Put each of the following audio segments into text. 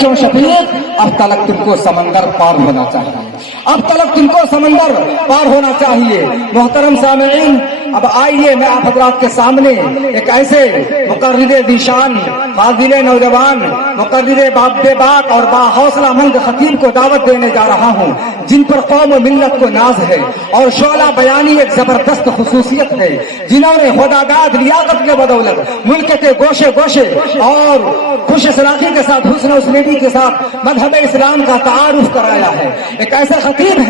کیوں شفیق؟ اب تلک تم کو سمندر پار ہونا چاہیے، اب تلک تم کو سمندر پار ہونا چاہیے۔ محترم سامعین، اب آئیے میں آپ حضرات کے سامنے ایک ایسے مقرر ذیشان، فاضل نوجوان، مقرر بے باک اور با حوصلہ مند خطیب کو دعوت دینے جا رہا ہوں، جن پر قوم و ملت کو ناز ہے اور شعلہ بیانی ایک زبردست خصوصیت ہے، جنہوں نے خداداد لیاقت کے بدولت ملک کے گوشے گوشے اور خوش اخلاقی کے ساتھ، حسن اسلوبی کے ساتھ مذہب اسلام کا تعارف کرایا ہے۔ ایک ایسے خطیب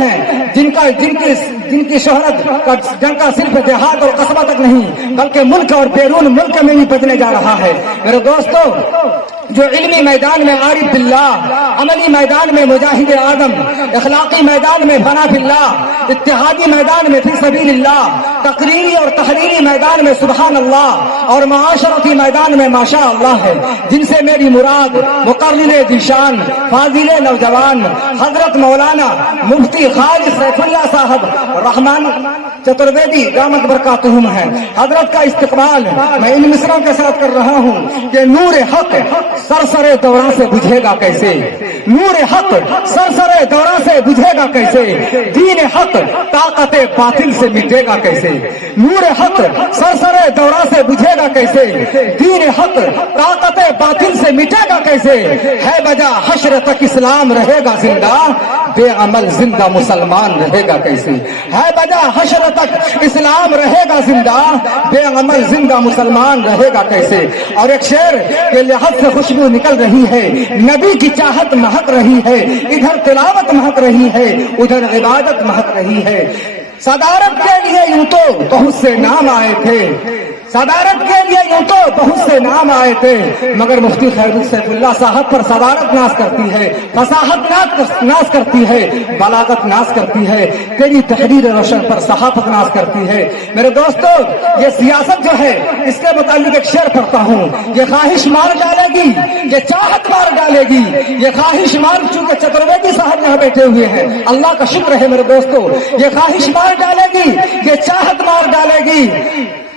ہیں جن کی شہرت جن کا صرف جہاد اور قصبہ تک نہیں بلکہ ملک اور بیرون ملک میں بھی بجنے جا رہا ہے۔ میرے دوستو، جو علمی میدان میں عارف باللہ، عملی میدان میں مجاہد اعظم، اخلاقی میدان میں فنا فی اللہ، اتحادی میدان میں فی سبیل اللہ، تقریری اور تحریری میدان میں سبحان اللہ، اور معاشرتی میدان میں ماشاء اللہ ہے، جن سے میری مراد مقرر ذیشان، فاضل نوجوان حضرت مولانا مفتی خالص سیف اللہ صاحب رحمان چترویدی دامت برکاتہم ہیں۔ حضرت کا استقبال میں ان مصروں کے ساتھ کر رہا ہوں کہ نور حق سرسرے دورہ سے بجھے گا کیسے، نور حق سرسرے دورہ سے بجھے گا کیسے، دین حق طاقت باطل سے مٹے گا کیسے، نور حق سرسرے دورہ سے بجھے گا کیسے، دین حق طاقت باطل سے مٹے گا کیسے، ہے بجا حشر تک اسلام رہے گا زندہ، بے عمل زندہ مسلمان رہے گا کیسے، ہے بجا حشر تک اسلام رہے گا زندہ، بے عمل زندہ مسلمان رہے گا کیسے۔ اور ایک شعر کے لحاظ سے خوشبو نکل رہی ہے، نبی کی چاہت مہک رہی ہے، ادھر تلاوت مہک رہی ہے، ادھر عبادت مہک رہی ہے۔ صدارت کے لیے یوں تو بہت سے نام آئے تھے، صدارت کے لیے یوں تو بہت سے نام آئے تھے، مگر مفتی خیر سیف اللہ صاحب پر صدارت ناز کرتی ہے، فصاحت ناز کرتی ہے، بلاغت ناز کرتی ہے، تیری تحریر روشن پر صحافت ناز کرتی ہے۔ میرے دوستو، یہ سیاست جو ہے اس کے متعلق ایک شعر پڑھتا ہوں، یہ خواہش مار ڈالے گی، یہ چاہت مار ڈالے گی، یہ خواہش مار، چونکہ چترویدی صاحب یہاں بیٹھے ہوئے ہیں، اللہ کا شکر ہے میرے دوستو، یہ خواہش مار ڈالے گی، یہ چاہت مار ڈالے گی،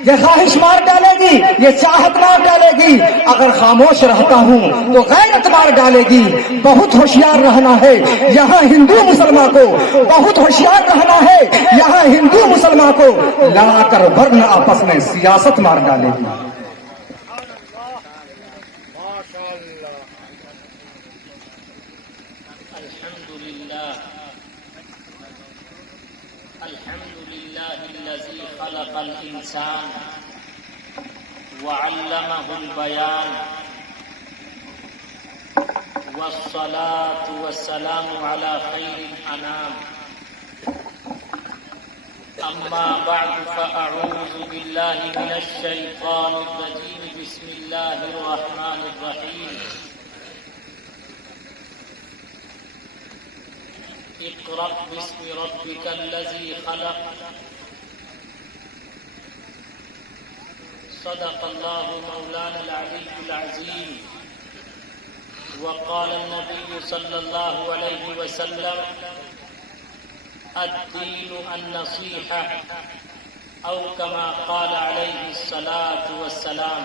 یہ خواہش مار ڈالے گی، یہ چاہت مار ڈالے گی، اگر خاموش رہتا ہوں تو غیرت مار ڈالے گی۔ بہت ہوشیار رہنا ہے یہاں ہندو مسلمان کو، بہت ہوشیار رہنا ہے یہاں ہندو مسلمان کو، لڑا کر ورنہ آپس میں سیاست مار ڈالے گی۔ خلق الإنسان وعلمه البيان والصلاة والسلام على خير الأنام أما بعد فأعوذ بالله من الشيطان الرجيم بسم الله الرحمن الرحيم اقرأ باسم ربك الذي خلق صدق الله مولانا العلي العظيم وقال النبي صلى الله عليه وسلم الدين النصيحة أو كما قال عليه الصلاة والسلام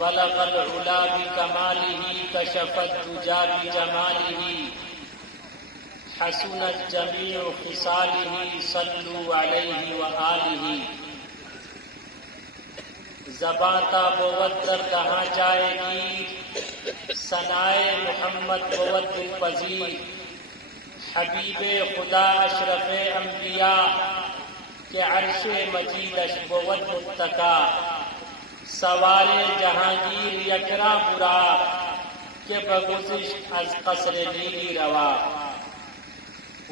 بلغ العلا بكماله كشف الدجى بجماله حسنت جميع خصاله صلوا علیہ وآلہ زباں تا بود در کہاں جائے گی ثنائے محمد بود دل پذیر حبیب خدا اشرف انبیاء کہ عرش مجیدش بود متکا سوار جہانگیر یکرا برا کہ بگذشت از قصر نیلی روا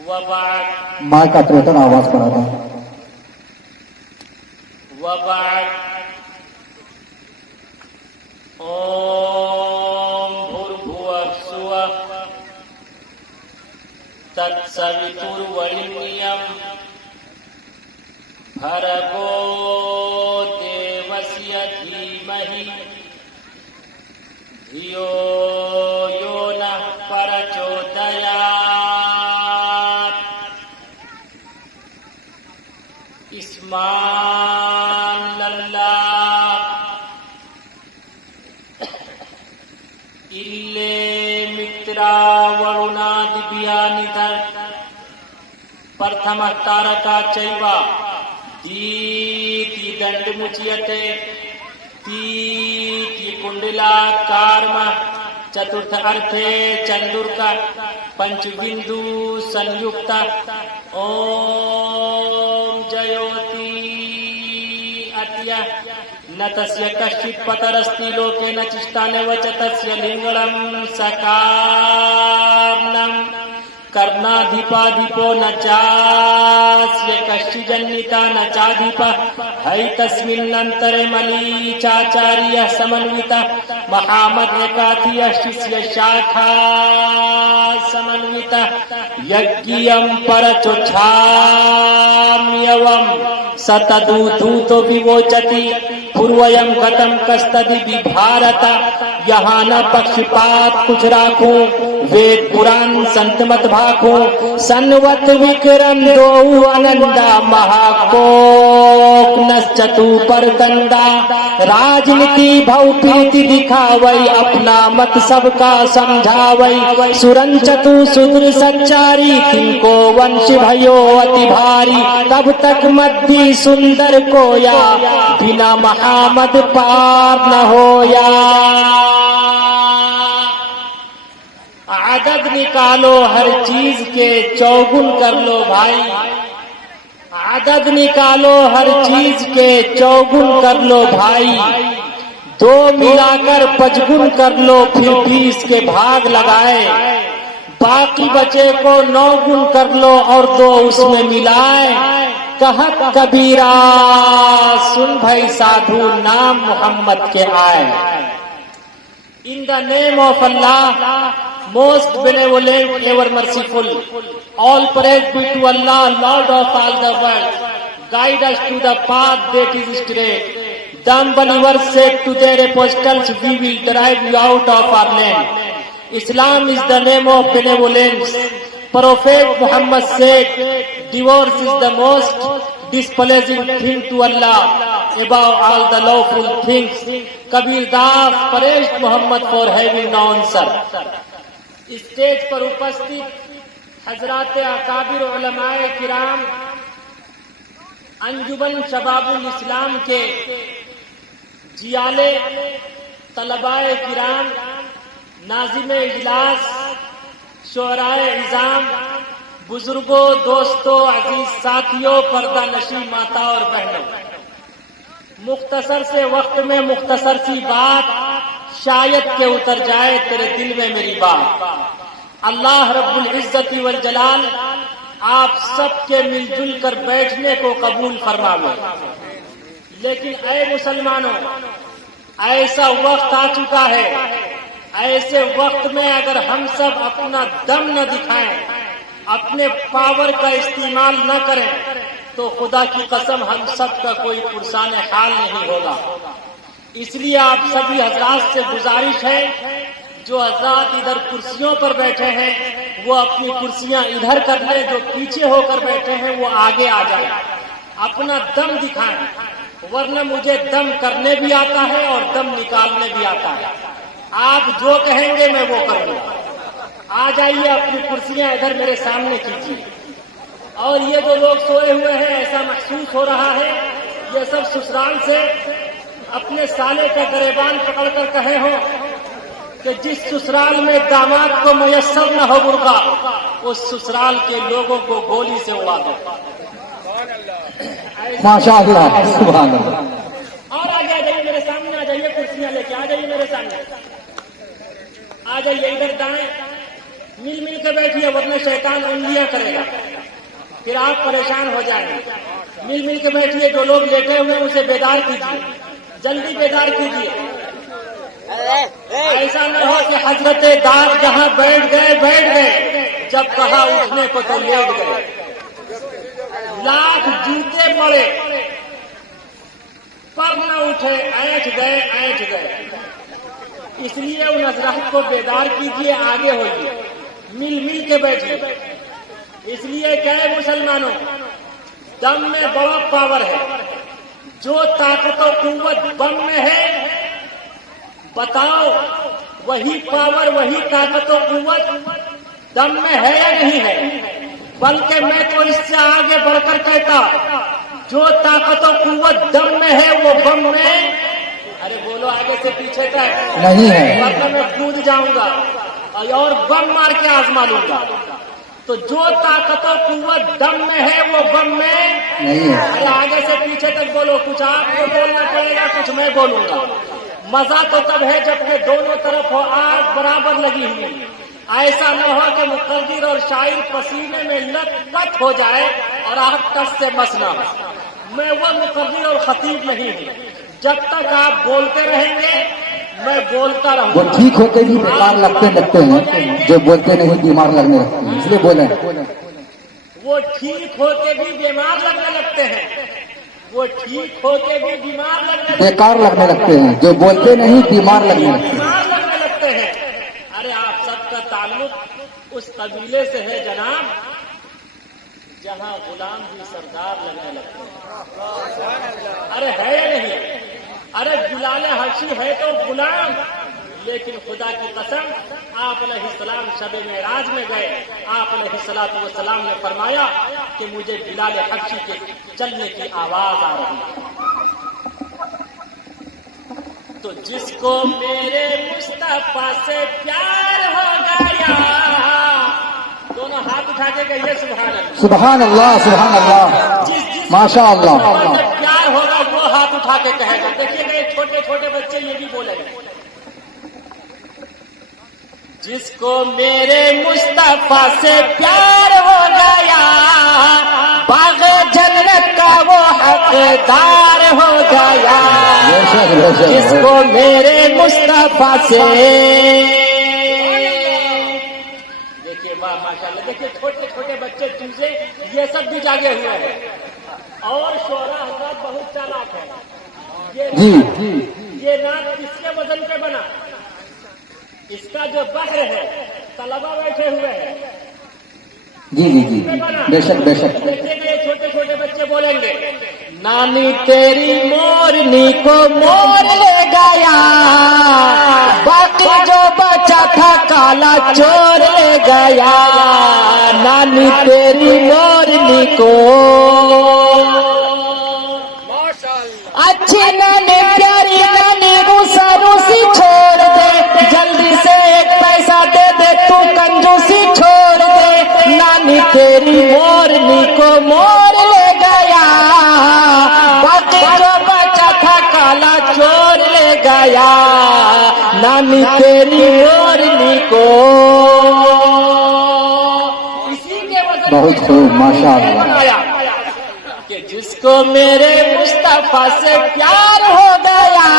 وبعد مائک کا ٹریٹر آواز پڑا تھا۔ وبعد اوم بھربھوః سوః تتسویتروریण्یم بھرگو دیوस्य دھیمہی دھیو یو نः پرچودیات اسمان اللہ ಇಲ್ಲೇ ಮಿತ್ರ ವರುಣಾದಿಭ್ಯಾನಿಧ ಪ್ರಥಮ ತಾರಕ ಚೈವ ದೀತಿ ದಂಡ ಮುಚ್ಯತೆ तीति कुंडला कार्म चतुर्थ अर्थे चंदुर्क पंचबिंदु संयुक्त ओम जयोति अद्य न तस्य कश्चित् पतरस्ति लोके न चिष्टाने च तस्य लिंगणं सकार्णम् कर्णाधिपाधिपो न चास्य कश्चिजन्निता न चाधिपः हैतस्मिन्नन्तरे मलीचाचार्यः समन्वितः महामध्यकाथीयः शिष्य शाखा समन्वितः यज्ञियं परचोच्छाम्यवम् स तदूतो विवोचति पूर्वयं गतं कस्तदि विभारत यहाँ न पक्षपात कुछ राखो वेद पुराण संत मत भाखो सन्वत विक्रम दो अनंदा महाकोक नश्चतु पर दंडा राजनीति भवप्रीति दिखावई अपना मत सबका समझावई सुरंचतु सुदृ सच्चारी तिनको वंश भयो अति भारी तब तक मध्य सुंदर कोया बिना महामद पार न होया। आदत निकालो हर चीज के चौगुन कर लो भाई, आदत निकालो हर चीज के चौगुन कर लो भाई, दो मिलाकर पचगुन कर लो फिर 20 के भाग लगाए, बाकी बचे को 9 गुण कर लो और 2 उसमें मिलाए। कहत कबीरा सुन भाई साधु नाम मोहम्मद के आए। In the name of Allah, most benevolent, ever merciful, all praise be to Allah, Lord of all the world. Guide us to the path that is straight. Dumb believers said to their apostles, we will drive you out of our land. Islam is the name of benevolence. Prophet Muhammad said, divorce is the most displeasing thing to Allah above all the lawful things. Kabir Das praised Muhammad for having no answer. Stage पर उपस्थित हजरात अकाबिर उलमाए किराम, अंजुमन शबाबुल इस्लाम के जियाले, तलबाए किराम, नाजिमे इजलास, शोराए इज़ाम, बुजुर्गों, दोस्तों, अजीज साथियों, पर्दा नशी माता और बहनों, मुख्तसर से वक्त में मुख्तसर सी बात शायद के उतर जाए तेरे दिल में मेरी बात। अल्लाह रब्बुल इज्जति वल जलाल आप सबके मिलजुल कर बैठने को कबूल फरमावे। लेकिन ऐ मुसलमानों, ऐसा वक्त आ चुका है, ऐसे वक्त में अगर हम सब अपना दम न दिखाएं, अपने पावर का इस्तेमाल न करें, तो खुदा की कसम हम सब का कोई पुरसान हाल नहीं होगा। इसलिए आप सभी हजरात से गुजारिश है, जो हजरात इधर कुर्सियों पर बैठे हैं वो अपनी कुर्सियां इधर कर लें, जो पीछे होकर बैठे हैं वो आगे आ जाए, अपना दम दिखाएं, वरना मुझे दम करने भी आता है और दम निकालने भी आता है। आप जो कहेंगे मैं वो करूंगा। आ जाइए, अपनी कुर्सियां इधर मेरे सामने कीजिए। और ये जो लोग सोए हुए हैं, ऐसा महसूस हो रहा है ये सब ससुराल से अपने साले का गरेबान पकड़कर कहे हो कि जिस ससुराल में दामाद को मुयस्सर न हो बुर्का, उस ससुराल के लोगों को गोली से उड़ा दो। माशाअल्लाह, सुभान अल्लाह। और आगे आ जाइए, मेरे सामने आ जाइए, कुर्सियां लेके आ जाइए मेरे सामने, आ जाइए इधर दाएं, मिल मिल के बैठिए, वरना शैतान उंगलियां करेगा, फिर आप परेशान हो जाएंगे। मिल मिल के बैठिए, जो लोग लेटे हुए उसे बेदार कीजिए, जल्दी बेदार कीजिए। ऐसा न हो कि हजरते दार जहां बैठ गए, जब कहा उठने को तो लेट गए। लाख जूते पड़े पर न उठे, ऐठ गए। इसलिए उन हजरात को बेदार कीजिए, आगे होइए, मिल मिल के बैठिए। इसलिए क्या है मुसलमानों, दम में बड़ा पावर है। जो ताकत और कुव्वत दम में है, बताओ वही पावर, वही ताकत और कुव्वत दम में है या नहीं है? बल्कि मैं तो इससे आगे बढ़कर कहता, जो ताकत और कुव्वत दम में है वो बम में, अरे बोलो आगे से पीछे तक नहीं है। वरना मैं कूद जाऊंगा और बम मार के आजमा लूंगा। तो जो ताकत और कुव्वत दम में है वो बम में नहीं है। अरे आगे से पीछे तक बोलो, कुछ आपको बोलना पड़ेगा, कुछ मैं बोलूंगा। मजा तो तब है जबकि दोनों तरफ हो आग बराबर लगी हुई। ऐसा न हो कि मुक़द्दिर और शायर पसीने में लथपथ हो जाए और आग टस से मस ना हो। मैं वो मुक़द्दिर और खतीब नहीं हूँ। जब तक आप बोलते रहेंगे मैं बोलता वो रहूंगा। ठीक होके भी बेकार लगते हैं, जो बोलते नहीं बीमार लगने लगते हैं, इसलिए बोले। वो ठीक होके भी बीमार लगने लगते हैं, वो ठीक होके भी बीमार लगने बेकार लगने लगते हैं, जो बोलते नहीं बीमार लगने लगते हैं। बीमार लगने लगते हैं। अरे आप सबका ताल्लुक उस कबीले से है जनाब जहां गुलाम भी सरदार लगने लगते हैं। अरे है या नहीं? अरे गुलाले हर्षी है तो गुलाम, लेकिन खुदा की कसम आप अलैहिस्सलाम शब मेराज में गए, आप अलैहिस्सलातु वस्सलाम ने फरमाया कि मुझे बिलाल हबशी के चलने की आवाज आ रही है। तो जिसको मेरे मुस्तफा से प्यार हो गया, दोनों हाथ उठा के कहिए सुभान अल्लाह। सुभान अल्लाह, माशा अल्लाह। प्यार होगा वो हाथ उठा के कहेगा। देखिएगा ये छोटे छोटे बच्चे ये भी बोलेंगे, जिसको मेरे मुस्तफा से प्यार हो गया, बाग जन्नत का वो हकदार हो गया। जिसको मेरे मुस्तफा से, देखिए वाह माशाल्लाह, देखिए छोटे छोटे बच्चे चूजे ये सब भी जागे हुए हैं। और शोरा हजरत बहुत चालाक है। ये रात किसके वजन पे बना? इसका जो बहर है, तलबा बैठे हुए हैं। जी, बेशक बेशक। देखिए छोटे छोटे बच्चे बोलेंगे, नानी तेरी मोरनी को मोर ले गया, बाकी जो बचा था काला चोर ले गया। नानी तेरी मोरनी को, अच्छी नानी प्यारी नानी रूसा रूसी छोड़ दे, जल्दी से एक पैसा दे दे, तू कंजूसी छोड़ दे। नानी तेरी मोरनी को मोर ले गया, बाकी जो बचा था काला चोर ले गया। नानी तेरी मोरनी को, इसी के वजह बहुत खूब, माशा अल्लाह। कि जिसको मेरे मुस्तफा से प्यार हो गया,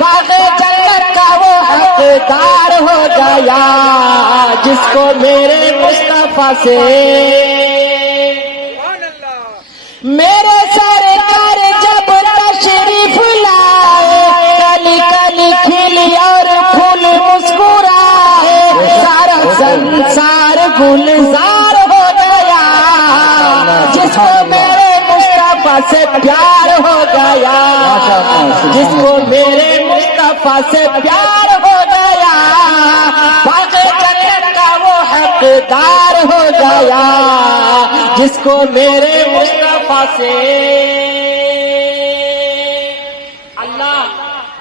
बाग़े जन्नत का वो हकदार हो गया। जिसको मेरे मुस्तफा से, मेरे सरकार जब तशरीफ लाए, कली कली खिली और फूल मुस्कुराए, सारा संसार गुलजार हो गया। जिसको मेरे मुस्तफा से प्यार हो गया, जिसको मेरे मुस्तफा से प्यार हो गया, बाग़े जन्नत का वो हकदार हो गया। जिसको मेरे मुस्तफा से, अल्लाह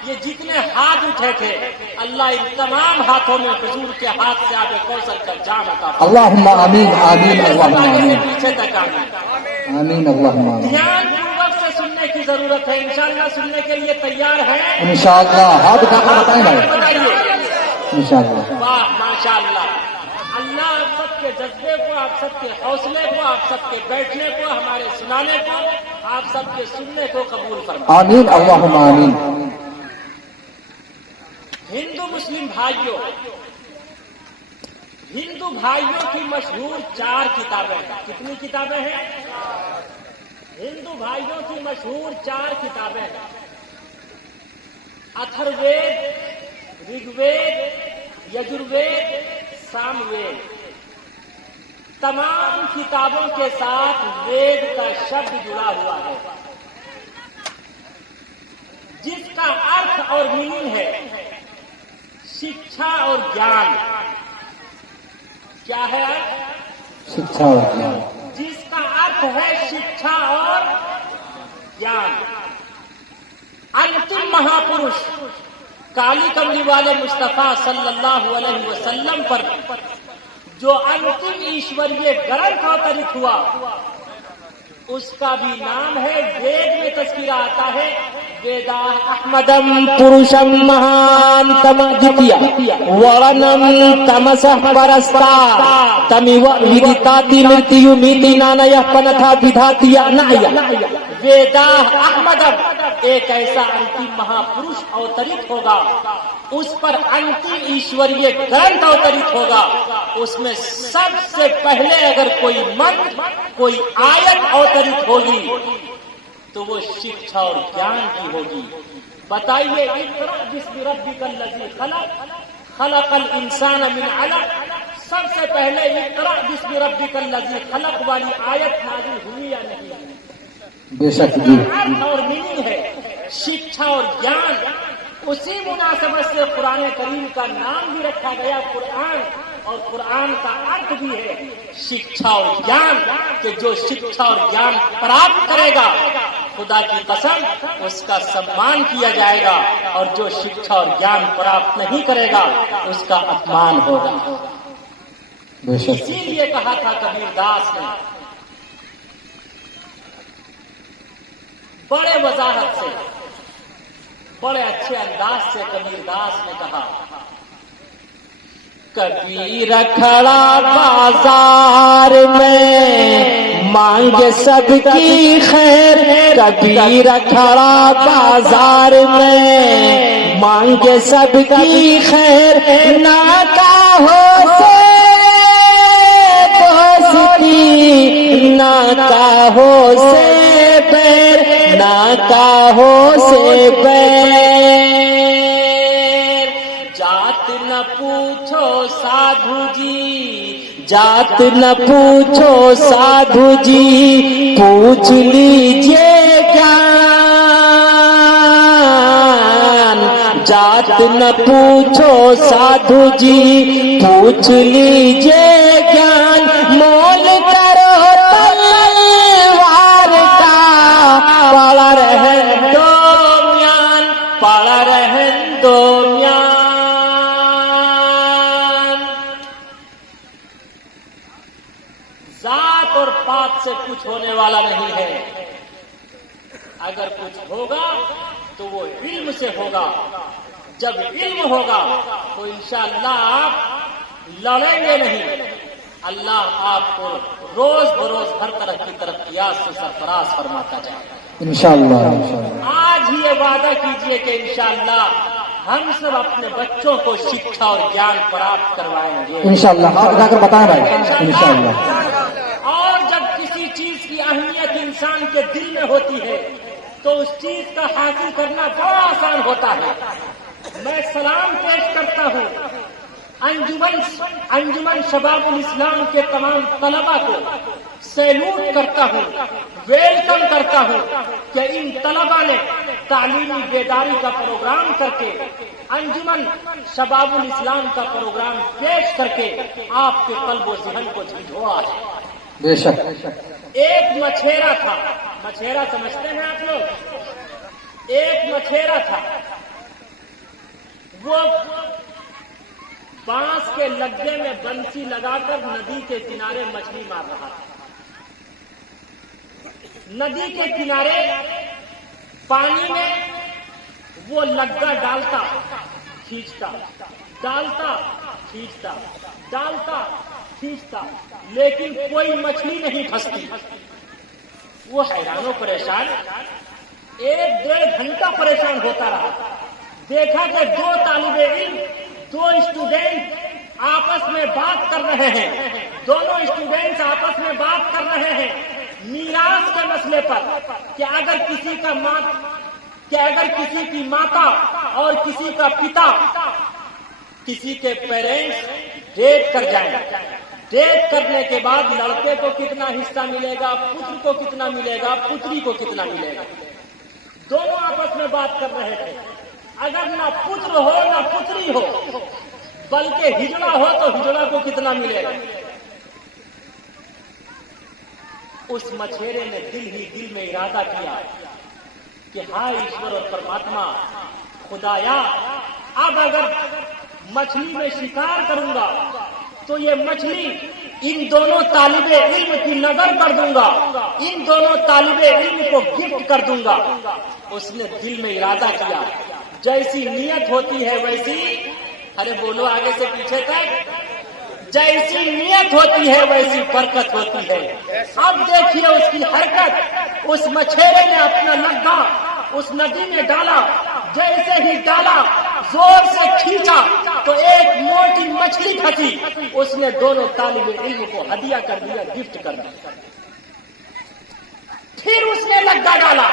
ये जितने हाथ उठे थे, अल्लाह इन तमाम हाथों में हुजूर के हाथ से आगे कौसर का जाम अता फरमा। अल्लाहुम्मा आमीन आमीन अल्लाहुम्मा आमीन पीछे तक आमीन। आमीन अल्लाहुम्मा आमीन। ध्यान पूर्वक से सुनने की जरूरत है। इंशाअल्लाह सुनने के लिए तैयार है? इंशाअल्लाह। हाथ उठाकर बताएं भाई। बताइए। इंशाअल्लाह। वाह माशाअल्लाह। अल्लाह आप सबके जज्बे को, आप सबके हौसले को, आप सबके बैठने को, हमारे सुनाने को, आप सबके सुनने को कबूल फरमाए। आमीन अल्लाहुम्मा आमीन। हिंदू मुस्लिम भाइयों, हिंदू भाइयों की मशहूर 4 किताबें हैं। कितनी किताबें हैं? हिंदू भाइयों की मशहूर 4 किताबें हैं। अथर्ववेद, ऋग्वेद, यजुर्वेद, सामवेद। तमाम किताबों के साथ वेद का शब्द जुड़ा हुआ है, जिसका अर्थ और मीनिंग है शिक्षा और ज्ञान क्या है? शिक्षा और ज्ञान, जिसका अर्थ है शिक्षा और ज्ञान। अंतिम महापुरुष काली कमली वाले मुस्तफा सल्लल्लाहु अलैहि वसल्लम पर जो अंतिम ईश्वरीय ग्रंथ अवतरित हुआ, उसका भी नाम है, वेद में तस्कीरा आता है, वेदा अहमदम पुरुषम महानतम द्वितीय वर्णम तमसः परस्ता तमिव विदिताति मृत्यु मिति नानयः पनथा विधाति नाय। वेदा अहमदम, एक ऐसा अंतिम महापुरुष अवतरित होगा, उस पर अंतिम ईश्वरीय ग्रंथ अवतरित होगा। उसमें सबसे पहले अगर कोई मंत्र, कोई आयत अवतरित होगी तो वो शिक्षा और ज्ञान की होगी। बताइए, इक़रा बिस्मि रब्बिकल लज़ी खलक़, खलक़ल इंसान मिन अलक़, सबसे पहले इक़रा बिस्मि रब्बिकल लज़ी खलक़ वाली आयत नाज़िल हुई या नहीं? बेशक जी। अर्थ और मीनिंग है शिक्षा और ज्ञान। उसी मुनासबत से कुरान करीम का नाम भी रखा गया कुरान, और कुरान का अर्थ भी है शिक्षा और ज्ञान, कि जो शिक्षा और ज्ञान प्राप्त करेगा, खुदा की कसम, उसका सम्मान किया जाएगा, और जो शिक्षा और ज्ञान प्राप्त नहीं करेगा उसका अपमान होगा। बेशक। इसीलिए कहा था कबीरदास ने बड़े वजाहत से, बड़े अच्छे अंदाज से कबीरदास ने कहा, कबीर खड़ा बाजार में मांगे सबकी खैर, कबीर खड़ा बाजार में मांगे सबकी खैर, ना काहो से दोस्ती, ना काहो से बैर, ना काहो से बैर। जात न पूछो साधु जी, जात न पूछो साधु जी, पूछ लीजिए ज्ञान। जात न पूछो साधु जी, पूछ लीजिए ज्ञान। मोल करो तलवार का, पड़ा रहे दो म्यान, पड़ा रहे दो म्यान। जात और पात से कुछ होने वाला नहीं है। अगर कुछ होगा तो वो इल्म से होगा। जब इल्म होगा तो इंशाअल्लाह आप लड़ेंगे नहीं। अल्लाह आपको रोज बरोज हर तरह की तरक्कियात से सरफराज फरमाता जाएगा इंशाअल्लाह। आज ही ये वादा कीजिए कि इंशाअल्लाह हम सब अपने बच्चों को शिक्षा और ज्ञान प्राप्त करवाएंगे इंशाअल्लाह। जाकर बताएं भाई, इंशाअल्लाह। और जब किसी चीज की अहमियत इंसान के दिल में होती है तो उस चीज का हासिल करना बड़ा आसान होता है। मैं सलाम पेश करता हूँ अंजुमन शबाबुल इस्लाम के तमाम तलबा को, सैल्यूट करता हूँ, वेलकम करता हूँ कि इन तलबा ने तालीमी बेदारी का प्रोग्राम करके, अंजुमन शबाबुल इस्लाम का प्रोग्राम पेश करके आपके कल्ब व ज़हन को झंझोड़ा है। बेशक। एक मछेरा था, मछेरा समझते हैं आप लोग? एक मछेरा था, वो बांस के लग्गे में बंसी लगाकर नदी के किनारे मछली मार रहा था। नदी के किनारे पानी में वो लग्गा डालता खींचता, डालता खींचता, डालता खींचता, लेकिन कोई मछली नहीं फंसती। वो हैरानो परेशान, 1-1.5 घंटा परेशान होता रहा। देखा कि 2 तालिबे इल्म, 2 स्टूडेंट आपस में बात कर रहे हैं। दोनों स्टूडेंट्स आपस में बात कर रहे हैं मीरास के मसले पर, कि अगर किसी की माता और किसी का पिता, किसी के पेरेंट्स डेथ कर जाएं, डेथ करने के बाद लड़के को कितना हिस्सा मिलेगा, पुत्र को कितना मिलेगा, पुत्री को कितना मिलेगा। दोनों आपस में बात कर रहे थे। अगर ना पुत्र हो ना पुत्री हो बल्कि हिजड़ा हो तो हिजड़ा को कितना मिलेगा। उस मछेरे ने दिल ही दिल में इरादा किया कि हाय ईश्वर और परमात्मा खुदाया, अब अगर मछली में शिकार करूंगा तो ये मछली इन दोनों तालिबे इल्म की नजर कर दूंगा, इन दोनों तालिबे इल्म को गिफ्ट कर दूंगा। उसने दिल में इरादा किया, जैसी नियत होती है वैसी, अरे बोलो आगे से पीछे तक, जैसी नियत होती है वैसी बरकत होती है। अब देखिए उसकी हरकत, उस मछेरे ने अपना लग्गा उस नदी में डाला, जैसे ही डाला जोर से खींचा तो एक मोटी मछली फंसी। उसने दोनों तालिबे इल्म को हदिया कर दिया, गिफ्ट कर दिया। फिर उसने लग्गा डाला,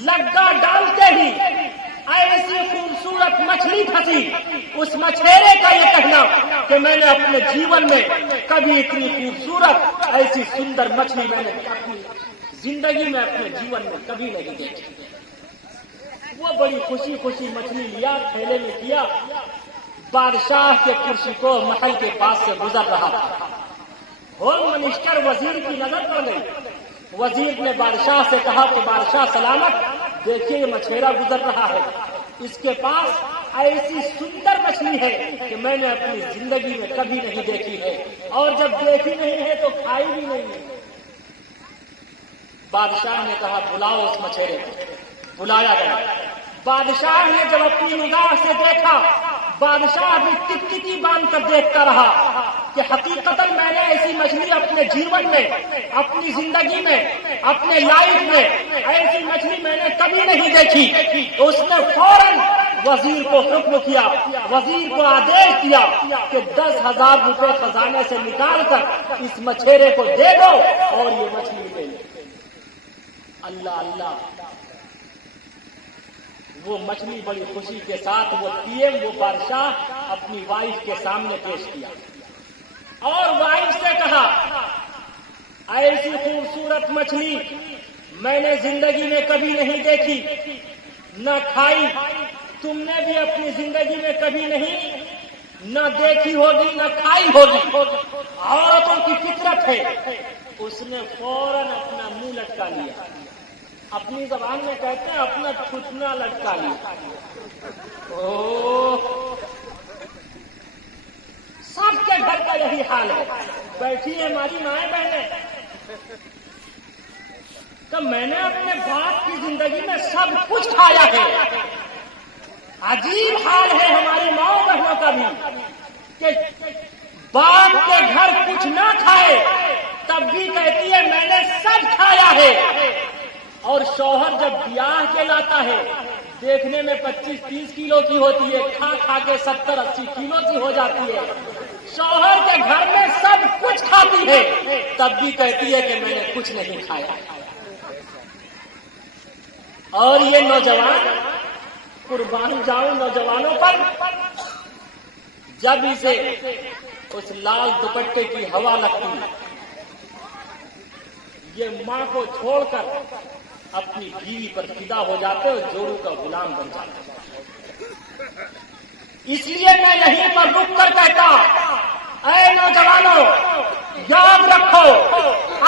लग्गा डालते ही ऐसी खूबसूरत मछली फंसी। उस मछेरे का ये कहना कि मैंने अपने जीवन में कभी इतनी खूबसूरत ऐसी सुंदर मछली मैंने अपनी जिंदगी में अपने जीवन में कभी नहीं देखी। वो बड़ी खुशी खुशी मछली लिया, थैले में किया, बादशाह के कुर्सी को महल के पास से गुजर रहा था। होम मिनिस्टर वजीर की नजर पड़ गई। वजीर ने बादशाह से कहा कि बादशाह सलामत, देखिए ये मछेरा गुजर रहा है, इसके पास ऐसी सुंदर मछली है कि मैंने अपनी जिंदगी में कभी नहीं देखी है, और जब देखी नहीं है तो खाई भी नहीं है। बादशाह ने कहा बुलाओ उस मछेरे को। बुलाया गया। बादशाह ने जब अपनी निगाह से देखा, बादशाह अभी टिकटिकी बांध कर देखता रहा कि हकीकतन मैंने ऐसी मछली अपने जीवन में, अपनी जिंदगी में, अपने लाइफ में ऐसी मछली मैंने कभी नहीं देखी। तो उसने फौरन वजीर को हुक्म किया, वजीर को आदेश दिया कि 10,000 रुपए खजाने से निकाल कर इस मछेरे को दे दो और ये मछली ले लो। अल्लाह अल्लाह, वो मछली बड़ी खुशी के साथ वो पीएम, वो बादशाह अपनी वाइफ के सामने पेश किया और वाइफ से कहा, ऐसी खूबसूरत मछली मैंने जिंदगी में कभी नहीं देखी, न खाई, तुमने भी अपनी जिंदगी में कभी नहीं न देखी होगी न खाई होगी। औरतों की फितरत है। उसने फौरन अपना मुंह लटका लिया, अपनी जबान में कहते हैं अपना थुथना लटका लिया। सबके घर का यही हाल है। बैठी है हमारी माए बहने, तो मैंने अपने बाप की जिंदगी में सब कुछ खाया है। अजीब हाल है हमारी माओ बहनों का भी कि बाप के घर कुछ ना खाए तब भी कहती है मैंने सब खाया है। और शौहर जब ब्याह के लाता है, देखने में 25-30 किलो की होती है, खा खा के 70-80 किलो की हो जाती है। शौहर के घर में सब कुछ खाती है, तब भी कहती है कि मैंने कुछ नहीं खाया। और ये नौजवान, कुर्बान जाऊं नौजवानों पर, जब इसे उस लाल दुपट्टे की हवा लगती, ये मां को छोड़कर अपनी बीवी पर फिदा हो जाते और जोरू का गुलाम बन जाते। इसलिए मैं यहीं पर रुक कर कहता, ऐ नौजवानों, याद रखो,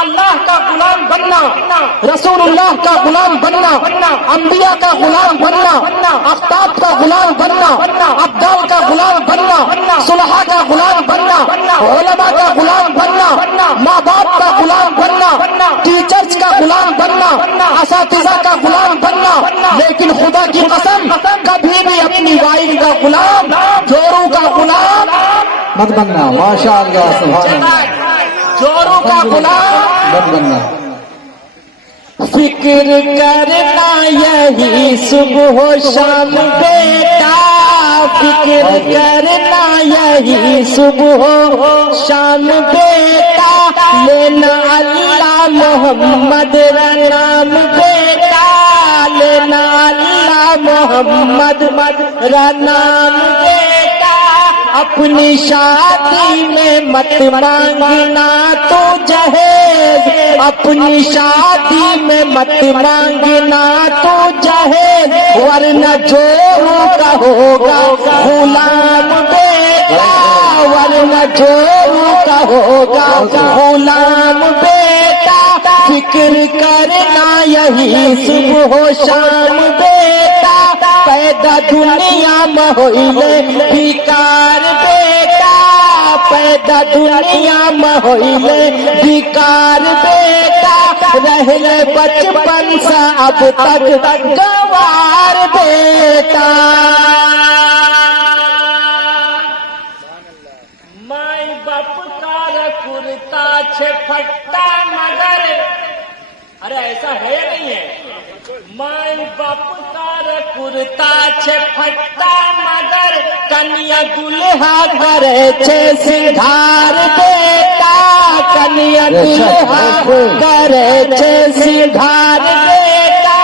अल्लाह का गुलाम बनना, रसूलुल्लाह का गुलाम बनना, अंबिया का गुलाम बनना, आफ्ताब का गुलाम बनना, अब्दाल का गुलाम बनना, सुलहा का गुलाम बनना, उलमा का गुलाम बनना, माँ बाप का गुलाम बनना, टीचर्स का गुलाम बनना, असातिज़ा का गुलाम बनना, लेकिन खुदा की कसम कभी भी अपनी वाइफ का गुलाम, जोरू का गुलाम मत बनना। माशाअल्लाह, सुभान अल्लाह। जोरू का गुलाम मत बनना। फिक्र करना यही सुबह शाम बेटा, फिक्र करना यही सुबह शाम बेटा, लेना अल्लाह मोहम्मद नाम बेटा, लेना अल्लाह मोहम्मद नाम बेटा, اپنی شادی میں مت مانگنا تو جہیز، اپنی شادی میں مت مانگنا تو جہیز، ورنہ جوروں کا ہوگا غلام بیٹا، ورنہ جوروں کا ہوگا غلام بیٹا، فکر کرنا یہی صبح و شام بیٹا، پیدا دنیا میں ہوئے بیکار بیٹا، پیدا دنیا میں ہوئے بیکار بیٹا، رہ لے بچپن سے اب تک گوار بیٹا۔ مائی باپ کا کرتا چھپٹا مگر، ارے ایسا ہے نہیں ہے، مائی باپ کا کرتا چھپٹا مگر، کنیا دلہا کرے چھے سنگھار بیٹا، کنیا دلہا کرے چھے سنگھار بیٹا،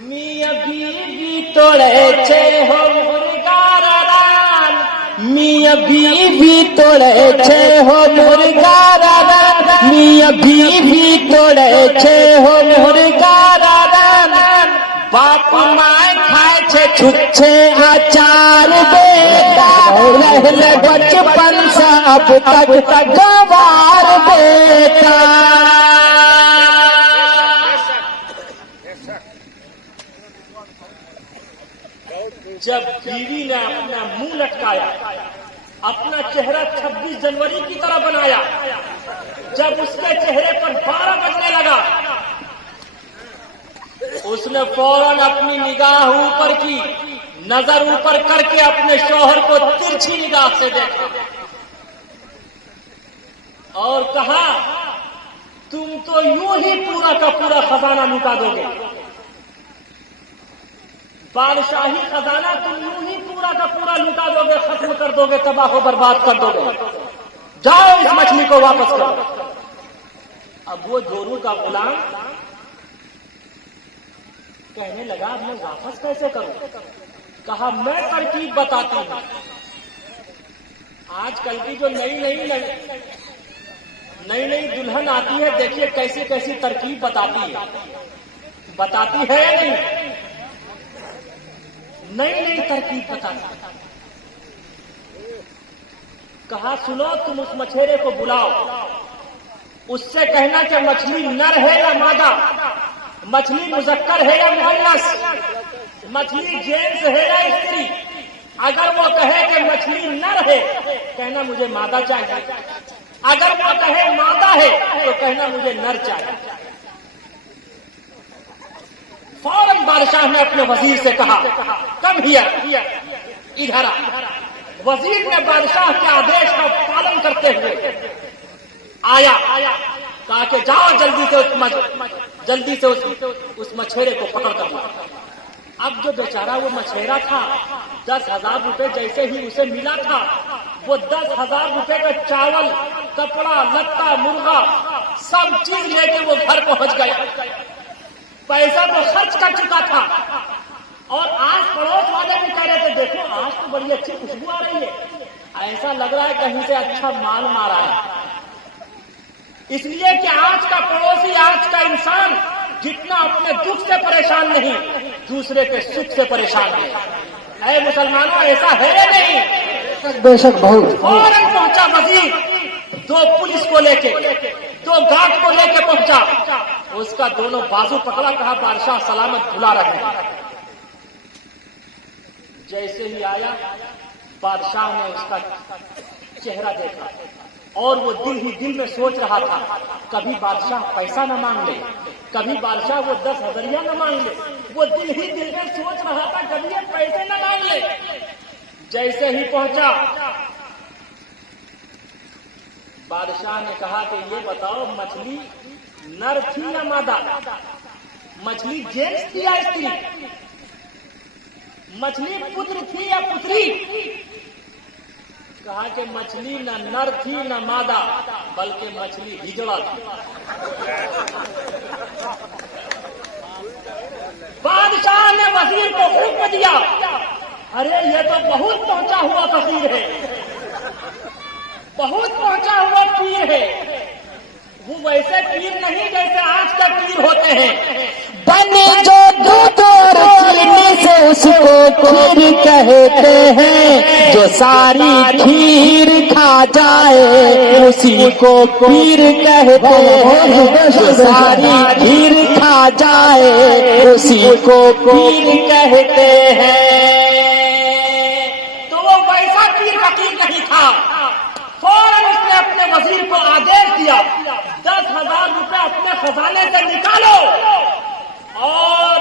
میاں بیوی توڑے چھے ہو مرگاران، میاں بیوی توڑے چھے ہو مرگاران، میاں بیوی توڑے چھے ہو مرگاران، باپ ماں کھائے چھے چھچے آچار بیٹا، رہ لے بچپن سے اب تک گوار بیٹا۔ جب بیوی نے اپنا منہ لٹکایا، اپنا چہرہ 26 جنوری کی طرح بنایا، جب اس کے چہرے پر 12 بجنے لگا، اس نے فوراً اپنی نگاہ اوپر کی، نظر اوپر کر کے اپنے شوہر کو ترچھی نگاہ سے دیکھا اور کہا، تم تو یوں ہی پورا کا پورا خزانہ لوٹا دو گے، بادشاہی خزانہ تم یوں ہی پورا کا پورا لوٹا دو گے، ختم کر دو گے، تباہ و برباد کر دو گے، جاؤ اس مچھلی کو واپس کرو۔ اب وہ جورو کا غلام کہنے لگا، اب میں واپس کیسے کروں؟ کہا، میں ترکیب بتاتی ہوں، آج کل کی جو نئی نئی دلہن آتی ہے، دیکھیے کیسی کیسی ترکیب بتاتی ہے یا نہیں؟ نئی ترکیب بتاتی ہے۔ کہا، سنو، تم اس مچھیرے کو بلاؤ، اس سے کہنا کہ مچھلی نر ہے یا مادہ، مچھلی مذکر ہے یا مؤنث، مچھلی جینس ہے یا استری۔ اگر وہ کہے کہ مچھلی نر ہے، کہنا مجھے مادہ چاہیے، اگر وہ کہے مادہ ہے تو کہنا مجھے نر چاہیے۔ فوراً بادشاہ نے اپنے وزیر سے کہا، کم ہیئر، ادھر آ۔ وزیر نے بادشاہ کے آدیش کا پالن کرتے ہوئے آیا، کہا کہ جاؤ جلدی سے اس مچھیرے کو پکڑ کر لاؤ۔ اب جو بیچارہ وہ مچھیرا تھا، 10,000 روپے جیسے ہی اسے ملا تھا، وہ 10,000 روپے کا چاول، کپڑا لتا، مرغا، سب چیز لے کے وہ گھر پہنچ گیا۔ پیسہ تو خرچ کر چکا تھا، اور آج پڑوس والے بھی کہہ رہے تھے، دیکھو آج تو بڑی اچھی خوشبو آ رہی ہے، ایسا لگ رہا ہے کہیں سے اچھا مال مارا ہے۔ اس لیے کہ آج کا پڑوسی، آج کا انسان جتنا اپنے دکھ سے پریشان نہیں، دوسرے کے سکھ سے پریشان ہے۔ اے مسلمانوں، ایسا ہے نہیں؟ بے شک بہت۔ فوراً پہنچا وزیر، 2 پولیس کو لے کے، 2 گارڈ کو لے کے پہنچا، اس کا دونوں بازو پکڑا، کہا بادشاہ سلامت بھلا رکھے۔ جیسے ہی آیا، بادشاہ نے اس کا چہرہ دیکھا، اور وہ دل ہی دل میں سوچ رہا تھا، کبھی بادشاہ پیسہ نہ مانگ لے، کبھی بادشاہ وہ 10,000 نہ مانگ لے۔ وہ دل ہی دل میں سوچ رہا تھا، کبھی یہ پیسے نہ مانگ لے۔ جیسے ہی پہنچا، بادشاہ نے کہا کہ یہ بتاؤ، مچھلی نر تھی یا مادہ؟ مچھلی جینس تھی یا استری؟ مچھلی پتر تھی یا پتری؟ کہا کہ مچھلی نہ نر تھی نہ مادہ، بلکہ مچھلی ہجڑا تھی۔ بادشاہ نے وزیر کو حکم دیا، अरे ये तो बहुत पहुंचा हुआ फकीर है, बहुत पहुंचा हुआ पीर है। वो वैसे पीर नहीं जैसे आज का पीर होते हैं। बने जो दूध और चीनी से उसको खीर कहते हैं, जो सारी खीर खा जाए उसी को पीर कहते हैं, जो सारी खीर खा जाए उसी को पीर कहते हैं। तो वो वैसा पीर फकीर नहीं था। फौरन उसने अपने वजीर को आदेश दिया, 10,000 रुपए अपने खजाने से निकालो और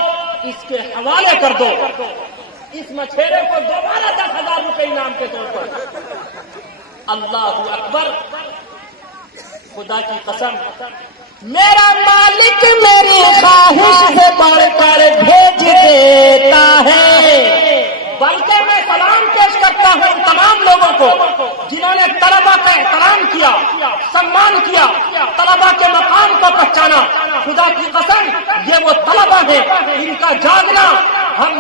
इसके हवाले कर दो। इस मछेरे को दोबारा 10,000 रुपए इनाम के तौर पर। अल्लाहू अकबर, खुदा की कसम, मेरा मालिक मेरी ख्वाहिश से बढ़कर भेज देता है। बल्कि मैं सलाम पेश करता हूँ उन तमाम लोगों को जिन्होंने तलबा का एहतराम किया, सम्मान किया, तलबा के मकाम को पहचाना। खुदा की कसम, ये वो तलबा है, इनका जागना हम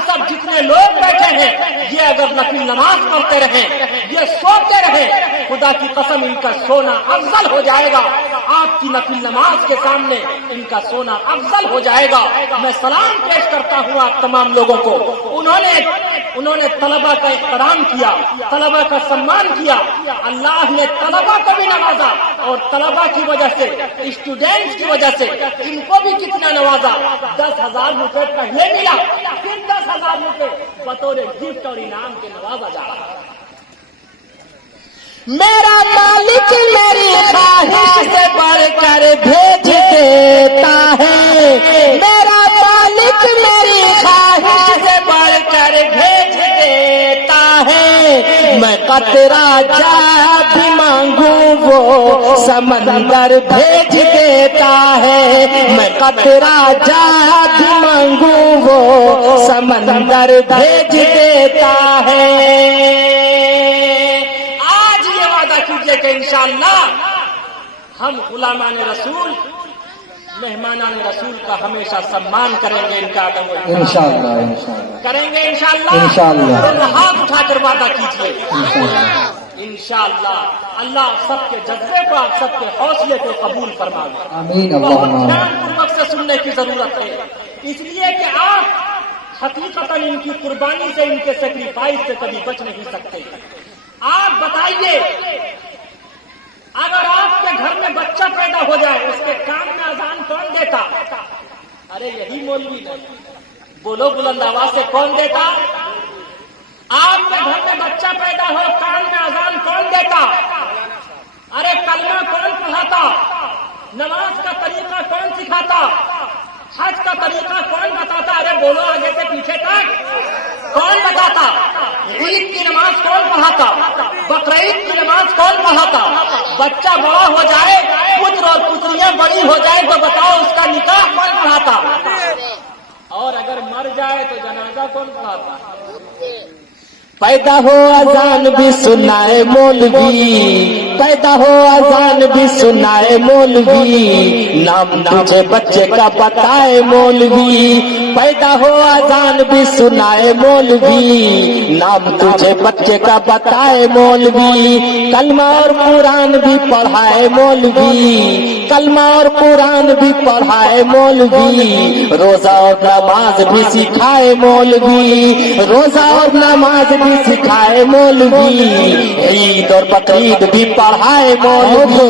सब जितने लोग बैठे हैं, ये अगर नफिल नमाज पढ़ते रहे, ये सोते रहे, खुदा की कसम इनका सोना अफजल हो जाएगा। आपकी नफिल नमाज के सामने इनका सोना अफजल हो जाएगा। मैं सलाम पेश करता हूँ आप तमाम लोगों को। उन्होंने तलबा का एहतराम किया, तलबा का सम्मान किया। अल्लाह ने तलबा को भी नवाजा और तलबा की वजह से, स्टूडेंट्स की वजह से इनको भी कितना नवाजा। 10,000 रुपए पहले मिला, फिर 10,000 रुपए बतौर गिफ्ट और इनाम के नवाजा जा रहा है। मेरा मालिक मेरी ख्वाहिश से बढ़कर भेज देता है। मेरा मालिक मेरी ख्वाहिश से बढ़कर भेज देता है। मैं कतरा जा भी मांगू वो समंदर भेज देता है। मैं कतरा जा भी मांगू वो समंदर भेज देता है। कि इंशाअल्लाह हम गुलामान रसूल, मेहमानान रसूल का हमेशा सम्मान करेंगे। इनका इंशाअल्लाह करेंगे इंशाअल्लाह। हाथ उठाकर वादा कीजिए इंशाअल्लाह। अल्लाह सबके जज्बे को, आप सबके हौसले को कबूल फरमाए। आमीन। बहुत ध्यानपूर्वक से सुनने की जरूरत है, इसलिए कि आप हकीकतन इनकी कुर्बानी से, इनके सेक्रीफाइस से कभी बच नहीं सकते। आप बताइए, अगर आपके घर में बच्चा पैदा हो जाए, उसके कान में अजान कौन देता? अरे यही मौलवी नहीं। बोलो बुलंद आवाज से, कौन देता? आपके घर में बच्चा पैदा हो, कान में अजान कौन देता? अरे कलमा कौन पढ़ाता? नमाज का तरीका कौन सिखाता? हज का तरीका कौन बताता? अरे बोलो आगे से पीछे तक, कौन बताता? ईद की नमाज कौन पढ़ाता? बकरीद की नमाज कौन पढ़ाता? बच्चा बड़ा हो जाए, पुत्र और पुत्रियां बड़ी हो जाए तो बताओ उसका निकाह कौन पढ़ाता? और अगर मर जाए तो जनाजा कौन पढ़ाता? पैदा हो अजान भी सुनाए मौलवी, पैदा हो अजान भी सुनाए मौलवी, नाम तुझे बच्चे का बताए मौलवी। पैदा हो अजान भी सुनाए मौलवी, नाम तुझे बच्चे का बताए मौलवी। कलमा और कुरान भी पढ़ाए मौलवी, कलमा और कुरान भी पढ़ाए मौलवी। रोजा और नमाज भी सिखाए मौलवी, रोजा और नमाज भी सिखाए मौलवी। ईद और बकरीद भी पढ़ाए मौलवी,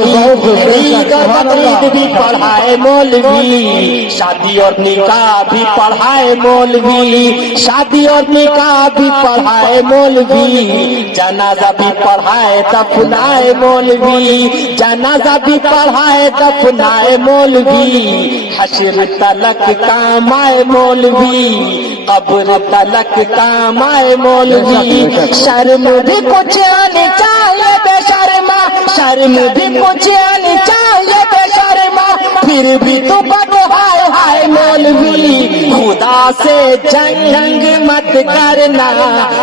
ईद और बकरीद भी पढ़ाए मौलवी। शादी और निकाह भी पढ़ाए मौलवी, शादी और निकाह भी पढ़ाए मौलवी। जनाजा भी पढ़ाए दफनाए मौलवी, जनाजा भी पढ़ाए दफनाए मौलवी। हश्र तलक काम आए मौलवी, कब्र तलक काम आए मौलवी। शर्म भी कुछ आनी चाहिए बेशर्मा, शर्म भी कुछ आनी चाहिए बेशर्मा। फिर भी तू बड़ो हाय हाय मौलवी। खुदा से जंग मत करना,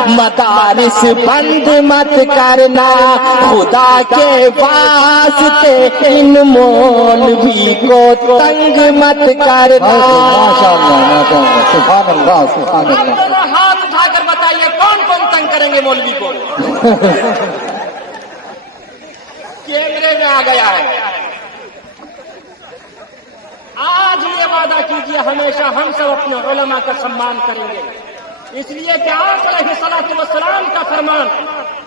मदारिस बंद मत करना। खुदा के वास्ते इन मौलवी को तंग मत करना। माशाअल्लाह, माशाअल्लाह, सुभान अल्लाह, सुभान अल्लाह। हाथ बताइए कौन कौन तंग करेंगे मौलवी को? कैमरे में आ गया है। आज ये वादा कीजिए हमेशा हम सब अपने उलमा का सम्मान करेंगे, इसलिए कि आप अलैहिस्सलातु वस्सलाम का फरमान,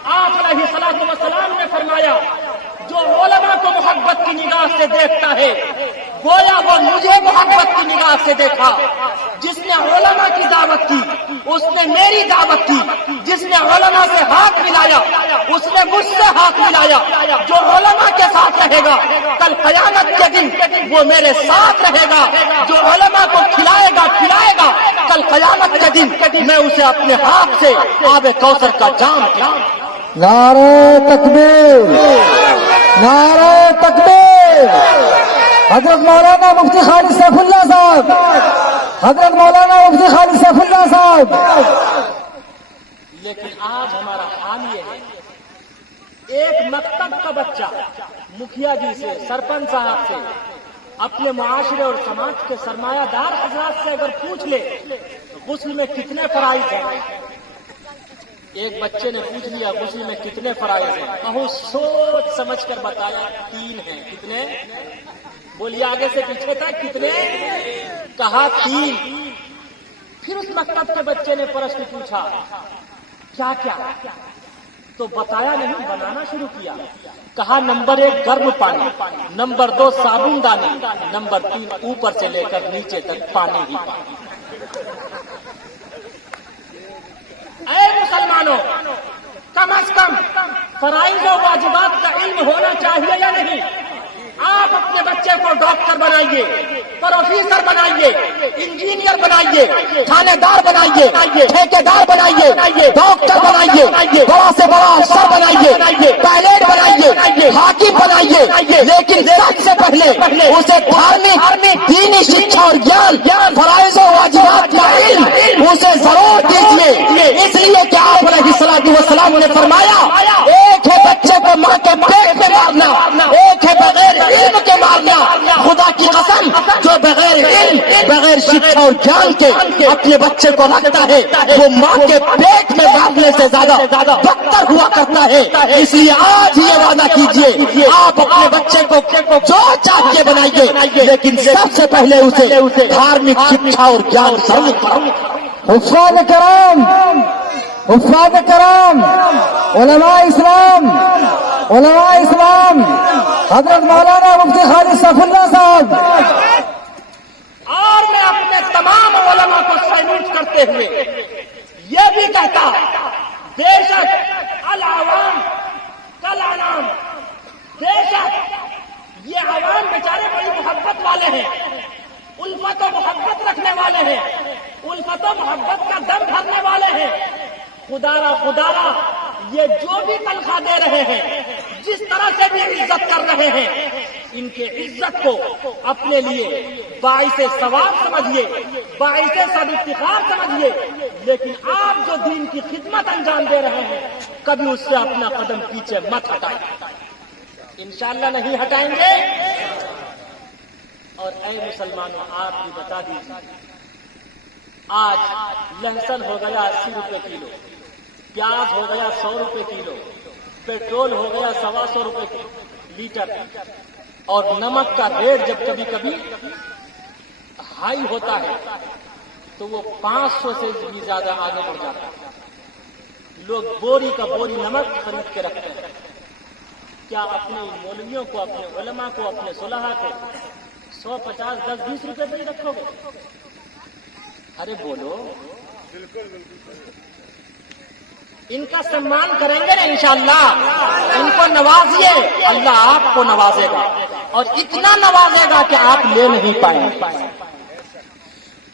आप अलैहिस्सलातु वस्सलाम ने फरमाया जो उलमा को मोहब्बत की निगाह से देखता है गोया वो मुझे मोहब्बत की निगाह से देखा। जिसने उलमा की दावत की उसने मेरी दावत की, जिसने उलमा से हाथ मिलाया उसने मुझसे हाथ मिलाया। जो उलमा के साथ रहेगा कल क़यामत के दिन वो मेरे साथ रहेगा। जो उलमा को खिलाएगा पिलाएगा कल क़यामत के दिन मैं उसे अपने हाथ से आबे कौसर का जाम पिलाऊंगा। नारे तकबीर, नारे तकबीर। हजरत मौलाना मुफ्ती खालिद सैफुल्लाह साहब, हजरत मौलाना मुफ्ती खालिद सैफुल्लाह साहब। लेकिन आज हमारा हाल ये है, एक मकतब का बच्चा मुखिया जी से, सरपंच साहब से, अपने मुआशरे और समाज के सरमायादार हजरात से अगर पूछ ले गुस्ल में कितने फराइज हैं, एक बच्चे ने पूछ लिया गुस्ल में कितने फराइज हैं, बहुत सोच समझ कर बताया 3 हैं। कितने? बोलिए आगे से पीछे तक कितने? कहा 3। फिर उस मकतब के बच्चे ने प्रश्न पूछा क्या क्या, तो बताया नहीं, बनाना शुरू किया। कहा नंबर 1 गर्म पानी, नंबर 2 साबुनदानी, नंबर 3 ऊपर से लेकर नीचे तक पानी ही पानी। ऐ मुसलमानों, कम से कम फराइज और वाजिबात का इल्म होना चाहिए या नहीं? आप अपने बच्चे को डॉक्टर बनाइए, प्रोफेसर बनाइए, इंजीनियर बनाइए, थानेदार बनाइए, ठेकेदार बनाइए, डॉक्टर बनाइए, बड़ा से बड़ा अफसर बनाइए, पायलट बनाइए, हाकिम बनाइए, लेकिन सबसे पहले उसे धार्मिक दीनी शिक्षा और ज्ञान फराइज और वाजिबात का इल्म उसे जरूर दीजिए। इसलिए कि आप अलैहिस्सलातु वस्सलाम ने फरमाया एक है बच्चे को मां के पेट में मारना, एक है बगैर इल्म के मारना। खुदा की कसम, जो बगैर इल्म बगैर शिक्षा और ज्ञान के अपने बच्चे को रखता है वो मां के पेट में मारने से ज्यादा बदतर हुआ करता है। इसलिए आज ये वादा कीजिए आप अपने बच्चे को जो चाहिए बनाइए, लेकिन सबसे पहले उसे धार्मिक शिक्षा और ज्ञान जरूर। हुफ़्फ़ाज़ कराम, हुफ़्फ़ाज़ कराम, उलमा इस्लाम, उलमा इस्लाम, हजरत मौलाना मुफ्ती खालिद सैफुल्लाह साहब। और मैं अपने तमाम उलमा को सैल्यूट करते हुए ये भी कहता, बेशक अल अवाम कल अनाम, बेशक ये अवाम बेचारे बड़ी मोहब्बत वाले हैं, उल्फत और मोहब्बत रखने वाले हैं, उल्फत और मोहब्बत का दम भरने वाले हैं। खुदारा ये जो भी तनख्वाह दे रहे हैं, जिस तरह से भी इज्जत कर रहे हैं, इनके इज्जत को अपने लिए बाइसे सवाब समझिए, बाइसे सब इफ्तिखार समझिए। लेकिन आप जो दीन की खिदमत अंजाम दे रहे हैं कभी उससे अपना कदम पीछे मत हटाएं, इंशाअल्लाह नहीं हटाएंगे। और ऐ मुसलमानों, आप भी बता दीजिए, आज लहसुन हो गया 80 रुपए किलो, प्याज हो गया 100 रुपए किलो, पेट्रोल हो गया 125 रुपए लीटर, और नमक का रेट जब कभी कभी हाई होता है तो वो 500 से भी ज्यादा आगे बढ़ जाता है। लोग बोरी का बोरी नमक खरीद के रखते हैं। क्या अपने मौलवियों को, अपने उलमा को, अपने सुलहा को 100, 50, 10, 20 रुपए पे ही रखोगे? अरे बोलो, इनका सम्मान करेंगे ना इंशाअल्लाह, इनको नवाजिए, अल्लाह आपको नवाजेगा और इतना नवाजेगा कि आप ले नहीं पाएंगे।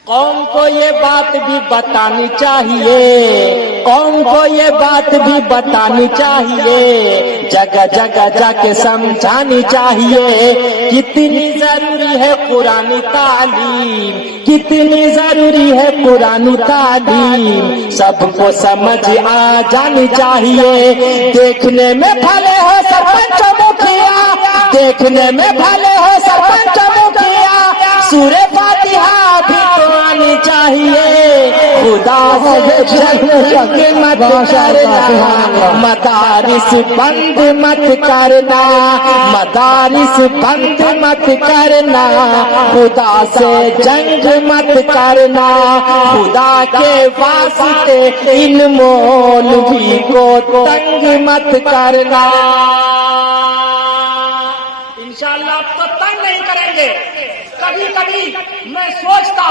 कौम को ये बात भी बतानी चाहिए, कौम को ये बात भी बतानी चाहिए, जगह जगह जाके समझानी चाहिए, कितनी जरूरी है कुरानी तालीम, कितनी जरूरी है कुरानी तालीम, सबको समझ आ जानी चाहिए। देखने में भले हो सरपंच मुखिया, देखने में भले हो सरपंच मुखिया, सूरे फातिहा भी तो आनी चाहिए, خدا سے جنگ مت کرنا، مدارس بند مت کرنا، مدارس بند مت کرنا، خدا سے جنگ مت کرنا، خدا کے واسطے ان مولوی کو تنگ مت کرنا۔ انشاءاللہ اب تو تنگ نہیں کریں گے۔ کبھی کبھی میں سوچتا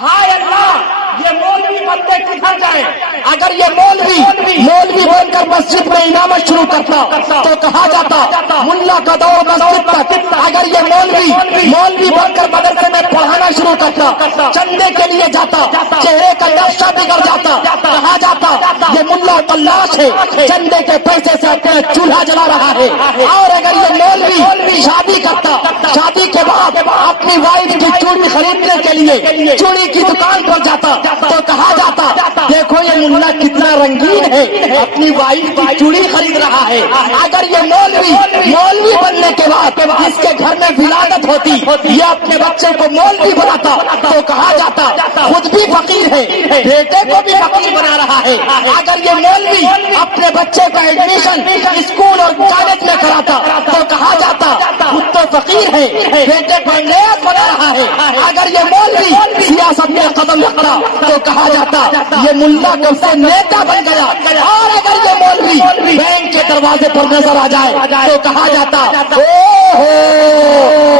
ہائے اللہ یہ مولوی بنتے کدھر جائیں۔ اگر یہ مولوی بن کر مسجد میں امامت شروع کرتا تو کہا جاتا ملا کا دور مسجد تک۔ اگر یہ مولوی بن کر مدرسے میں پڑھانا شروع کرتا، چندے کے لیے جاتا، چہرے کا نقشہ بگڑ جاتا، کہا جاتا یہ ملا تلاش ہے، چندے کے پیسے سے اپنا چولہا جلا رہا ہے۔ اور اگر یہ مولوی شادی کرتا، شادی کے بعد اپنی وائف کی چوڑی خریدنے کے لیے چوڑی کی دکان پر جاتا تو کہا جاتا دیکھو یہ ملا کتنا رنگین ہے، اپنی وائف کی چوڑی خرید رہا ہے۔ اگر یہ مولوی بننے کے بعد جس کے گھر میں ولادت ہوتی یہ اپنے بچے کو مولوی بناتا تو کہا جاتا خود بھی فقیر ہے، بیٹے کو بھی فقیر بنا رہا ہے۔ اگر یہ مولوی اپنے بچے کا ایڈمیشن اسکول اور کالج میں کراتا تو کہا جاتا خود تو فقیر ہے، بیٹے کو انگریز بنا رہا ہے۔ اگر یہ مولوی سیاست میں قدم رکھتا تو کہا جاتا یہ ملا کب سے نیتا بن گیا۔ اور اگر یہ مولوی بینک کے دروازے پر نظر آ جائے تو کہا جاتا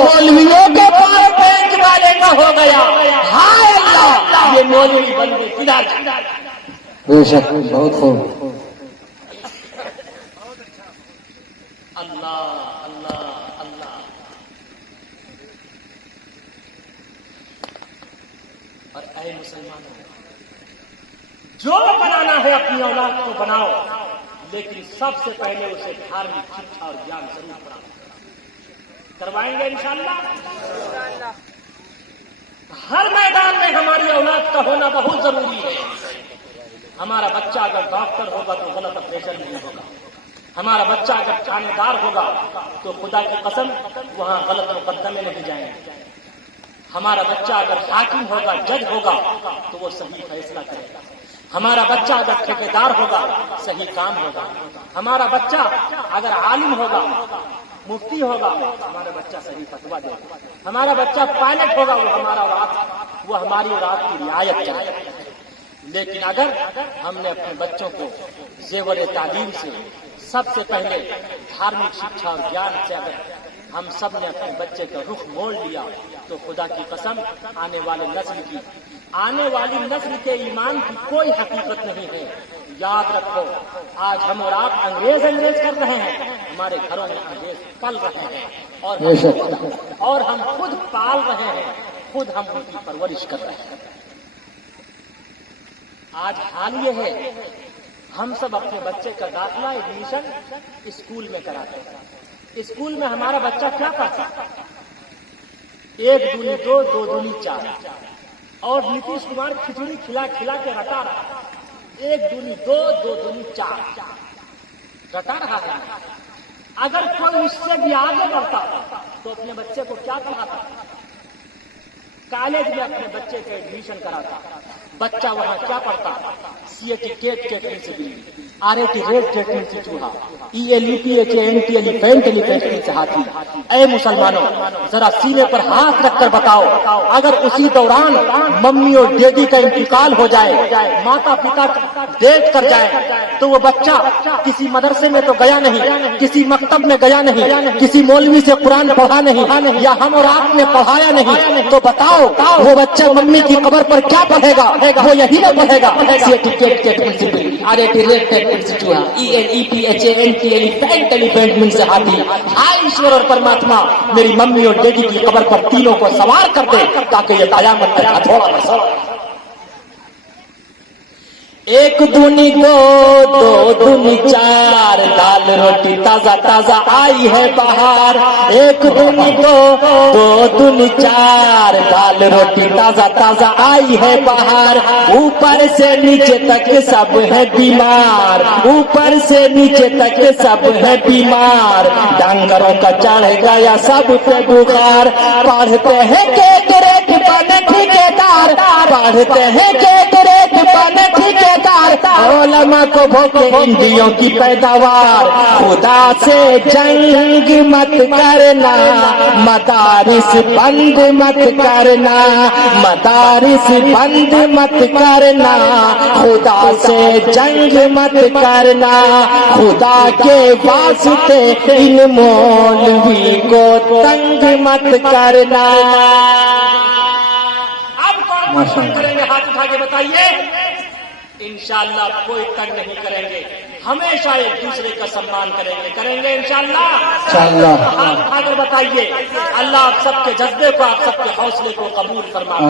مولویوں کے پاس بینک والے کا ہو گیا، ہائے اللہ یہ مولوی بن گئے کدھر جائے۔ بے شک بہت خوب۔ اللہ اللہ اللہ۔ اور اے مسلمانوں جو بنانا ہے اپنی اولاد کو بناؤ، لیکن سب سے پہلے اسے دھارمک شکشا اور گیان ضرور پراپت کروائیں گے انشاءاللہ۔ ہر میدان میں ہماری اولاد کا ہونا بہت ضروری ہے۔ ہمارا بچہ اگر ڈاکٹر ہوگا تو غلط آپریشن نہیں ہوگا، ہمارا بچہ اگر تھانے دار ہوگا تو خدا کی قسم وہاں غلط مقدمے نہیں جائیں گے، ہمارا بچہ اگر حاکم ہوگا جج ہوگا تو وہ صحیح فیصلہ کرے گا، ہمارا بچہ اگر ٹھیکیدار ہوگا صحیح کام ہوگا، ہمارا بچہ اگر عالم ہوگا مفتی ہوگا ہمارا بچہ صحیح فتویٰ دے گا، ہمارا بچہ پائلٹ ہوگا وہ ہماری اولاد کی رعایت کرے گا۔ لیکن اگر ہم نے اپنے بچوں کو زیور تعلیم سے سب سے پہلے دھارمک شکشا اور گیان سے اگر ہم سب نے اپنے بچے کا رخ موڑ لیا تو خدا کی قسم آنے والی نسل کے ایمان کی کوئی حقیقت نہیں ہے۔ یاد رکھو آج ہم اور آپ انگریز کر رہے ہیں، ہمارے گھروں میں انگریز پل رہے ہیں اور ہم خود پال رہے ہیں، خود ہم ان کی پرورش کر رہے ہیں۔ آج حال یہ ہے ہم سب اپنے بچے کا داخلہ ایڈمیشن اسکول میں کراتے ہیں۔ اسکول میں ہمارا بچہ کیا پڑھتا ہے؟ 1 دونی 2 2 دونی 4 اور نیتیش کمار کھچڑی کھلا کے رٹا رہا ہے۔ 1 دونی 2 2 دونی 4 رٹا رہا ہے۔ اگر کوئی اس سے بھی آگے بڑھتا تو اپنے بچے کو کیا پڑھاتا؟ کالج میں اپنے بچے کا ایڈمیشن کراتا، بچہ وہاں کیا پڑھتا؟ CAT cat principal, RAT rat treatment سے چوہا، ELEPHANT ایلیفینٹ سے ہاتھی۔ اے مسلمانوں ذرا سینے پر ہاتھ رکھ کر بتاؤ اگر اسی دوران ممی اور ڈیڈی کا انتقال ہو جائے، ماتا پتا ڈیتھ کر جائے تو وہ بچہ کسی مدرسے میں تو گیا نہیں، کسی مکتب میں گیا نہیں، کسی مولوی سے قرآن پڑھا نہیں یا ہم اور آپ نے پڑھایا نہیں، تو بتاؤ وہ بچہ ممی کی قبر پر کیا پڑھے گا؟ وہ یہی نہ پڑھے گا CAT کیٹ کے پرنسپل، RAT ریٹ ٹریٹمنٹ سے چوہا، ELEPHANT ایلیفینٹ سے ہاتھی۔ ہائے ایشور اور پرماتما میری ممی اور ڈیڈی کی قبر پر تینوں کو سوار کر دے تاکہ یہ قیامت تک ہتھوڑا نہ سو۔ 1 دونی 2 2 دونی 4 دال روٹی تازہ تازہ آئی ہے بہار۔ 1 دونی 2 2 دونی 4 دال روٹی تازہ تازہ آئی ہے بہار۔ اوپر سے نیچے تک سب ہے بیمار، اوپر سے نیچے تک سب ہے بیمار، ڈانگروں کا چڑھ گیا سب پہ بخار، پڑھتے ہیں کہ ریٹ بنے ٹھیکیدار، दार, पढ़ते हैं के ग्रेड बने ठेकेदार, उलमा को भोगे हिंदियों की पैदावार। खुदा से जंग मत करना, मदारिस बंद मत करना, मदारिस बंद मत करना, खुदा से जंग मत करना, खुदा के वास्ते इन मौलवी को तंग मत करना। अब कौन करेंगे? हाथ उठा के बताइए। इंशाअल्लाह कोई तंग नहीं करेंगे, हमेशा एक दूसरे का सम्मान करेंगे इंशाअल्लाह। हाथ उठाकर बताइए। अल्लाह आप सबके जज्बे को, आप सबके हौसले को कबूल फरमाए।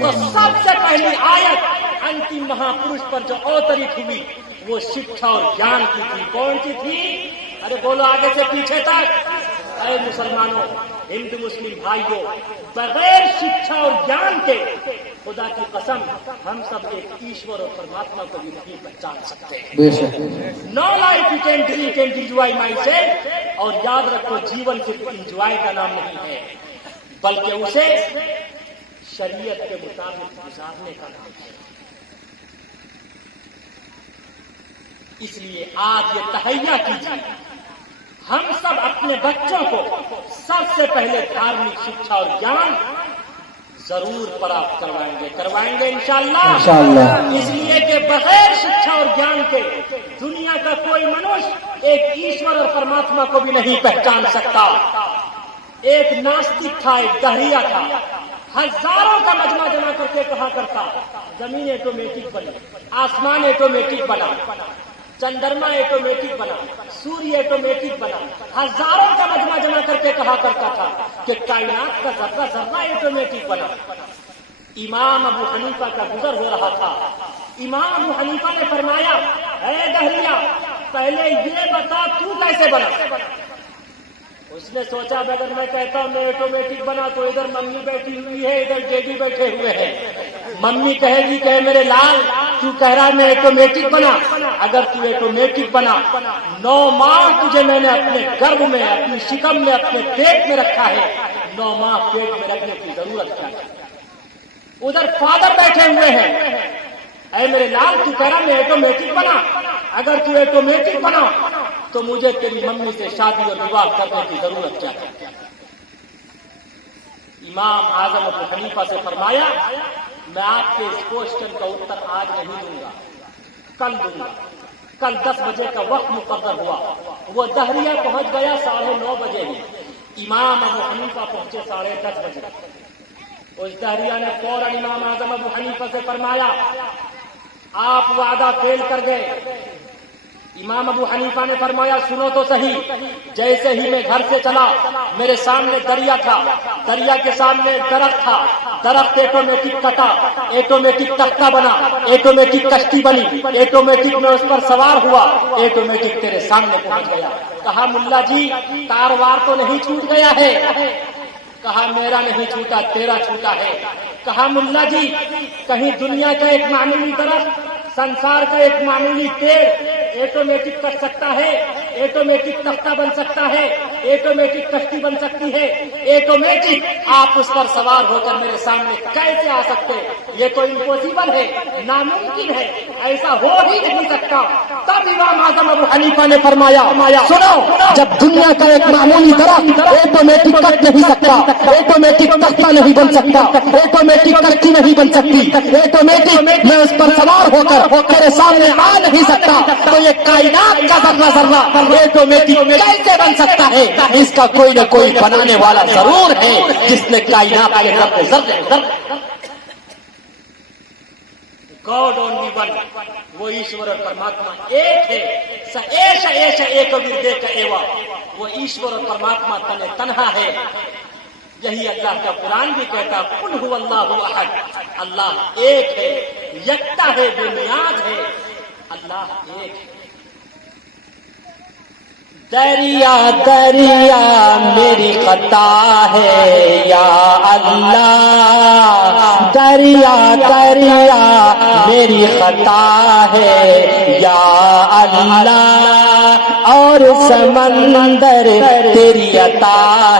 तो सबसे पहली आयत अंतिम महापुरुष पर जो अवतरित हुई वो शिक्षा और ज्ञान की थी। कौन सी थी? अरे बोलो आगे से पीछे तक। अरे मुसलमानों, हिंदू मुस्लिम भाइयों, बगैर शिक्षा और ज्ञान के खुदा की कसम हम सब एक ईश्वर और परमात्मा को भी नहीं पहचान सकते। No life you can dream can enjoy mind से। और याद रखो, जीवन सिर्फ एंजॉय का नाम नहीं है, बल्कि उसे शरीयत के मुताबिक गुजारने का नाम है। इसलिए आज ये तहैया कीजिए, हम सब अपने बच्चों को सबसे पहले धार्मिक शिक्षा और ज्ञान जरूर प्राप्त करवाएंगे इंशाअल्लाह। इसलिए कि बगैर शिक्षा और ज्ञान के दुनिया का कोई मनुष्य एक ईश्वर और परमात्मा को भी नहीं पहचान सकता। एक नास्तिक था, एक दहरिया था, हजारों का मजमा जमा करके कहा करता जमीन ऑटोमेटिक बनी, आसमान ऑटोमेटिक बना, चंद्रमा ऑटोमेटिक बना, सूर्य ऑटोमेटिक बना। हजारों का मजमा जमा करके कहा करता था कि कायनात का जर्रा जर्रा ऑटोमेटिक बना। इमाम अबू हनीफा का गुजर हो रहा था। इमाम अबू हनीफा ने फरमाया, ऐ दहरिया, पहले ये बता तू कैसे बना। उसने सोचा अगर मैं कहता हूं मैं ऑटोमेटिक बना तो इधर मम्मी बैठी हुई है, इधर डैडी बैठे हुए हैं। मम्मी कहेगी कि मेरे लाल तू कह रहा है मैं ऑटोमेटिक बना। अगर तू ऑटोमेटिक बना, 9 माह तुझे मैंने अपने गर्भ में, अपनी शिकम में, अपने पेट में रखा है, 9 माह पेट में रखने की जरूरत क्या है। उधर फादर बैठे हुए हैं, ऐ मेरे लाल तू कह रहा मैं ऑटोमेटिक बना। अगर तू ऑटोमेटिक बना तो मुझे तेरी मम्मी से शादी और विवाह करने की जरूरत क्या है। इमाम आजम अबू हनीफा से फरमाया, मैं आपके इस क्वेश्चन का उत्तर आज नहीं दूंगा, कल दूंगा। कल 10 बजे का वक्त मुकर्रर हुआ। वो दहरिया पहुंच गया 9:30 बजे ही। इमाम अबू हनीफा पहुंचे 10:30 बजे। उस दहरिया ने फौरन इमाम आजम अबू हनीफा से फरमाया, आप वादा फेल कर गए। इमाम अबू हनीफा ने फरमाया, सुनो तो सही। जैसे ही मैं घर से चला, मेरे सामने दरिया था, दरिया के सामने दरख्त था, दरख्त ऑटोमेटिक कटा, ऑटोमेटिक तख्ता बना, ऑटोमेटिक कश्ती बनी, ऑटोमेटिक में उस पर सवार हुआ, ऑटोमेटिक तेरे सामने पहुंच गया। कहा मुल्ला जी कारवार तो नहीं छूट गया है। कहा मेरा नहीं छूटा, तेरा छूटा है। कहा मुल्ला जी कहीं दुनिया का एक मामूली दरख्त, संसार का एक मामूली पेड़ ऑटोमेटिक कर सकता है, ऑटोमेटिक तख्ता बन सकता है, ऑटोमेटिक कश्ती बन सकती है, ऑटोमेटिक आप उस पर सवार होकर मेरे सामने कैसे आ सकते? ये तो इम्पॉसिबल है, नामुमकिन है, ऐसा हो ही नहीं सकता। तब इमाम आजम अबू हनीफा ने फरमाया, सुनो, जब दुनिया का एक मामूली दरख्त ऑटोमेटिक कट नहीं सकता, ऑटोमेटिक तख्ता नहीं बन सकता, ऑटोमेटिक कश्ती नहीं बन सकती, ऑटोमेटिक मैं उस पर सवार होकर तेरे सामने आ नहीं सकता, तो ये कायनात का जर्रा जर्रा ऑटोमेटिक कैसे बन सकता है? इसका कोई न कोई बनाने वाला जरूर है, जिसने कायनात के जर्रे जर्रे। गॉड ओनली वन, वो ईश्वर और परमात्मा एक है। स एश एश एक विदेक एवा, वो ईश्वर और परमात्मा तने तन्हा है। यही अल्लाह का कुरान भी कहता, कुल हुवल्लाहु अहद, अल्लाह एक है, यकता है, बुनियाद है, अल्लाह एक है। दरिया दरिया मेरी खता है या अल्लाह, दरिया दरिया मेरी खता है या अल्लाह, और समंदर तेरी अता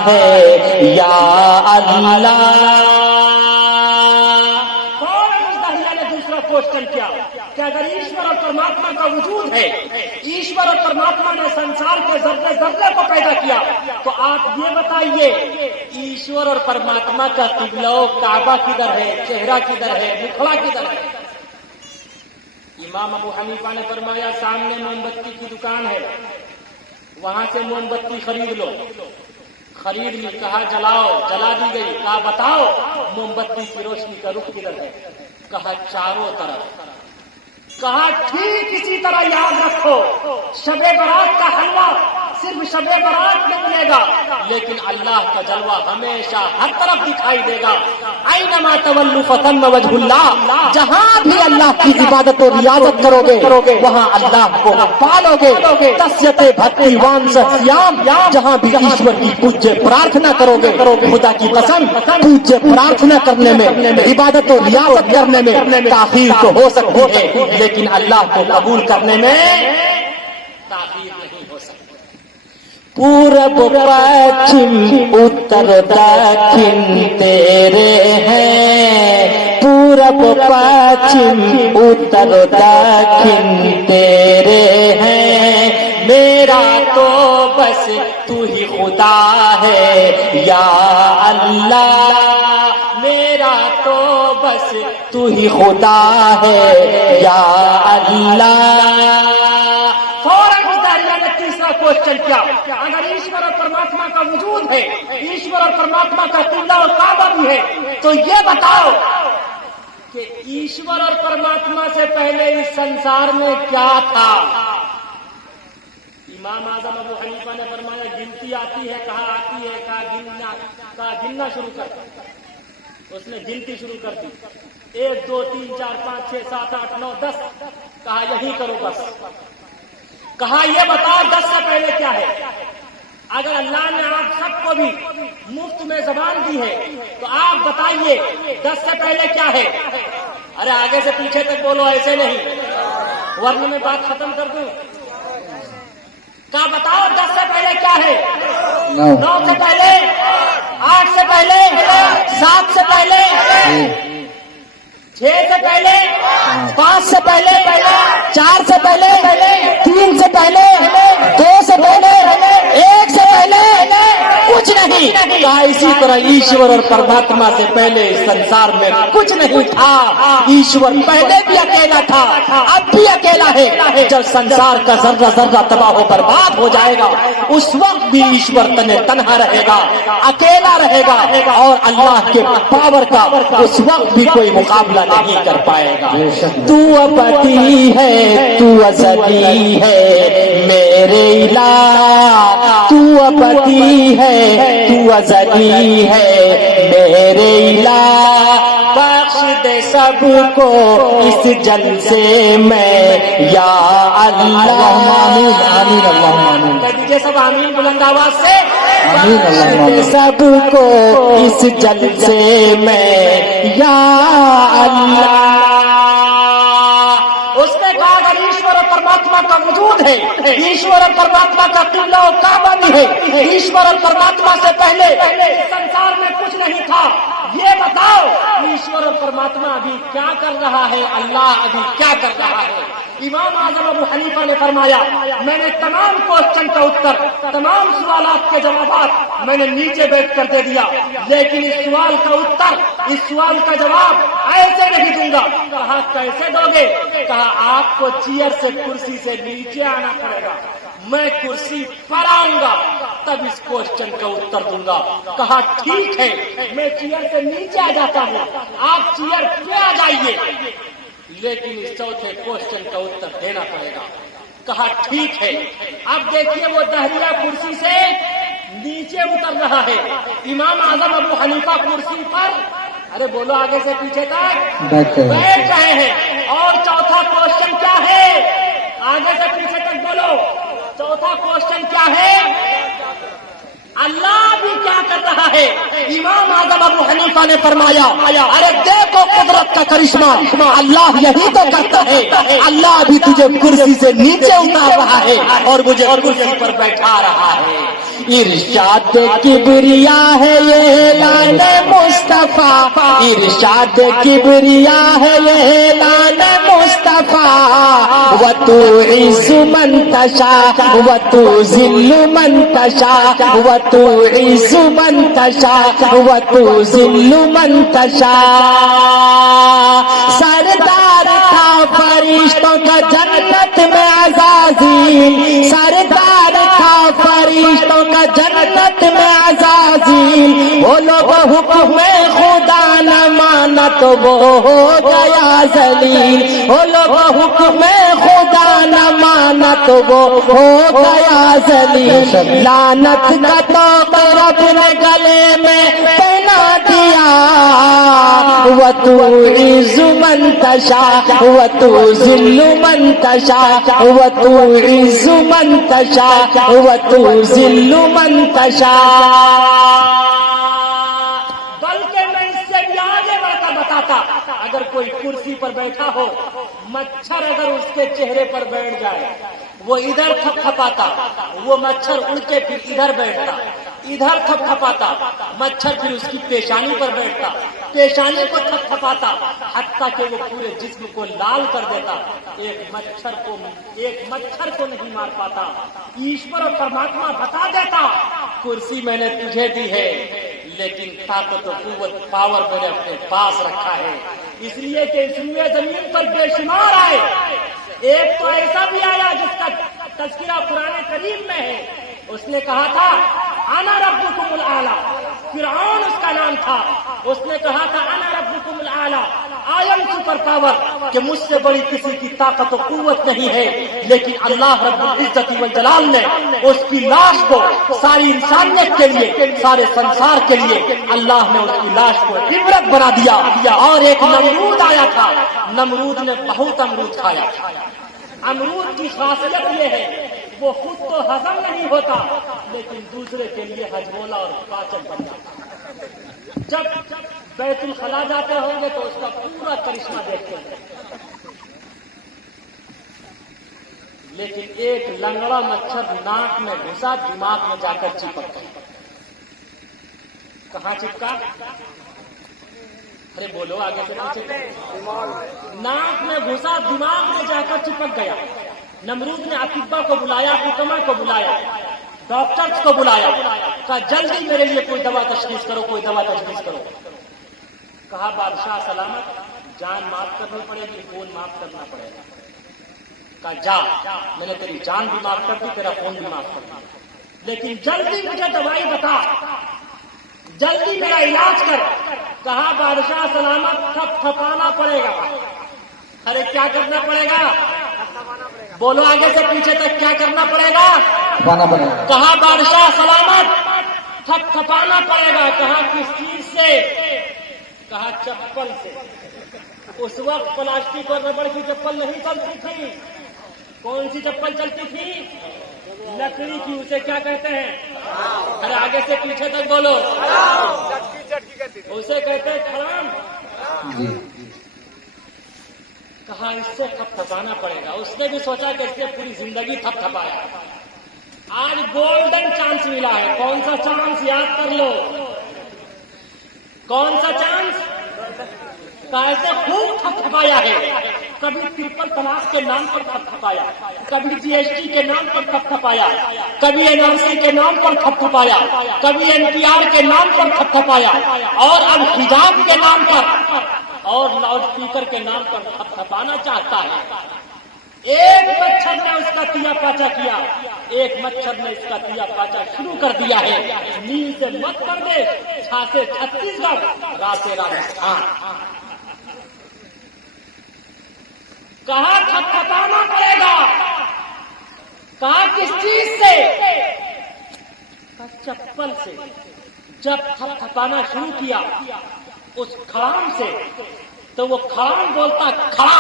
है या अल्लाह। क्वेश्चन किया कि अगर ईश्वर और परमात्मा का वजूद है, ईश्वर और परमात्मा ने संसार के जर्रे जर्रे को पैदा किया, तो आप ये बताइए ईश्वर और परमात्मा का किबला काबा किधर है, चेहरा किधर है, मुखड़ा किधर है? इमाम अबू हनीफा ने फरमाया सामने मोमबत्ती की दुकान है, वहां से मोमबत्ती खरीद लो। खरीद ली, कहा जलाओ, जला दी गई। कहा बताओ मोमबत्ती की रोशनी का रुख किधर है? कहा चारों तरफ। कहा ठीक इसी तरह याद रखो, शबे बरात का हलवा सिर्फ शबे बरात में मिलेगा, लेकिन अल्लाह का जलवा हमेशा हर तरफ दिखाई देगा। ऐनमा तवल्लु फतन्न वजहुल्लाह, जहां भी अल्लाह की इबादत और रियाजत करोगे वहां अल्लाह को पालोगे। तस्यते भक्तिवान सस्याम, जहां भी ईश्वर की पूज्य प्रार्थना करोगे, खुदा की कसम पूज्य प्रार्थना करने में, इबादत और रियाजत करने में ताखीर तो हो सकती है, लेकिन अल्लाह को कबूल करने में ताखीर नहीं हो सकती। पूरब पश्चिम उत्तर दक्षिण तेरे हैं, पूरब पश्चिम उत्तर दक्षिण तेरे हैं, मेरा तो बस तू ही खुदा है या अल्लाह, मेरा तो बस तू ही खुदा है या अल्लाह। फौरन मुतारिया ने तीसरा क्वेश्चन किया, अगर ईश्वर और परमात्मा का वजूद है, ईश्वर और परमात्मा का किबला और काबा भी है, तो ये बताओ कि ईश्वर और परमात्मा से पहले इस संसार में क्या था? इमाम आजम अबू हनीफा ने फरमाया गिनती आती है, कहा आती है, कहा गिनना शुरू कर। उसने गिनती शुरू कर दी, 1 2 3 4 5 6 7 8 9 10। कहा यही करो बस। कहा ये बताओ 10 से पहले क्या है? अगर अल्लाह ने आप सबको भी मुफ्त में जबान दी है, तो आप बताइए 10 से पहले क्या है? अरे आगे से पीछे तक बोलो, ऐसे नहीं, वरना मैं बात खत्म कर दूं। कहा बताओ 10 से पहले क्या है? 9 से पहले, 8 से पहले, 7 से पहले, 6 से पहले, 5 से पहले, 4 से पहले, 3 से पहले, 2 से पहले, 1 से पहले, कुछ नहीं। कहा इसी तरह ईश्वर और परमात्मा से पहले इस संसार में कुछ नहीं था। ईश्वर पहले भी अकेला था, अब भी अकेला है। जब संसार का जर्रा जर्रा तबाह बर्बाद हो जाएगा, उस वक्त भी ईश्वर तने तन्हा रहेगा, अकेला रहेगा, और अल्लाह के पावर का उस वक्त भी कोई मुकाबला नहीं कर पाएगा। तू अबदी है, तू अज़ली है मेरे इलाह, तू अबदी है, तू अज़ली है मेरे इलाह, बख्श दे सबको इस जलसे में या अल्लाह। आमीन आमीन अल्लाह आमीन। कह दीजिए सब आमीन बुलंद आवाज से। बख्श दे सबको इस जलसे में या अल्लाह। उसने कहा अगर ईश्वर और परमात्मा का वजूद है, ईश्वर और परमात्मा का किबला और काबा भी है, ईश्वर और परमात्मा से पहले संसार में कुछ नहीं था, ये बताओ ईश्वर और परमात्मा अभी क्या कर रहा है, अल्लाह अभी क्या कर रहा है? इमाम आजम अबू हनीफा ने फरमाया मैंने तमाम क्वेश्चन का उत्तर, तमाम सवालात के जवाब मैंने नीचे बैठ कर दे दिया, लेकिन इस सवाल का उत्तर, इस सवाल का जवाब ऐसे नहीं दूंगा। कहा कैसे दोगे? कहा आपको चेयर से, कुर्सी से नीचे आना पड़ेगा, मैं कुर्सी पर आऊंगा तब इस क्वेश्चन का उत्तर दूंगा। कहा ठीक है, मैं चेयर से नीचे आ जाता हूँ, आप चेयर पे आ जाइए, लेकिन इस चौथे क्वेश्चन का उत्तर देना पड़ेगा। कहा ठीक है। अब देखिए वो दहरिया कुर्सी से नीचे उतर रहा है, इमाम आजम अबू हनीफा कुर्सी पर, अरे बोलो आगे से पीछे तक बैठ रहे हैं। और चौथा क्वेश्चन क्या है? आगे से पीछे तक बोलो, चौथा क्वेश्चन क्या है? अल्लाह भी क्या कर रहा है? इमाम आजम अबू हनीफा ने फरमाया अरे देखो कुदरत का करिश्मा, अल्लाह यही तो करता है, अल्लाह भी तुझे कुर्सी से नीचे उतार रहा है और मुझे कुर्सी पर बैठा रहा है। इरशाद किबरिया है ये लाने मुस्तफा, इरशाद किबरिया है ये लाने وتعز من تشاء وتذل من تشاء وتعز من تشاء وتذل من تشاء سردار تھا فرشتوں کا جنت میں عزازیل سردار تھا فرشتوں کا جنت میں عزازیل وہ لوگ حکم خدا نہ مانا تو وہ ہو گیا ذلیل وہ لوگ حکم خدا نہ مانا تو وہ ہو گیا ذلیل لعنت کا طوق رب نے گلے میں پہنا دیا وتعز من تشاء وتذل من تشاء وتعز من تشاء وتذل من تشاء. بلکہ میں اس سے بھی آگے بڑھ کر بتاتا، اگر کوئی کرسی پر بیٹھا ہو، مچھر اگر اس کے چہرے پر بیٹھ جائے، وہ ادھر تھپ تھپاتا، وہ مچھر اڑ کے پھر ادھر بیٹھتا، ادھر تھپ تھپاتا، مچھر پھر اس کی پیشانی پر بیٹھتا، پیشانی کو تھپ تھپاتا، حتیٰ کہ وہ پورے جسم کو لال کر دیتا، ایک مچھر کو نہیں مار پاتا. ایشور اور پرماتما بتا دیتا، کرسی میں نے تجھے دی ہے لیکن طاقت و قوت پاور میں نے اپنے پاس رکھا ہے، اس لیے کہ اس لیے زمین پر بے شمار آئے. ایک تو ایسا بھی آیا جس کا تذکرہ قرآن کریم میں ہے، اس نے کہا تھا انا ربکم الاعلی، فرعون اس کا نام تھا، اس نے کہا تھا انا ربکم الاعلی، آئی ایم سپر پاور، کہ مجھ سے بڑی کسی کی طاقت و قوت نہیں ہے. لیکن اللہ رب العزت والجلال نے اس کی لاش کو ساری انسانیت کے لیے، سارے سنسار کے لیے اللہ نے اس کی لاش کو عبرت بنا دیا. اور ایک نمرود آیا تھا، نمرود نے بہت امرود کھایا. امرود کی خاصیت یہ ہے وہ خود تو ہضم نہیں ہوتا لیکن دوسرے کے لیے ہجمولا اور پاچن بن جاتا. جب بیت الخلا جاتے ہوں گے تو اس کا پورا کرشمہ دیکھتے ہیں. لیکن ایک لنگڑا مچھر ناک میں گھسا، دماغ میں جا کر چپک گیا. کہاں چپکا؟ ارے بولو آگے سے پیچھے. ناک میں گھسا، دماغ میں جا کر چپک گیا. نمرود نے اطباء کو بلایا، حکما کو بلایا، ڈاکٹرز کو بلایا، کہا جلدی میرے لیے کوئی دوا تشخیص کرو، کوئی دوا تشخیص کرو. کہا بادشاہ سلامت، جان معاف کرنی پڑے گی، خون معاف کرنا پڑے گا. کہا جا، میں نے تیری جان بھی معاف کر دی، تیرا خون بھی معاف کر دیا، لیکن جلدی مجھے دوائی بتا، جلدی میرا علاج کر. کہا بادشاہ سلامت، تھپ تھپانا پڑے گا. ارے کیا کرنا پڑے گا؟ بولو آگے سے پیچھے تک، کیا کرنا پڑے گا؟ کہا بادشاہ سلامت، تھپ تھپانا پڑے گا. کہا کس چیز سے؟ کہا چپل سے. اس وقت پلاسٹک اور ربڑ کی چپل نہیں چلتی تھی. کون سی چپل چلتی تھی؟ لکڑی کی. اسے کیا کہتے ہیں؟ ارے آگے سے پیچھے تک بولو. اسے کہتے ہیں کھڑام. کہا اس سے تھپ تھپانا پڑے گا. اس نے بھی سوچا کہ اس نے پوری زندگی تھپ تھپایا. آج گولڈن چانس ملا ہے. کون سا چانس؟ یاد کر لو. کون سا چانس؟ کیسے خوب تھپ تھپایا ہے. کبھی ٹرپل طلاق کے نام پر تھپ تھپایا، کبھی GST کے نام پر تھپ تھپایا، کبھی NRC کے نام پر تھپ تھپایا، کبھی NPR کے نام پر تھپ تھپایا، اور اب حجاب کے نام پر اور لاؤڈ اسپیکر کے نام پر تھپ تھپانا چاہتا ہے. ایک مچھر نے اس کا تیا پاچا کیا، ایک مچھر نے اس کا تیا پاچا شروع کر دیا ہے. نیل سے مت کر دے، چھا سے چھتیس گڑھ، را سے راجستھان. کہاں تھپ تھپانا پڑے گا؟ کہاں کس چیز سے؟ چپل سے. جب تھپ تھپانا شروع کیا اس کھڑام سے تو وہ کھڑام بولتا کھڑا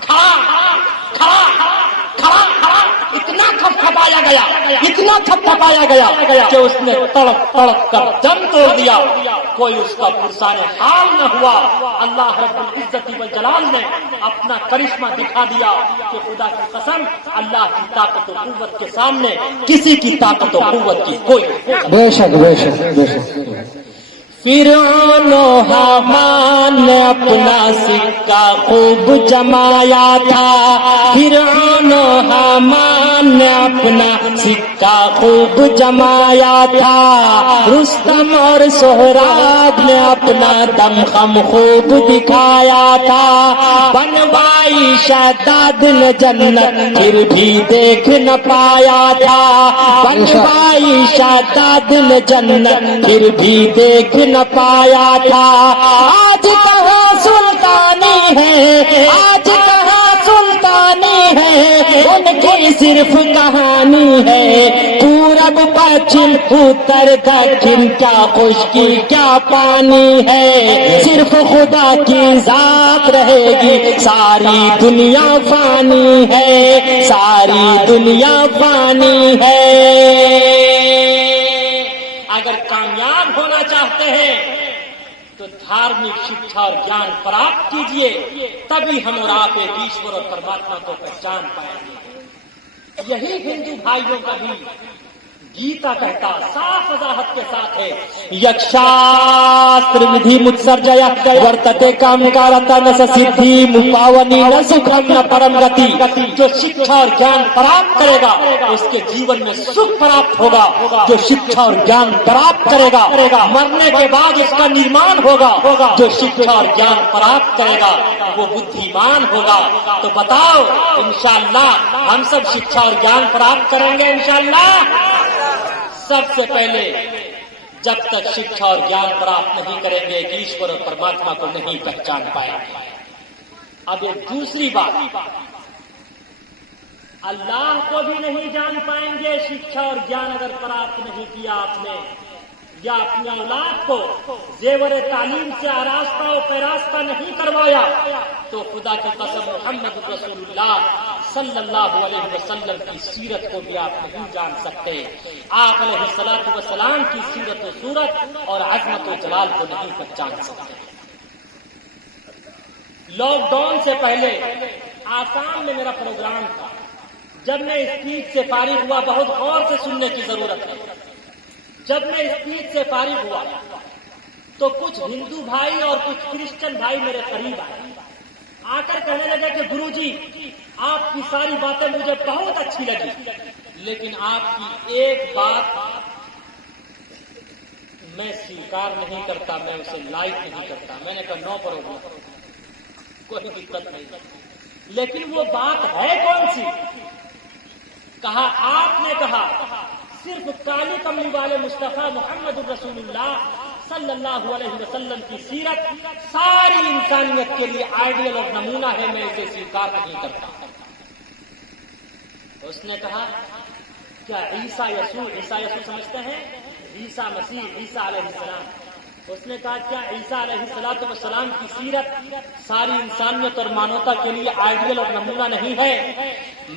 کھڑا کھڑا کھڑا کھڑا. اتنا تھپ تھپایا گیا، اتنا تھپ تھپایا گیا کہ اس نے تڑپ تڑپ کر دم توڑ دیا. کوئی اس کا پرسان حال نہ ہوا. اللہ رب العزت والجلال نے اپنا کرشمہ دکھا دیا کہ خدا کی قسم اللہ کی طاقت و قوت کے سامنے کسی کی طاقت و قوت کی کوئی. بے شک بے شک بے شک. فرعون و حامان نے اپنا سکہ خوب جمایا تھا، فرعون و حامان نے اپنا سکہ خوب جمایا تھا، رستم اور سہراب نے اپنا دمخم خوب دکھایا تھا، بنوائی شہزاد نے جنت پھر بھی دیکھ نہ پایا تھا، بنوائی شہزاد نے جنت پھر بھی دیکھ نہ پایا تھا، آج کہاں سلطانی ہے، آج کہاں سلطانی ہے، ان کی صرف کہانی ہے، پورب پچھم اتر دکھن کیا خشکی کیا پانی ہے، صرف خدا کی ذات رہے گی، ساری دنیا فانی ہے، ساری دنیا فانی ہے۔ اگر کامیاب ہونا چاہتے ہیں تو دھارمک شکشا اور جان پراپت کیجئے، تبھی ہم اور آپ ایشور اور پرماتما کو پہچان پائیں گے۔ یہی ہندو بھائیوں کا بھی گیتا کہتا صاف وضاحت کے ساتھ ہے، یکشاستر ودھی متسرجیا ورتتے کامکارتا نہ سدھی مپاونی نہ سکھم نہ پرم گتی، جو شکشا اور جان پراپت کرے گا اس کے جیون میں سکھ پراپت ہوگا، جو شکشا اور جان پراپت کرے گا مرنے کے بعد اس کا نرمان ہوگا، جو شکشا اور جان پراپت کرے گا وہ بدھیمان ہوگا۔ تو بتاؤ انشاءاللہ ہم سب شکشا اور جان پراپت کریں گے انشاءاللہ؟ سب سے پہلے جب تک شکشا اور جان پراپت نہیں کریں گے ایشور اور پرماتما کو نہیں پہچان پائیں گے۔ اب ایک دوسری بات، اللہ کو بھی نہیں جان پائیں گے شکشا اور جان اگر پراپت نہیں کیا آپ نے، یا اپنی اولاد کو زیور تعلیم سے آراستہ و پیراستہ نہیں کروایا، تو خدا کی قسم محمد رسول اللہ صلی اللہ علیہ وسلم کی سیرت کو بھی آپ نہیں جان سکتے، آپ علیہ الصلوۃ والسلام کی سیرت و صورت اور عظمت و جلال کو نہیں پہچان سکتے۔ لاک ڈاؤن سے پہلے آسام میں میرا پروگرام تھا، جب میں اسپیچ سے فارغ ہوا، بہت غور سے سننے کی ضرورت ہے، جب میں اسپیچ سے فارغ ہوا تو کچھ ہندو بھائی اور کچھ کرسچن بھائی میرے قریب آئے، آ کر کہنے لگے کہ گرو جی آپ کی ساری باتیں مجھے بہت اچھی لگی، لیکن آپ کی ایک بات میں سویکار نہیں کرتا، میں اسے لائک نہیں کرتا۔ میں نے کہا نو پرابلم، کوئی دقت نہیں، لیکن وہ بات ہے کون سی؟ کہا آپ نے کہا صرف کالی کملی والے مصطفیٰ محمد الرسول اللہ صلی اللہ علیہ وسلم کی سیرت ساری انسانیت کے لیے آئیڈیل اور نمونہ ہے، میں اسے سویکار نہیں کرتا۔ اس نے کہا کیا عیسیٰ یسوع سمجھتے ہیں؟ عیسیٰ مسیح، عیسیٰ علیہ السلام۔ اس نے کہا کیا عیسیٰ علیہ السلام کی سیرت ساری انسانیت اور مانوتا کے لیے آئیڈیل اور نمونہ نہیں ہے؟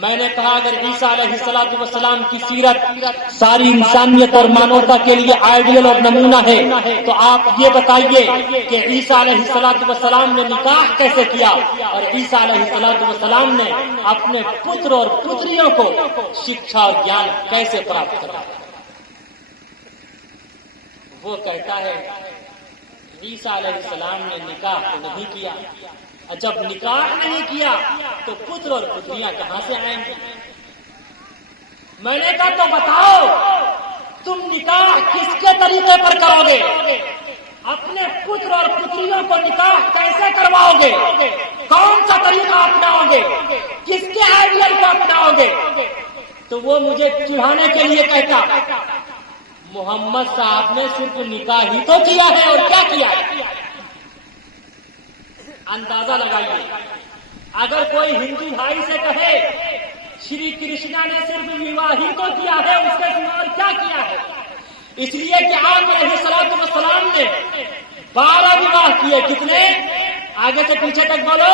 میں نے کہا اگر عیسیٰ علیہ السلام کی سیرت ساری انسانیت اور مانوتا کے لیے آئیڈیل اور نمونہ ہے تو آپ یہ بتائیے کہ عیسیٰ علیہ السلام نے نکاح کیسے کیا، اور عیسیٰ علیہ السلام نے اپنے پتر اور پتریوں کو شکشا اور گیان کیسے پراپت کرا؟ وہ کہتا ہے عیسیٰ علیہ السلام نے نکاح تو نہیں کیا، اور جب نکاح نہیں کیا تو پتر اور پتریاں کہاں سے آئیں گی؟ میں نے کہا تو بتاؤ تم نکاح کس کے طریقے پر کرو گے؟ اپنے پتر اور پتریوں کو نکاح کیسے کرواؤ گے؟ کون سا طریقہ اپناؤ گے؟ کس کے آئیڈیل کو اپناؤ گے؟ تو وہ مجھے چڑھانے کے لیے کہتا محمد صاحب نے صرف نکاح ہی تو کیا ہے، اور کیا کیا ہے؟ اندازہ لگائیے، اگر کوئی ہندو بھائی سے کہے شری کرشنا نے صرف وواہ ہی تو کیا ہے، اس کے سوا اور کیا کیا ہے؟ اس لیے کہ آپ علیہ السلام نے 12 وواہ کیے، کتنے؟ آگے سے پیچھے تک بولو۔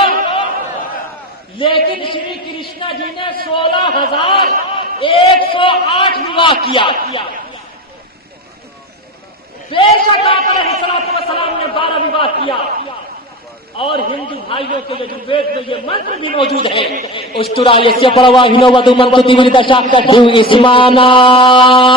لیکن شری کرشنا جی نے 16,108 وواہ کیا۔ بے شک آپ علیہ السلام نے 12 وواہ کیا، اور ہندو بھائیوں کے یجوروید میں یہ منتر بھی موجود ہے. اشترايस्य پرواہنو ودومنتو دیوردشا دیو اسمانا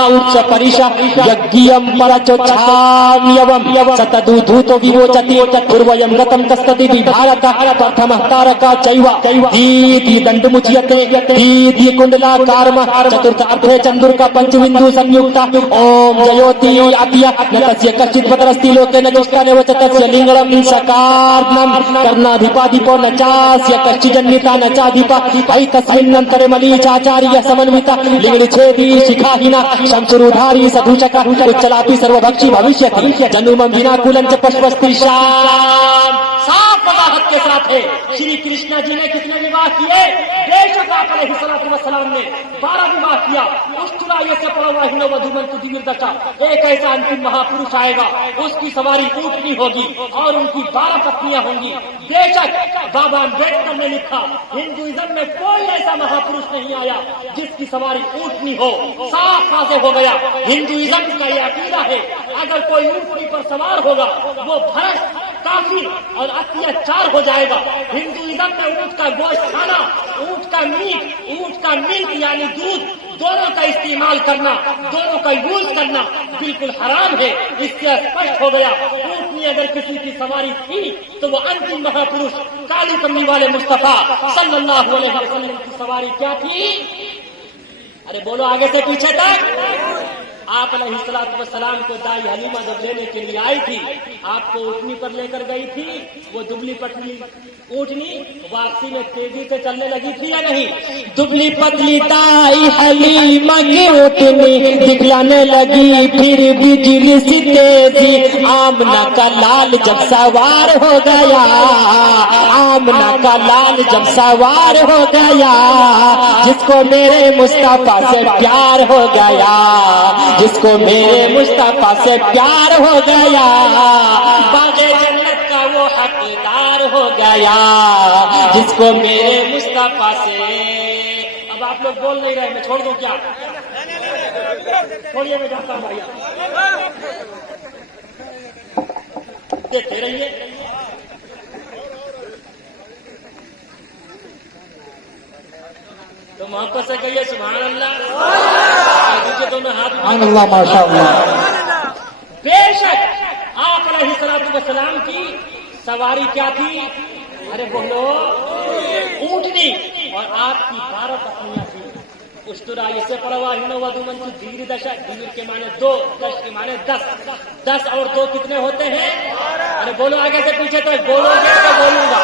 اچ پریشا یگیم پرچوچھامیم ستدو دھوتو ویوچتی پورویم گتم تستتی بھارت پرتھمہ تارکا چیوا دیدی دنڈ مچیتے دیدی کنڈلا کارم چترتھ ارتھے چندرکا پنچبندو سنیکتا اوم جیوتی اتیا نتسیہ کشچت پترستی لوکے نجوستانے وچتسیہ لنگڑم سکارنم کرنادھیپادھیپو نچاسیہ کشچجنیتا نچادھیپا ایتسمننترے ملیچاچاریہ سمنوتا لنگڑ چھیدی شکھاہینا شمشرودھاری سدھوچکا اچلاپی سروبھکشی بھوشیتی جنومم ویناکولم چ پشپستی شام. صاف وضاحت کے ساتھ ہے. شری کرشنا جی نے کتنے وواہ کیے؟ بے شک آپ علیہ الصلوۃ والسلام نے 12 وواہ کیا. اشترايस्य پرواہنو ودومنتو دیوردشا ایک ایسا انتم مہاپروش آئے گا, اس کی سواری اونٹنی ہوگی اور ان کی 12 پتنیاں ہوں گی. بے شک بابا امبیڈکر نے لکھا ہندوازم میں کوئی ایسا مہاپروش نہیں آیا جس کی سواری اونٹنی ہو. صاف واضح ہو گیا ہندوازم کا یہ عقیدہ ہے اگر کوئی اونٹنی پر سوار ہوگا وہ بھرت کافی اور اتیاچار ہو جائے گا. ہندوازم میں اونٹ کا گوشت کھانا, اونٹ کا میٹ, اونٹ کا ملک یعنی دودھ دونوں کا استعمال کرنا, دونوں کا یوز کرنا بالکل حرام ہے. اس سے اسپشٹ ہو گیا اونٹنی اگر کسی کی سواری تھی تو وہ انتم مہاپروش کالی کمنی والے مصطفیٰ صلی اللہ علیہ وسلم کی سواری کیا تھی؟ ارے بولو آگے سے پیچھے تک. آپ علیہ الصلوۃ والسلام کو دائی حلیمہ جب لینے کے لیے آئی تھی, آپ کو اونٹنی پر لے کر گئی تھی. وہ دبلی پتلی اونٹنی واپسی میں تیزی سے چلنے لگی تھی یا نہیں؟ دبلی پتلی دائی حلیمہ کی اونٹنی دکھلانے لگی پھر بجلی سی تیزی. آمنہ کا لال جب سوار ہو گیا, آمنہ کا لال جب سوار ہو گیا, جس کو میرے مصطفیٰ سے پیار ہو گیا, جس کو میرے مصطفیٰ سے پیار ہو گیا, باغ جنت کا وہ حقدار ہو گیا, جس کو میرے مصطفیٰ سے. اب آپ لوگ بول نہیں رہے, میں چھوڑ دوں کیا؟ چھوڑیے, میں جاتا ہوں بھیا. دیکھتے رہیے. تو محبت سے کہیے سبحان اللہ. تو میں ہاتھ سبحان اللہ, ماشاء اللہ. بے شک آپ علیہ الصلوۃ والسلام کی سواری کیا تھی؟ ارے بولو اونٹنی, اور آپ کی 12 پتنیاں تھیں. اشترايस्य پرواہنو ودومنتو دیوردشا, دیر کے معنی 2, دش کے معنی 10. 10 اور 2 کتنے ہوتے ہیں؟ ارے بولو آگے سے پیچھے تک بولو گے تو بولوں گا.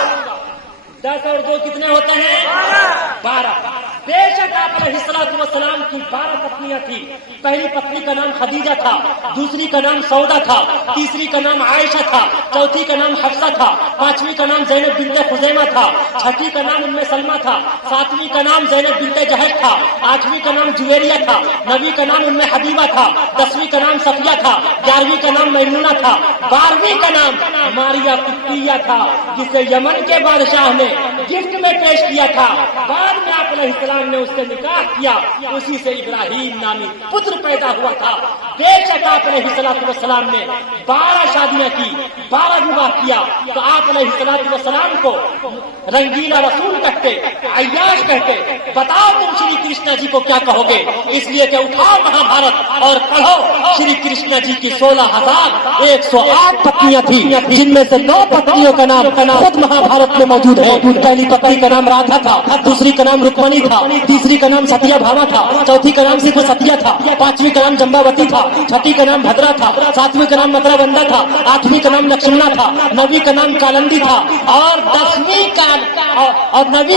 10 اور 2 کتنے ہوتے ہیں؟ 12. بے شک آپ علیہ الصلوۃ والسلام کی 12 پتنیاں تھیں. پہلی پتنی کا نام خدیجہ تھا, دوسری کا نام سودا تھا, تیسری کا نام عائشہ تھا, چوتھی کا نام حفصہ تھا, پانچویں کا نام زینب بنت خزیمہ تھا, چھٹی کا نام ام سلمہ تھا, ساتویں کا نام زینب بنت جہش تھا, آٹھویں کا نام جویریہ تھا, نویں کا نام ام حبیبہ تھا, 10ویں کا نام صفیہ تھا, 11ویں کا نام میمونہ تھا, 12ویں کا نام ماریہ قبطیہ تھا, جسے یمن کے بادشاہ نے گفٹ میں پیش کیا تھا. بعد میں آپ علیہ السلام نے اس سے نکاح کیا, اسی سے ابراہیم نامی پتر پیدا ہوا تھا. بے شک آپ علیہ الصلوۃ والسلام نے 12 شادیاں کی, 12 وواہ کیا. تو آپ علیہ الصلوۃ والسلام کو رنگیلا رسول کہتے, عیاش کہتے. بتاؤ تم شری کرشنا جی کو کیا کہو گے؟ اس لیے کہ اٹھاؤ مہا بھارت اور پڑھو. شری کرشنا جی کی 16,108 پتنیاں تھیں, جن میں سے 2 پتنیوں کا نام خود مہا بھارت میں موجود ہے. پہلی پتنی کا نام رادھا تھا, دوسری کا نام رکمنی تھا, تیسری کا نام ستیہ بھاما تھا, چوتھی کا نام صرف ستیہ تھا, پانچویں کا نام جمباوتی تھا, چھٹی کا نام بھدرا تھا, ساتویں کا نام مدرا بندہ تھا, آٹھویں کا نام لکشمنا تھا, نویں کا نام کالندی تھا, اور 10ویں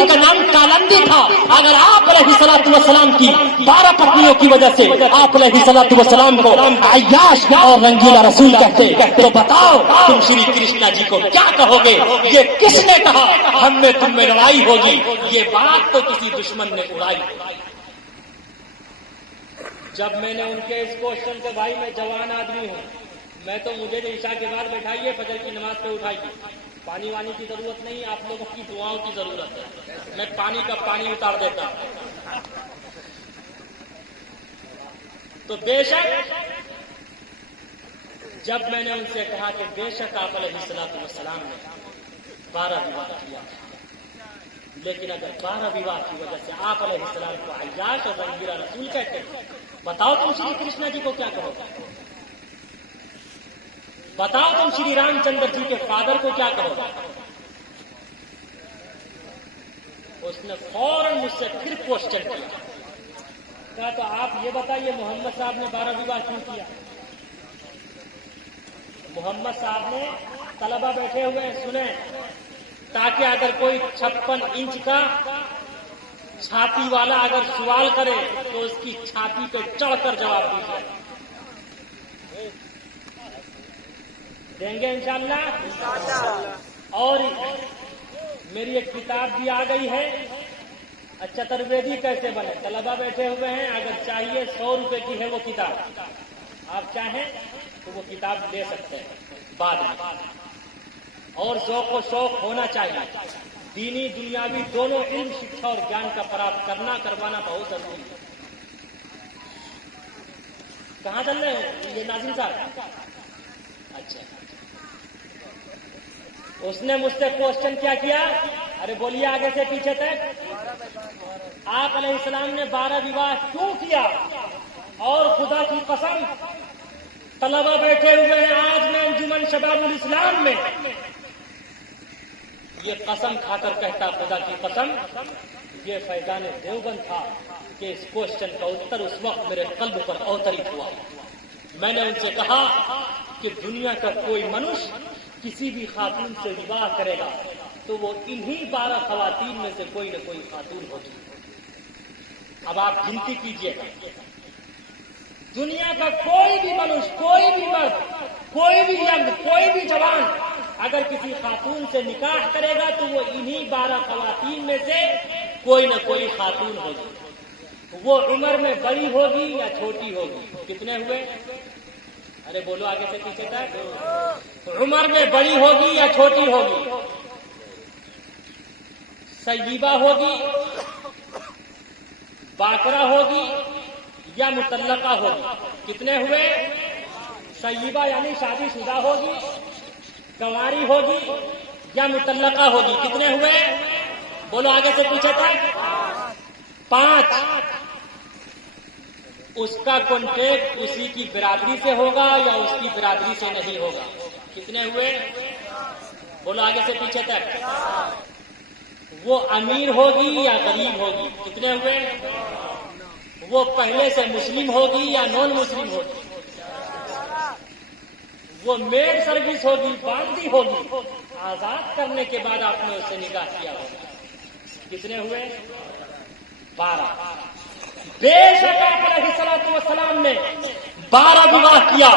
کا نام کالندی تھا. اگر آپ علیہ الصلوۃ والسلام کی 12 پتنیوں کی وجہ سے آپ علیہ الصلوۃ والسلام کو عیاش اور رنگیلا رسول کہتے, تو بتاؤ تم شری کرشنا جی کو کیا کہو گے؟ یہ کس نے کہا ہم میں تم میں لڑائی ہوگی؟ یہ بات تو کسی دشمن نے اڑائی. جب میں نے ان کے اس کوشچن کو, بھائی میں جوان آدمی ہوں, میں تو مجھے عشاء کے بعد بیٹھائیے, فجر کی نماز پہ اٹھائیے. پانی وانی کی ضرورت نہیں, آپ لوگوں کی دعاؤں کی ضرورت ہے. میں پانی کا پانی اتار دیتا ہوں. تو بے شک جب میں نے ان سے کہا کہ بے شک آپ علیہ الصلوۃ والسلام نے 12 विवाह किया, लेकिन अगर 12 विवाह की वजह से आप अलैहिस्सलाम को अय्याश और रंगीरा रसूल कहते हैं, बताओ तुम श्री कृष्ण जी को क्या कहोगे? बताओ तुम श्री रामचंद्र जी के फादर को क्या कहोगे? उसने फौरन मुझसे फिर क्वेश्चन किया, कहा तो आप ये बताइए मोहम्मद साहब ने 12 विवाह क्यों किया? मोहम्मद साहब ने, तलबा बैठे हुए हैं सुने, ताकि अगर कोई 56 इंच का छाती वाला अगर सवाल करे तो उसकी छाती पे चढ़कर जवाब दीजिए। देंगे इंशाअल्लाह। और मेरी एक किताब भी आ गई है, चतुर्वेदी कैसे बने, तलबा बैठे हुए हैं, अगर चाहिए 100 रुपए की है वो किताब, आप चाहें तो वो किताब ले सकते हैं बाद में। और ज़ौक़ व शौक़ होना चाहिए, दीनी दुनियावी दोनों इल्म, शिक्षा और ज्ञान का प्राप्त करवाना बहुत जरूरी है। कहाँ चल रहे हैं ये नाज़िम साहब? अच्छा, उसने मुझसे क्वेश्चन क्या किया? अरे बोलिए आगे से पीछे तक। आप अलैहिस्सलाम ने 12 विवाह क्यों किया? और खुदा की कसम, तलबा बैठे हुए हैं आज में अंजुमन शबाबुल इस्लाम में, ये कसम खाकर कहता खुदा की कसम, ये फैजान देवबंद था कि इस क्वेश्चन का उत्तर उस वक्त मेरे कल्ब पर अवतरित हुआ। मैंने उनसे कहा कि दुनिया का कोई मनुष्य किसी भी खातून से विवाह करेगा तो वो इन्हीं 12 खवातीन में से कोई न कोई खातून होगी। अब आप गिनती कीजिए, दुनिया का कोई भी मनुष्य, कोई भी मर्द, कोई भी यंग, कोई भी जवान अगर किसी खातून से निकाह करेगा तो वो इन्हीं 12 खवातीन में से कोई न कोई खातून होगी। वो उम्र में बड़ी होगी या छोटी होगी। कितने हुए? अरे बोलो आगे से पीछे तक। उम्र में बड़ी होगी या छोटी होगी? सय्यिबा होगी, बाकरा होगी या मुतल्लका होगी? कितने हुए? सय्यिबा यानी शादीशुदा होगी, कंवारी होगी या मुतल्लका होगी? कितने हुए? बोलो आगे से पीछे तक। 5। उसका कॉन्टेक्ट उसी की बिरादरी से होगा या उसकी बिरादरी से नहीं होगा? कितने हुए? बोलो आगे से पीछे तक। वो अमीर होगी या गरीब होगी? कितने हुए? वो पहले से मुस्लिम होगी या नॉन मुस्लिम होगी? वो मेड सर्विस होगी, बांदी होगी? आजाद करने के बाद आपने उससे निकाह किया होगा। कितने हुए? 12। बेशक आप अलैहिस्सलातु वस्सलाम ने 12 विवाह किया,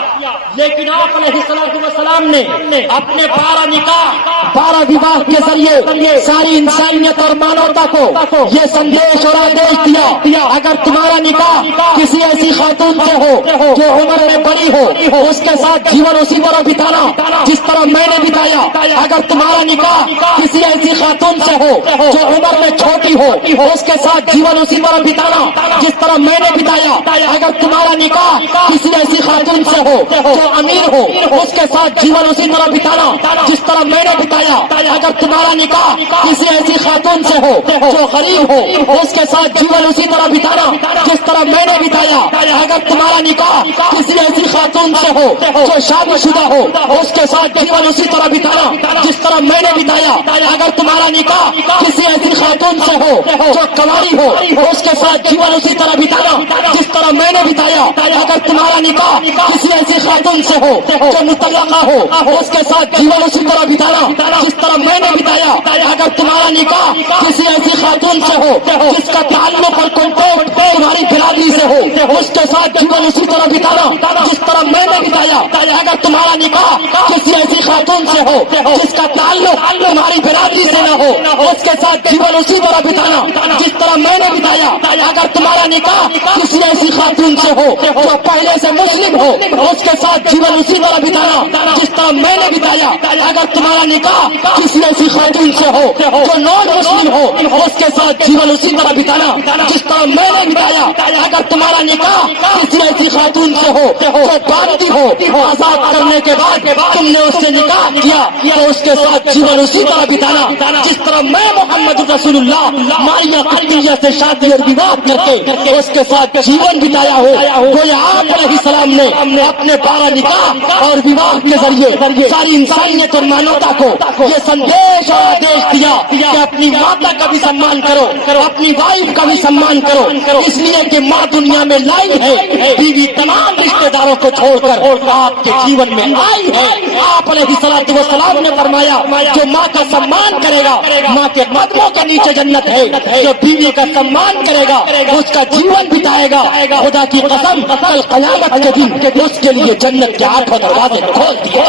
लेकिन आप अलैहिस्सलातु वस्सलाम ने अपने 12 निकाह, 12 विवाह के जरिए सारी इंसानियत और मानवता को ये संदेश और आदेश दिया, अगर तुम्हारा निकाह किसी ऐसी खातून से हो जो उम्र में बड़ी हो, उसके साथ जीवन उसी तरह बिताना जिस तरह मैंने बिताया। अगर तुम्हारा निकाह किसी ऐसी खातून से हो जो उम्र में छोटी हो, उसके साथ जीवन उसी तरह बिताना जिस तरह मैंने बिताया। अगर तुम्हारा निकाह किसी ऐसी खातून से हो जो अमीर हो, उसके साथ जीवन उसी तरह बिताना जिस तरह मैंने बिताया। अगर तुम्हारा निकाह किसी ऐसी खातून से हो जो गरीब हो, उसके साथ जीवन उसी तरह बिताना जिस तरह मैंने बिताया। अगर तुम्हारा निकाह किसी ऐसी खातून से हो जो शादीशुदा हो, उसके साथ जीवन उसी तरह बिताना जिस तरह मैंने बिताया। अगर तुम्हारा निकाह किसी ऐसी खातून से हो जो कंवारी हो, उसके साथ जीवन उसी तरह बिताना जिस तरह मैंने बिताया। अगर तुम्हारा निकाह किसी ऐसी खातून से हो जो मुतल्लका हो, उसके साथ जीवन उसी तरह बिताना जिस तरह मैंने बिताया। अगर तुम्हारा निकाह किसी ऐसी खातून से हो जिसका ताल्लुक और कॉन्टैक्ट तुम्हारी बिरादरी से हो, उसके साथ जीवन उसी तरह बिताना जिस तरह मैंने बिताया। अगर तुम्हारा निकाह किसी ऐसी खातून से हो जिसका ताल्लुक तुम्हारी बिरादरी से न हो, उसके साथ जीवन उसी तरह बिताना जिस तरह मैंने बिताया। अगर तुम्हारा निकाह किसी ऐसी खातून से हो जो पहले से मुस्लिम हो, उसके साथ जीवन उसी तरह बिताना जिस तरह मैंने बिताया। अगर तुम्हारा निकाह किसी ऐसी खातून से हो जो نان مسلم ہو اس کے ساتھ جیون اسی طرح بتانا جس طرح میں نے بتایا. اگر تمہارا نکاح کسی ایسی خاتون سے ہو جو باندھی ہو، آزاد کرنے کے بعد تم نے اس سے نکاح کیا تو اس کے ساتھ جیون اسی طرح بتانا جس طرح میں محمد رسول اللہ ماریہ قبطیہ سے شادی اور وواہ کر کے اس کے ساتھ جیون بتایا ہو. گویا آپ علیہ السلام نے اپنے 12 نکاح اور وواہ کے ذریعے ساری انسانیت اور مانوتا کو یہ سندیش اور آدیش دیا کہ اپنی ماتا کا بھی سمان کرو، اپنی وائف کا بھی سمان کرو، اس لیے کہ ماں دنیا میں لائی ہے، بیوی تمام رشتے داروں کو چھوڑ کر آپ کے جیون میں آئی ہے. آپ علیہ الصلوۃ والسلام نے فرمایا جو ماں کا سمان کرے گا ماں کے قدموں کے نیچے جنت ہے، جو بیوی کا سمان کرے گا اس کا جیون بتائے گا. خدا کی قسم کل قیامت کے دن اس کے لیے جنت کے 8 دروازے کھول دیے.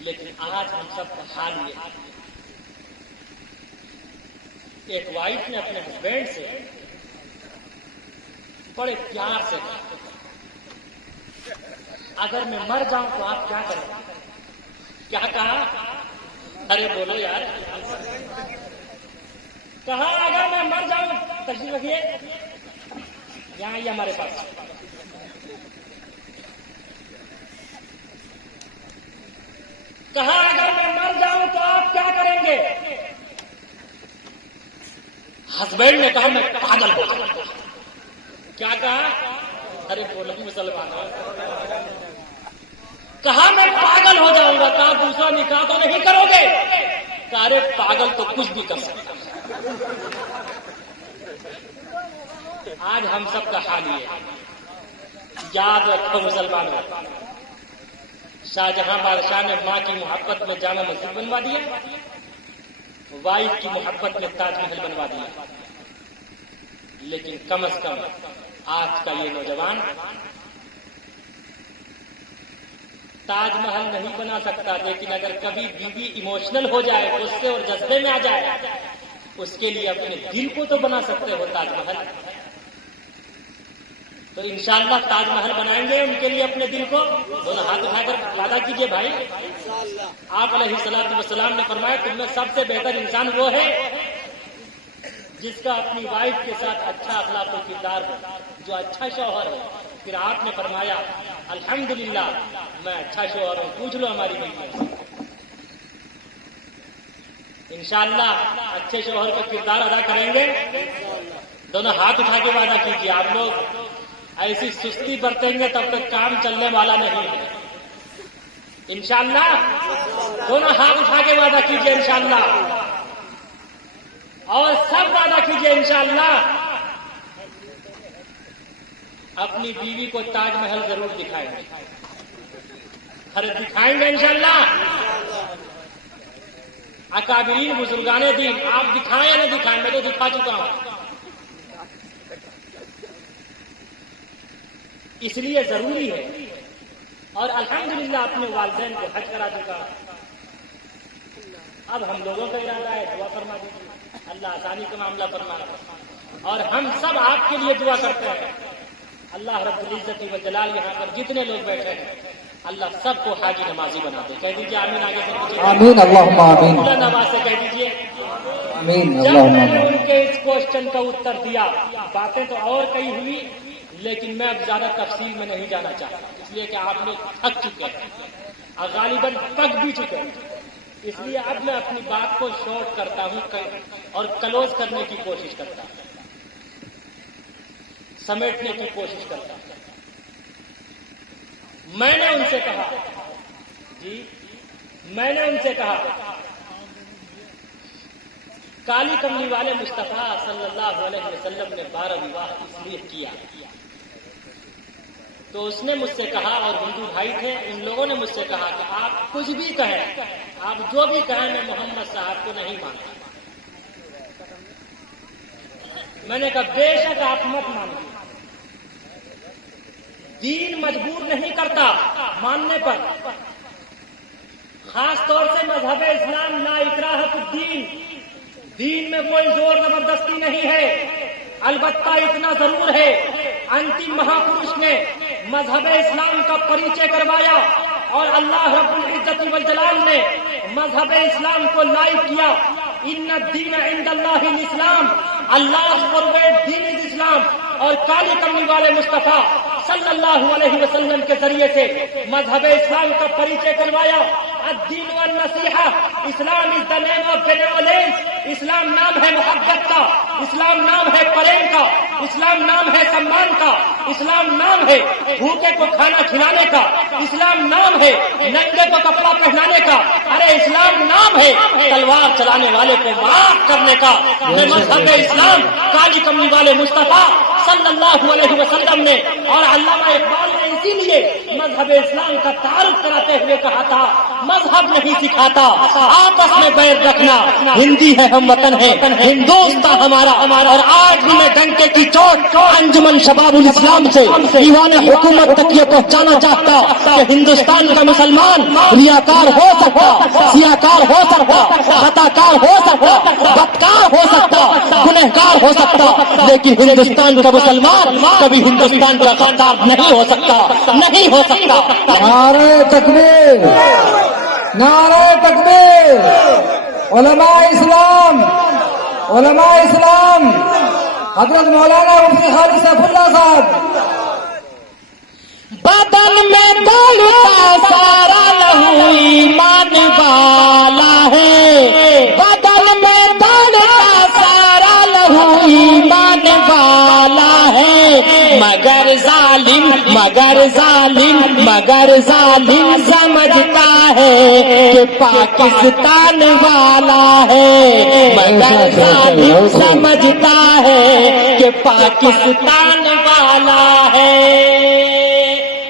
لیکن آج ہم سب کا حال یہ ہے، ایک وائف نے اپنے ہسبینڈ سے بڑے پیار سے کہا اگر میں مر جاؤں تو آپ کیا کریں گے؟ کیا کہا؟ ارے بولو یار. کہا اگر میں مر جاؤں، تشریف رکھیے یہاں یہ ہمارے پاس. کہا اگر میں مر جاؤں تو آپ کیا کریں گے؟ ہسبینڈ نے کہا میں پاگل ہو جاؤں. کیا کہا؟ ارے بولو مسلمان. کہا میں پاگل ہو جاؤں گا. کہا دوسرا نکاح تو نہیں کرو گے؟ کہا ارے پاگل تو کچھ بھی کر سکتا. آج ہم سب کا حال یہ ہے. یاد رکھو مسلمانوں، شاہجہاں بادشاہ نے ماں کی محبت میں جامع مسجد بنوا دیا، وائف کی محبت میں تاج محل بنوا دیا. لیکن کم از کم آج کا یہ نوجوان تاج محل نہیں بنا سکتا، لیکن اگر کبھی بیوی ایموشنل ہو جائے غصے اور جذبے میں آ جائے اس کے لیے اپنے دل کو تو بنا سکتے ہو تاج محل. تو انشاءاللہ تاج محل بنائیں گے ان کے لیے اپنے دل کو. دونوں ہاتھ اٹھا کر وعدہ کیجئے بھائی. آپ علیہ الصلوۃ والسلام نے فرمایا تم میں سب سے بہتر انسان وہ ہے جس کا اپنی وائف کے ساتھ اچھا اخلاق و کردار ہو، جو اچھا شوہر ہو. پھر آپ نے فرمایا الحمدللہ میں اچھا شوہر ہوں، پوچھ لو ہماری بیوی. انشاءاللہ اچھے شوہر کا کردار ادا کریں گے. دونوں ہاتھ اٹھا کے وعدہ کیجیے. آپ لوگ ایسی سستی برتیں گے تب تک کام چلنے والا نہیں ہے. انشاءاللہ دونوں ہاتھ اٹھا کے وعدہ کیجیے انشاءاللہ، اور سب وعدہ کیجیے انشاءاللہ اپنی بیوی کو تاج محل ضرور دکھائیں گے. ارے دکھائیں گے انشاءاللہ. اکابرین بزرگان دین آپ دکھائیں یا نہ دکھائیں، میں تو دکھا چکا ہوں. اس لیے ضروری ہے. اور الحمدللہ اپنے والدین کو حج کرا چکا. اب ہم لوگوں کا ارادہ ہے دعا فرما دیجیے، اللہ آسانی کا معاملہ فرمائے. اور ہم سب آپ کے لیے دعا کرتے ہیں. اللہ رب العزت و جلال یہاں پر جتنے لوگ بیٹھے ہیں اللہ سب کو حاجی نمازی بنا دے. کہہ دیجیے آمین. آگے سے کچھ آمین اللہم آمین. اللہ نواز سے کہہ دیجیے آمین جب اللہم میں نے آمین. ان کے اس کوشچن کا اتر دیا، باتیں تو اور کئی ہوئی لیکن میں اب زیادہ تفصیل میں نہیں جانا چاہتا، اس لیے کہ آپ لوگ تھک چکے ہیں اور غالباً پک بھی چکے ہیں. اس لیے اب میں اپنی بات کو شارٹ کرتا ہوں اور کلوز کرنے کی کوشش کرتا ہوں، سمیٹنے کی کوشش کرتا ہوں. میں نے ان سے کہا کالی کملی والے مصطفیٰ صلی اللہ علیہ وسلم نے 12 وواہ اس لیے کیا. تو اس نے مجھ سے کہا، اور ہندو بھائی تھے ان لوگوں نے مجھ سے کہا کہ آپ کچھ بھی کہیں، آپ جو بھی کہیں میں محمد صاحب کو نہیں مانتا. میں نے کہا بے شک آپ مت مانیے، دین مجبور نہیں کرتا ماننے پر، خاص طور سے مذہب اسلام لا اکراہ فی الدین، دین میں کوئی زور زبردستی نہیں ہے. البتہ اتنا ضرور ہے انتم مہا پروش نے मजहब इस्लाम का परिचय करवाया और अल्लाह रब्बुल इज्जत वल जलाल ने मजहब इस्लाम को लाइव किया। इन्ना दीन इंदल्लाहिल इस्लाम, अल्लाह फॉरवर्ड दीन इज इस्लाम। और काली कमली वाले मुस्तफा सल्लल्लाहु अलैहि वसल्लम के जरिए से मजहब इस्लाम का परिचय करवाया। अद्दीन वन नसीहा, Islam is the name of benevolence. इस्लाम नाम है मोहब्बत का, इस्लाम नाम है प्रेम का, इस्लाम नाम है सम्मान का, इस्लाम नाम है भूखे को खाना खिलाने का, इस्लाम नाम है नंगे को कपड़ा पहनाने का, अरे इस्लाम नाम है तलवार चलाने वाले को माफ करने का। मजहब इस्लाम काली कमली वाले मुस्तफा सल्लल्लाहु अलैहि वसल्लम ने और अल्लामा इकबाल ने इसीलिए मजहब इस्लाम का तारुफ कराते हुए कहा था, मजहब नहीं सिखाता आपस में बैर रखना, हिंदी है हम वतन है हिंदुस्तान हमारा। और आज भी मैं डंके की चोट अंजुमन शबाबुल इस्लाम से दीवान हुकूमत तक ये पहुंचाना चाहता कि हिंदुस्तान का मुसलमान रियाकार हो सकता, सियाकार हो सकता, खताकार हो सकता, बदकार हो सकता, गुनहगार हो सकता, लेकिन हिंदुस्तान का मुसलमान कभी हिंदुस्तान का गद्दार नहीं हो सकता, नहीं हो सकता। नारे तकबीर, नारे तकबीर। उलमा इस्लाम, उलमा इस्लाम, हजरत मौलाना मुफ्ती खालिद सैफुल्लाह साहब। बदन में दौड़ता सारा लहू ईमान वाला है, बदन में दौड़ता सारा लहू ईमान वाला है। मगर जालिम, मगर जालिम, मगर जालिम समझता है कि पाकिस्तान वाला है, मगर जालिम समझता है कि पाकिस्तान वाला है।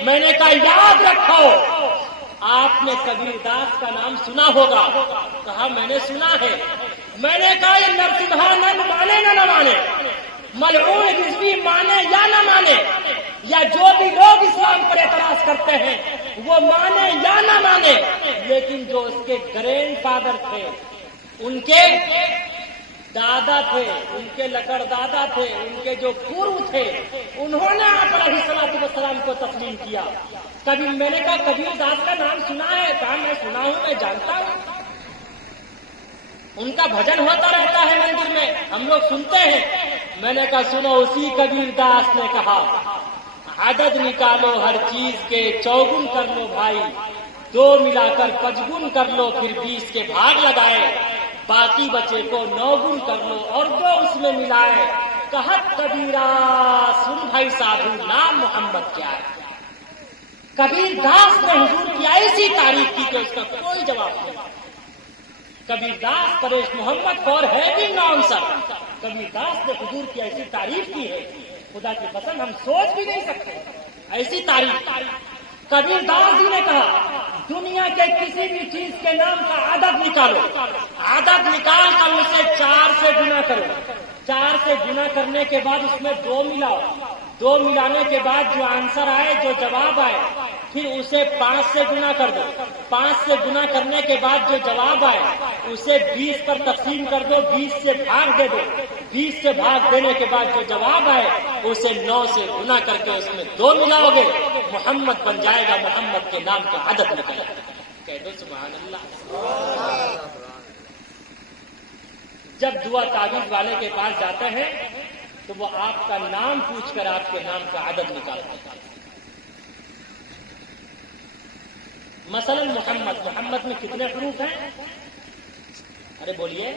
मैंने कहा याद रखो, आपने कबीरदास का नाम सुना होगा। कहा मैंने सुना है। मैंने कहा ये नरसिम्हानंद माने ना माने, मलऊन रिजवी माने या न माने, या जो भी लोग इस्लाम पर एतराज करते हैं वो माने या न माने, लेकिन जो उसके ग्रैंड फादर थे, उनके दादा थे, उनके लकड़ दादा थे, उनके जो पूर्व थे, उन्होंने आप अलैहिस्सलातु वस्सलाम को तस्लीम किया। कभी मैंने कहा कबीरदास का नाम सुना है? कहा मैं सुना हूं, मैं जानता हूं, उनका भजन होता रहता है मंदिर में, हम लोग सुनते हैं। मैंने कहा सुनो, उसी कबीरदास ने कहा आदत निकालो हर चीज के, चौगुन कर लो भाई, 2 मिलाकर 5 कर लो, फिर 20 के भाग लगाए, बाकी बचे को 9 गुण कर लो और 2 उसमें मिलाए। कहत कबीरा सुन भाई साधु, नाम मोहम्मद क्या है। कबीरदास ने हुजूर की ऐसी तारीफ की कि उसका कोई जवाब नहीं। Kabirdas Paresh Mohammad for having answer. Kabirdas ने हुजूर की ऐसी तारीफ की है, खुदा की कसम हम सोच भी नहीं सकते ऐसी तारीफ। कबीरदास जी ने कहा दुनिया के किसी भी चीज के नाम का आदत निकालो, आदत निकाल कर उसे 4 से गुना करो, 4 से गुना करने के बाद उसमें 2 मिलाओ, 2 मिलाने के बाद जो आंसर आए, जो जवाब आए, फिर उसे 5 से गुना कर दो, 5 से गुना करने के बाद जो जवाब आए उसे 20 पर तकसीम कर दो, 20 से भाग दे दो, 20 से भाग देने के बाद जो जवाब आए उसे 9 से गुना करके उसमें 2 मिलाओगे, मोहम्मद बन जाएगा, मोहम्मद के नाम का आदत निकलेगा। कह दो सुभान अल्लाह। जब दुआ ताबीज वाले के पास जाते हैं तो वो आपका नाम पूछकर आपके नाम का आदत निकालते हैं। मसलन मोहम्मद, मोहम्मद में कितने हरूफ हैं? अरे बोलिए,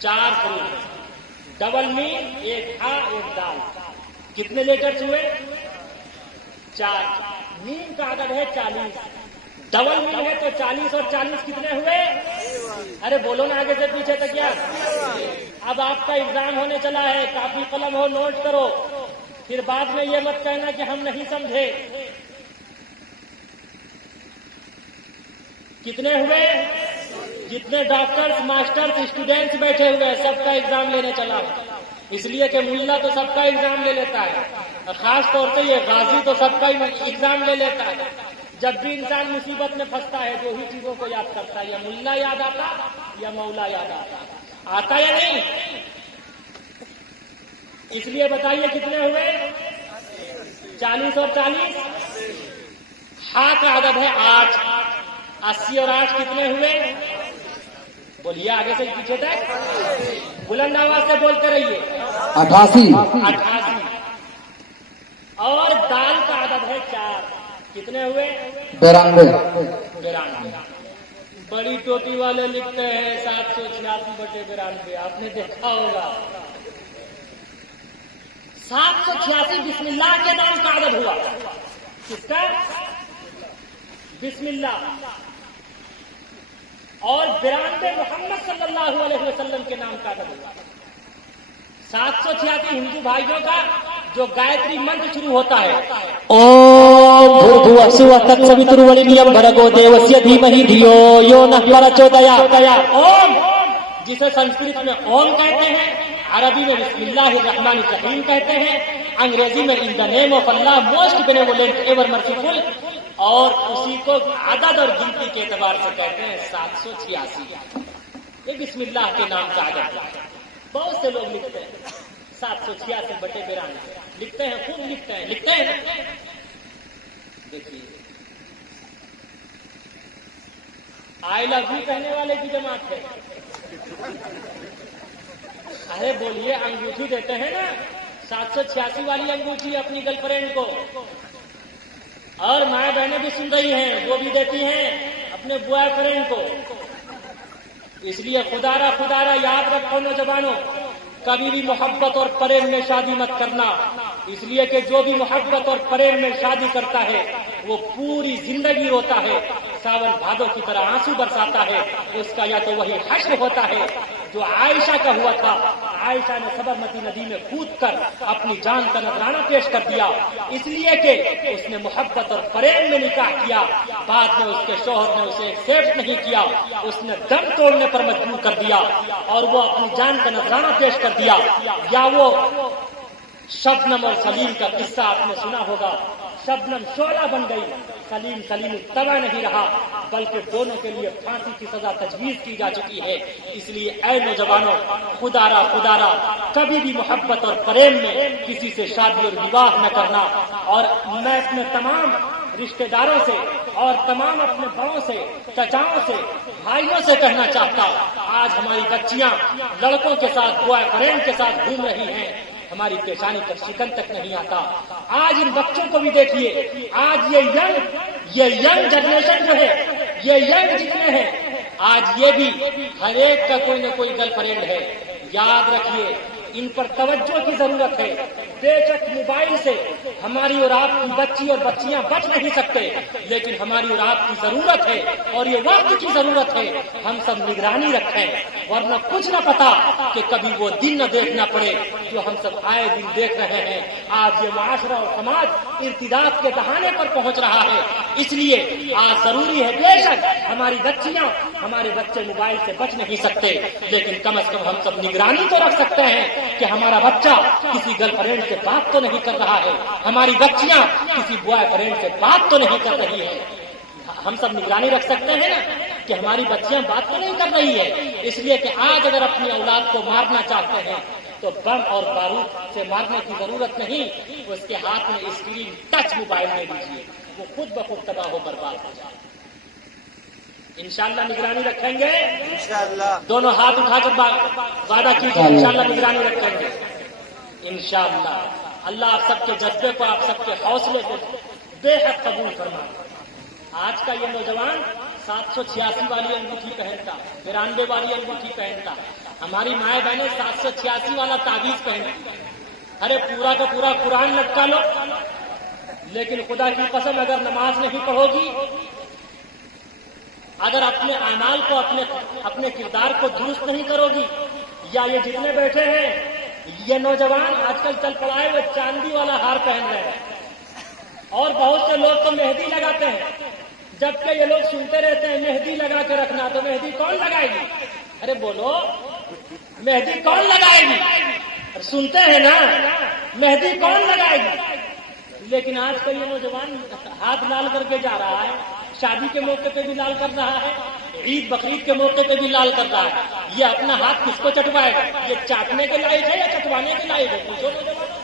4 हरूफ। डबल मीम, 1 हा 1 दाल, कितने लेटर्स हुए? 4। मीम का आदद है 40, डबल मीम है तो 40 और 40 कितने हुए? अरे बोलो ना आगे से पीछे तक यार। अब आपका एग्जाम होने चला है, कापी कलम हो, नोट करो, फिर बाद में ये मत कहना कि हम नहीं समझे। कितने हुए? जितने डॉक्टर्स, मास्टर्स, स्टूडेंट्स बैठे हुए हैं सबका एग्जाम लेने चला हूं, इसलिए कि मुल्ला तो सबका एग्जाम ले लेता है, और खास तौर से ये गाजी तो सबका एग्जाम ले लेता है। जब भी इंसान मुसीबत में फंसता है 2 ही चीजों को याद करता है, या मुल्ला याद आता या मौला याद आता या नहीं? इसलिए बताइए कितने हुए? 40 और 40, हा का अदद है 8, 80 और 8 कितने हुए? बोलिए आगे से पीछे तक, बुलंद आवाज से बोलते रहिए। 88, 88। और दाल का अदद है 4, कितने हुए? 92, 92। बड़ी टोपी वाले लिखते हैं 786/92, आपने देखा होगा। 786 बिस्मिल्लाह के नाम का अदद हुआ। किसका? बिस्मिल्लाह। और 92 मोहम्मद सल्लल्लाहु अलैहि वसल्लम के नाम का अदद हुआ। 786 हिंदू भाइयों का जो गायत्री मंत्र शुरू होता है, ओम भूर्भुवः स्वः तत्सवितुर्वरेण्यं भर्गो देवस्य धीमहि धियो यो नः प्रचोदयात्। ओम, जिसे संस्कृत में ओम कहते हैं, अरबी में बिस्मिल्लाहिर्रहमानिर्रहीम कहते हैं, अंग्रेजी में in the name of Allah most benevolent ever merciful, और उसी को आदद और गिनती के एतबार से कहते हैं 786। ये बिस्मिल्लाह के नाम का आदद। बहुत से लोग लिखते हैं 786/92 लिखते हैं, खूब लिखते हैं। देखिए, आई लव यू कहने वाले की जमात है। अरे बोलिए, अंगूठी देते हैं ना, 786 वाली अंगूठी अपनी गर्लफ्रेंड को, और माए बहनें भी सुन रही हैं, वो भी देती हैं अपने बॉयफ्रेंड को। इसलिए खुदारा याद रखो नौजवानों, कभी भी मोहब्बत और प्रेम में शादी मत करना। इसलिए कि जो भी मोहब्बत और प्रेम में शादी करता है वो पूरी जिंदगी रोता है, सावन भादों की तरह आंसू बरसाता है। उसका या तो वही हश्र होता है जो आयशा का हुआ था। आयशा ने सबरमती नदी में कूदकर अपनी जान का नजराना पेश कर दिया, इसलिए कि उसने मोहब्बत और प्रेम में निकाह किया। बाद में उसके शौहर ने उसे एक्सेप्ट नहीं किया, उसने दम तोड़ने पर मजबूर कर दिया और वो अपनी जान का नजराना पेश कर दिया। या वो शबनम और सलीम का किस्सा आपने सुना होगा। शबनम शोला बन गई, सलीम तवा नहीं रहा, बल्कि दोनों के लिए फांसी की सजा तजवीज की जा चुकी है। इसलिए ऐ नौजवानों, खुदारा कभी भी मोहब्बत और प्रेम में किसी से शादी और विवाह न करना। और मैं अपने तमाम रिश्तेदारों से और तमाम अपने बड़ों से, चचाओं से, भाइयों से कहना चाहता, आज हमारी बच्चियां लड़कों के साथ, बॉयफ्रेंड के साथ घूम रही हैं, हमारी पेशानी तक शिकन तक नहीं आता। आज इन बच्चों को भी देखिए, आज ये यंग जनरेशन जो है, ये यंग जितने हैं, आज ये भी हर एक का कोई न कोई गर्लफ्रेंड है। याद रखिए, इन पर तवज्जो की जरूरत है। बेशक मोबाइल से हमारी और आपकी बच्ची और बच्चियां बच नहीं सकते, लेकिन हमारी और आपकी जरूरत है और ये वक्त की जरूरत है। हम सब निगरानी रखें, वरना कुछ न पता कि कभी वो दिन न देखना पड़े जो हम सब आए दिन देख रहे हैं। आज ये माशरा और समाज इर्तिदाद के दहाने पर पहुंच रहा है। इसलिए आज जरूरी है, बेशक हमारी बच्चियां, हमारे बच्चे मोबाइल से बच नहीं सकते, लेकिन कम से कम हम सब निगरानी तो रख सकते हैं कि हमारा बच्चा किसी गर्लफ्रेंड से बात तो नहीं कर रहा है, हमारी बच्चियां किसी बॉयफ्रेंड से बात तो नहीं कर रही है। हम सब निगरानी रख सकते हैं ना कि हमारी बच्चियां बात तो नहीं कर रही है। इसलिए कि आज अगर अपनी औलाद को मारना चाहते हैं तो बम और बारूद से मारने की जरूरत नहीं, उसके हाथ में स्क्रीन टच मोबाइल दे दीजिए, वो खुद ब खुद तबाह हो बर्बाद हो जाए। इंशाअल्लाह निगरानी रखेंगे, इंशाअल्लाह। दोनों हाथ उठाकर वादा कीजिए, इंशाअल्लाह निगरानी रखेंगे, इंशाअल्लाह। अल्लाह आप सबके जज्बे को, आप सबके हौसले को बेहद कबूल फरमाए। आज का ये नौजवान 786 वाली अंगूठी पहनता, 92 वाली अंगूठी पहनता, हमारी माए बहनें 786 वाला ताबीज पहनती। अरे पूरा का पूरा कुरान लटका लो, लेकिन खुदा की कसम अगर नमाज नहीं पढ़ोगी, अगर अपने अमाल को, अपने किरदार को दुरुस्त नहीं करोगी, या ये जितने बैठे हैं ये नौजवान आजकल चल पड़ा है, वो चांदी वाला हार पहन रहे हैं, और बहुत से लोग तो मेहंदी लगाते हैं, जबकि ये लोग सुनते रहते हैं मेहंदी लगा के रखना, तो मेहंदी कौन लगाएगी? अरे बोलो, मेहंदी कौन लगाएगी? सुनते हैं ना, मेहंदी कौन लगाएगी? लेकिन आजकल ये नौजवान हाथ लाल करके जा रहा है, शादी के मौके पे भी लाल कर रहा है, ईद बकरीद के मौके पे भी लाल कर रहा है। ये अपना हाथ किसको चटवाएगा? ये चाटने के लायक है या चटवाने के लायक है? पूछो नौजवान।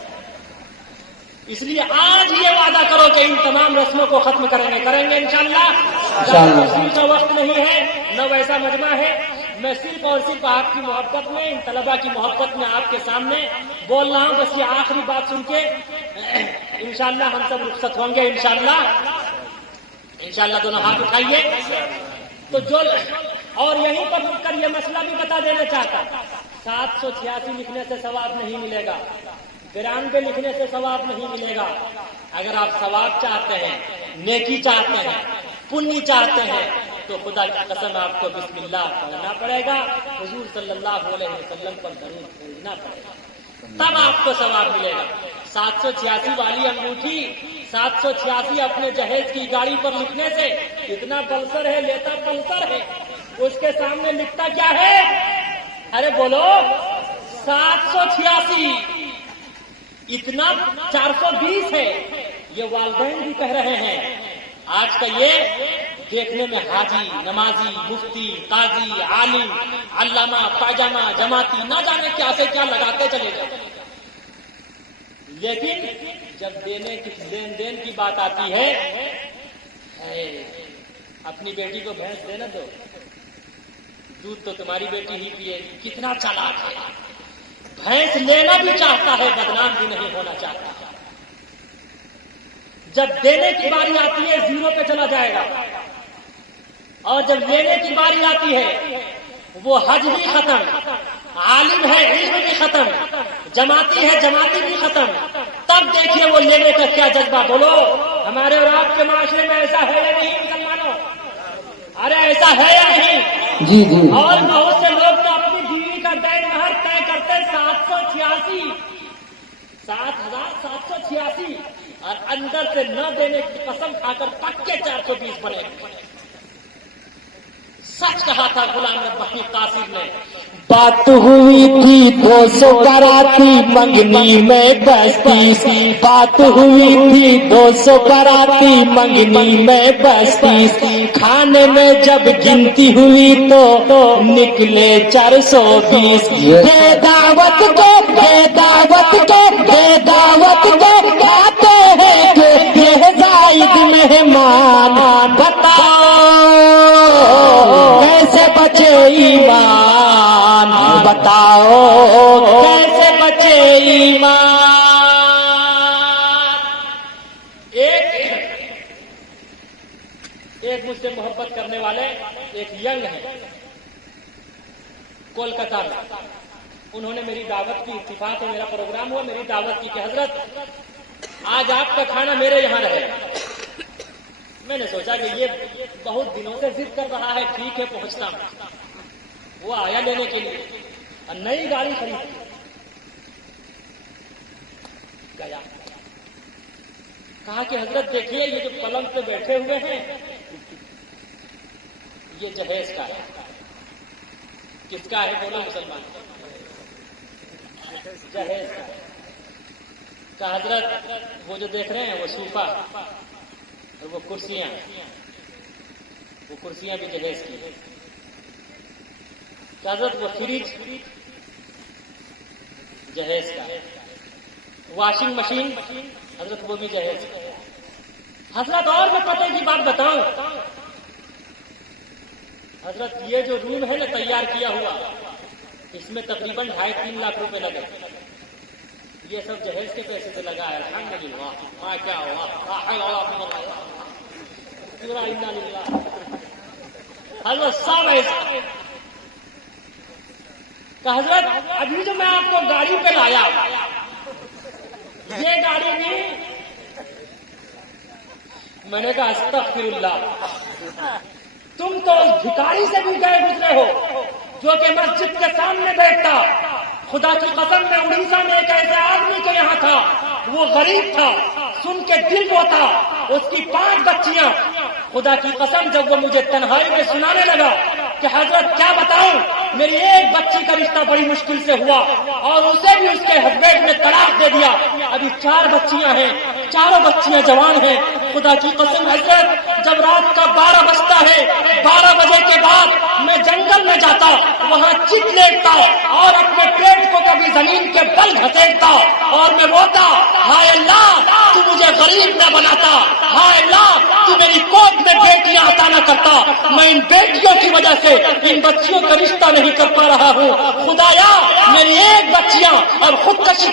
इसलिए आज ये वादा करो कि इन तमाम रस्मों को खत्म करेंगे इंशाअल्लाह। इंशाअल्लाह। का वक्त नहीं है, न वैसा मजमा है। मैं सिर्फ और सिर्फ आपकी मोहब्बत में, इन तलबा की मोहब्बत में आपके सामने बोल रहा हूं। बस ये आखिरी बात सुन के इंशाअल्लाह हम सब रुखसत होंगे इंशाअल्लाह। दोनों हाथ उठाइए। तो जो और यहीं पर रुककर ये मसला भी बता देना चाहता, 786 लिखने से सवाब नहीं मिलेगा, 92 लिखने से सवाब नहीं मिलेगा। अगर आप सवाब चाहते हैं, नेकी चाहते हैं, पुण्य चाहते हैं, तो खुदा की कसम आपको बिस्मिल्लाह पढ़ना पड़ेगा, हुजूर सल्लल्लाहु अलैहि वसल्लम पर दरूद भेजना पड़ेगा, तब आपको सवाब मिलेगा। 786 वाली अंगूठी, 786 अपने जहेज की गाड़ी पर लिखने से इतना पल्सर है, लेता पल्सर है, उसके सामने लिखता क्या है? अरे बोलो 786, इतना 420 है। ये वालिदैन भी कह रहे हैं। आज का ये देखने में हाजी, नमाजी, मुफ्ती, काजी, आलिम, अल्लामा, पायजामा, जमाती, ना जाने क्या से क्या लगाते चले जाते, लेकिन जब देने की लेन देन की बात आती है, अपनी बेटी को भैंस देना दो, दूध तो तुम्हारी बेटी ही पिए। कितना चालाक है, भैंस लेना भी चाहता है, बदनाम भी नहीं होना चाहता। जब देने की बारी आती है जीरो पे चला जाएगा, और जब लेने की बारी आती है वो हज भी खत्म, आलिम है इल्म भी खत्म, जमाती है जमाती भी खत्म। तब देखिए वो लेने का क्या जज्बा। बोलो हमारे और आपके माशरे में ऐसा है या नहीं मुसलमानों? अरे ऐसा है या नहीं? जी जी। और बहुत से लोग तो अपनी बीवी का तय महर तय करते 786, 7,786, और अंदर से न देने की कसम खाकर पक्के 420 बने। सच कहा था गुलाम रब्बानी कासिर ने। बात हुई थी 200 कराती मंगनी में बस्ती, बात हुई थी 200 कराती मंगनी में बस्ती, खाने में जब गिनती हुई तो निकले 420। दावत के खाते हैं कि जायद मेहमान, बताओ कैसे बचे ईमान, बताओ कैसे बचे ईमान। एक मुझसे मोहब्बत करने वाले एक यंग है कोलकाता में, उन्होंने मेरी दावत की, इत्तिफाक में मेरा प्रोग्राम हुआ, मेरी दावत की कि हजरत आज आपका खाना मेरे यहाँ रहे। मैंने सोचा कि ये बहुत दिनों से जिद कर रहा है, ठीक है पहुंचता हूं। वो आया लेने के लिए और नई गाड़ी खरीदी, गया, कहा कि हजरत देखिए ये जो पलंग पे बैठे हुए हैं ये जहेज का है। किसका है बोलो मुसलमान? जहेज का। कहा हजरत वो जो देख रहे हैं वो सूफा और वो कुर्सियां भी जहेज की है। हजरत वो फ्रिज जहेज का, वॉशिंग मशीन हजरत वो भी जहेज का। हजरत और मैं पते की बात बताऊं, हजरत ये जो रूम है ना तैयार किया हुआ, इसमें तकरीबन 2.5-3 लाख रुपए लगे। ये सब जहेज के पैसे से लगा है। अल्हम्दुलिल्लाह, क्या हुआ पूरा इन्ना लिल्लाह। हजरत सब ऐसा तो हजरत अभी जो मैं आपको गाड़ी पे लाया, ये गाड़ी भी मैंने कहा अस्तगफिरुल्लाह, तुम तो उस भिखारी से भी गए गुजरे हो जो कि मस्जिद के सामने बैठता। खुदा की कसम में उड़ीसा में एक ऐसे आदमी के यहाँ था, वो गरीब था, सुन के दिल वो था, उसकी 5 बच्चियां। खुदा की कसम जब वो मुझे तन्हाई में सुनाने लगा कि हजरत क्या बताऊं, मेरी एक बच्ची का रिश्ता बड़ी मुश्किल से हुआ और उसे भी उसके हस्बैंड ने तलाक दे दिया। अभी 4 बच्चियां हैं, चारों बच्चियां जवान हैं। खुदा की कसम हजरत जब रात का 12 बजता है, 12 बजे के बाद मैं जंगल में जाता وہاں چت لیٹتا اور اپنے پیٹ کو کبھی زمین کے بل گھسیٹتا اور میں روتا، ہائے اللہ تو مجھے غریب نہ بناتا، ہائے اللہ تو میری کوٹ میں بیٹیاں عطا نہ کرتا، میں ان بیٹیوں کی وجہ سے ان بچیوں کا رشتہ نہیں کر پا رہا ہوں، خدایا میری ایک بچیاں اب خودکشی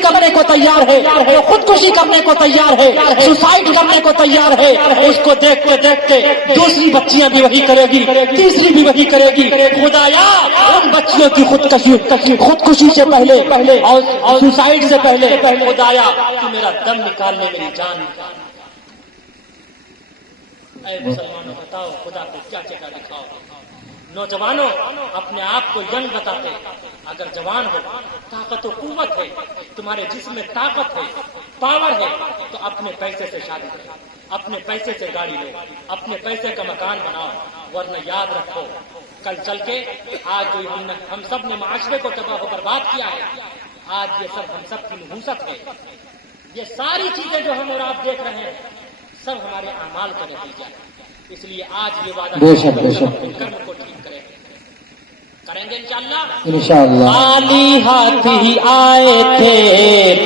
کرنے کو تیار ہے، وہ خودکشی کرنے کو تیار ہے، سوسائڈ کرنے کو تیار ہے، اس کو دیکھتے دیکھتے دوسری بچیاں بھی وہی کرے گی، تیسری بھی وہی کرے گی، خدایا ان بچیوں کی خودکشی سے پہلے اور سوسائڈ سے پہلے خدایا تو میرا دم نکالنے میری جان نکال۔ اے مسلمانوں بتاؤ خدا کو کیا چیزیں دکھاؤ۔ نوجوانوں اپنے آپ کو ینگ بتاتے، اگر جوان ہو، طاقت و قوت ہے، تمہارے جسم میں طاقت ہے، پاور ہے، تو اپنے پیسے سے شادی کرو، اپنے پیسے سے گاڑی لو، اپنے پیسے کا مکان بناؤ، ورنہ یاد رکھو کل چل کے آج جو ہم سب نے معاشرے کو تباہ و برباد کیا ہے، آج یہ سب ہم سب کی نحوست ہے۔ یہ ساری چیزیں جو ہم اور آپ دیکھ رہے ہیں سب ہمارے اعمال کا نتیجہ ہے۔ اس لیے آج یہ وعدہ بے شک، بے شک۔ اپنے کرم کو ٹھیک کریں گے انشاءاللہ۔ انشاءاللہ خالی ہاتھ ہی آئے تھے،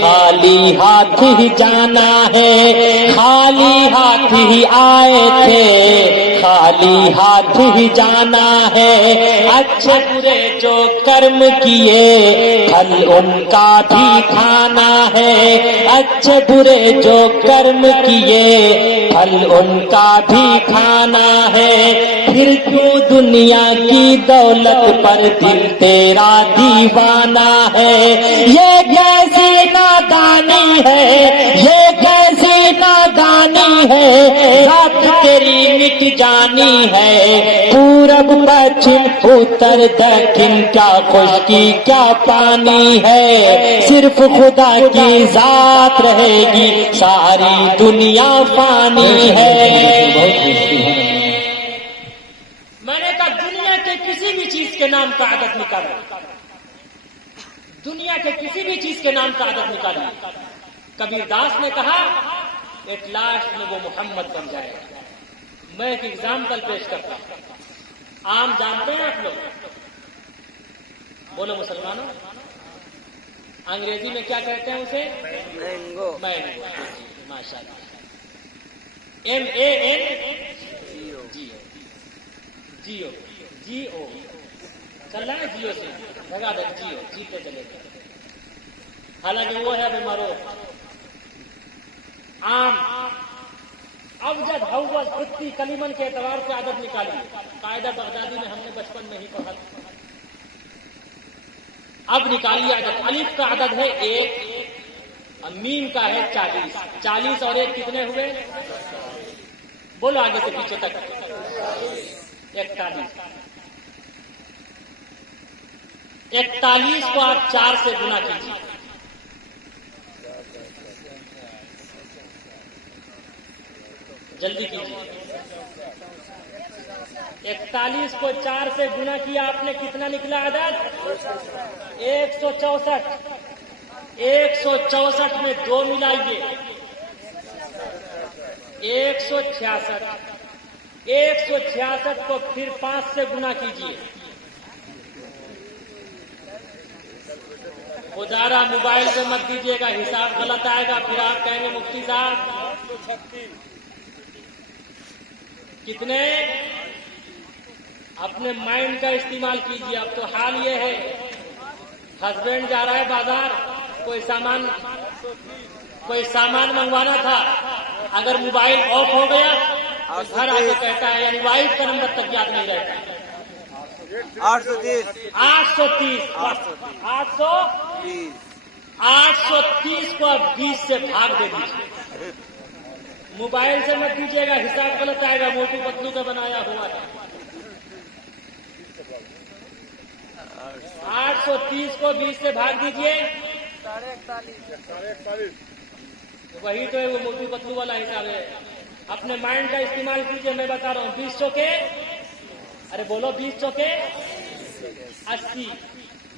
خالی ہاتھ ہی جانا ہے، خالی ہاتھ ہی آئے تھے، خالی ہاتھ ہی جانا ہے، اچھے برے جو کرم کیے پھل ان کا بھی کھانا ہے، اچھے برے جو کرم کیے پھل ان کا بھی کھانا ہے، پھر کیوں دنیا کی دولت پر دل تیرا دیوانہ ہے، یہ کیسی نادانی ہے، یہ کیسی نادانی ہے، ذات تیری مٹ جانی ہے، پورب پچھم اتر دکن کیا خشکی کیا پانی ہے، صرف خدا کی ذات رہے گی ساری دنیا فانی ہے۔ میں نے کہا دنیا کے کسی بھی چیز کے نام کا عدد نکالو، دنیا کے کسی بھی چیز کے نام کا عدد نکالو۔ کبیر داس نے کہا ایٹ لاسٹ میں وہ محمد بن جائے گا۔ میں ایک ایگزامپل پیش کرتا ہوں، آم جانتے ہیں آپ لوگ؟ بولو مسلمانوں، انگریزی میں کیا کہتے ہیں اسے؟ مینگو۔ ماشاء اللہ، جیو چل رہا ہے، جیو سے بھگا دے، جیو جیتے چلے گا، حالانکہ وہ ہے بیمارو آم۔ اب جب حوض خطی کلیمن کے اعتبار سے عدد نکالی، قاعدہ بغدادی میں ہم نے بچپن میں ہی پڑھا تھا۔ اب نکالیے عدد، الف کا عدد ہے 1، میم کا ہے 40، 40 اور 1 کتنے ہوئے؟ بولو آگے سے پیچھے تک، 41۔ 41 کو آپ 4 سے گنا کیجیے، جلدی کیجیے۔ 41 کو 4 سے گنا کیا آپ نے، کتنا نکلا عدد؟ 164۔ 164 میں 2 ملائیے، 166۔ 166 کو پھر 5 سے گنا کیجیے۔ ادارہ موبائل سے مت دیجیے گا، حساب غلط آئے گا، پھر آپ کہیں گے مفتی صاحب کتنے؟ اپنے مائنڈ کا استعمال کیجیے۔ اب تو حال یہ ہے، ہسبینڈ جا رہا ہے بازار، کوئی سامان منگوانا تھا، اگر موبائل آف ہو گیا تو گھر آ کے کہتا ہے، یعنی وائف کا نمبر تک یاد نہیں رہتا۔ 830 کو اب 20 سے بھاگ دے دیجیے۔ موبائل سے مت دیجیے گا، حساب غلط آئے گا، موٹو پتلو کا بنایا ہوا ہے۔ 830 کو 20 سے بھاگ دیجیے، 41۔ وہی تو ہے، وہ موٹو پتلو والا حساب ہے۔ اپنے مائنڈ کا استعمال کیجیے، میں بتا رہا ہوں۔ 20 چوکے، ارے بولو 20 چوکے 80،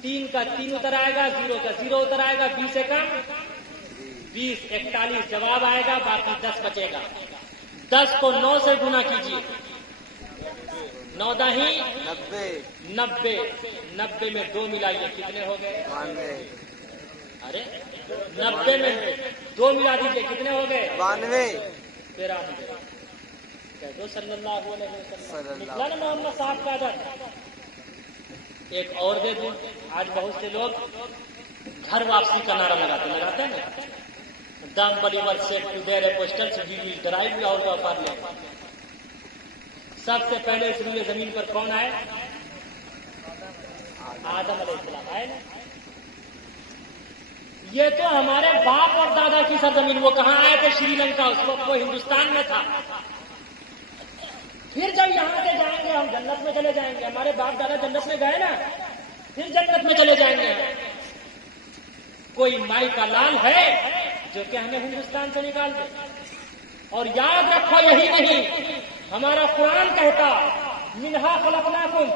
3 کا 3 اتر آئے گا، 0 کا 0 اتر آئے گا، 20 سے کم 20، 41 جواب آئے گا، باقی 10 بچے گا۔ 10 کو 9 سے گنا کیجیے، 9 दाही 90 90 में 2 मिलाइए कितने हो गए? 92 अरे 90 में 2 मिला दीजिए कितने हो गए? 92 93 कह दो सल्लल्लाहु अलैहि वसल्लम। सल्लल्लाहु। निकला ना मोहम्मद साहब का आदत। एक और दे दूं, आज बहुत से लोग घर वापसी का नारा लगाते हैं ना, them believer set to their apostles we will drive you out of our land. सबसे पहले इस रूए जमीन पर कौन आए? आदम अलैहिस्सलाम आए ना। ये तो हमारे बाप और दादा की सरजमीन, वो कहाँ आए थे? श्रीलंका, उस वक्त वो हिंदुस्तान में था। फिर जब यहां से जाएंगे हम जन्नत में चले जाएंगे। हमारे बाप दादा जन्नत में गए ना, फिर जन्नत में चले जाएंगे। कोई माई का लाल है जो कि हमें हिंदुस्तान से निकाल दे? और याद रखो, यही नहीं, हमारा कुरान कहता मिन्हा खलकनाकुम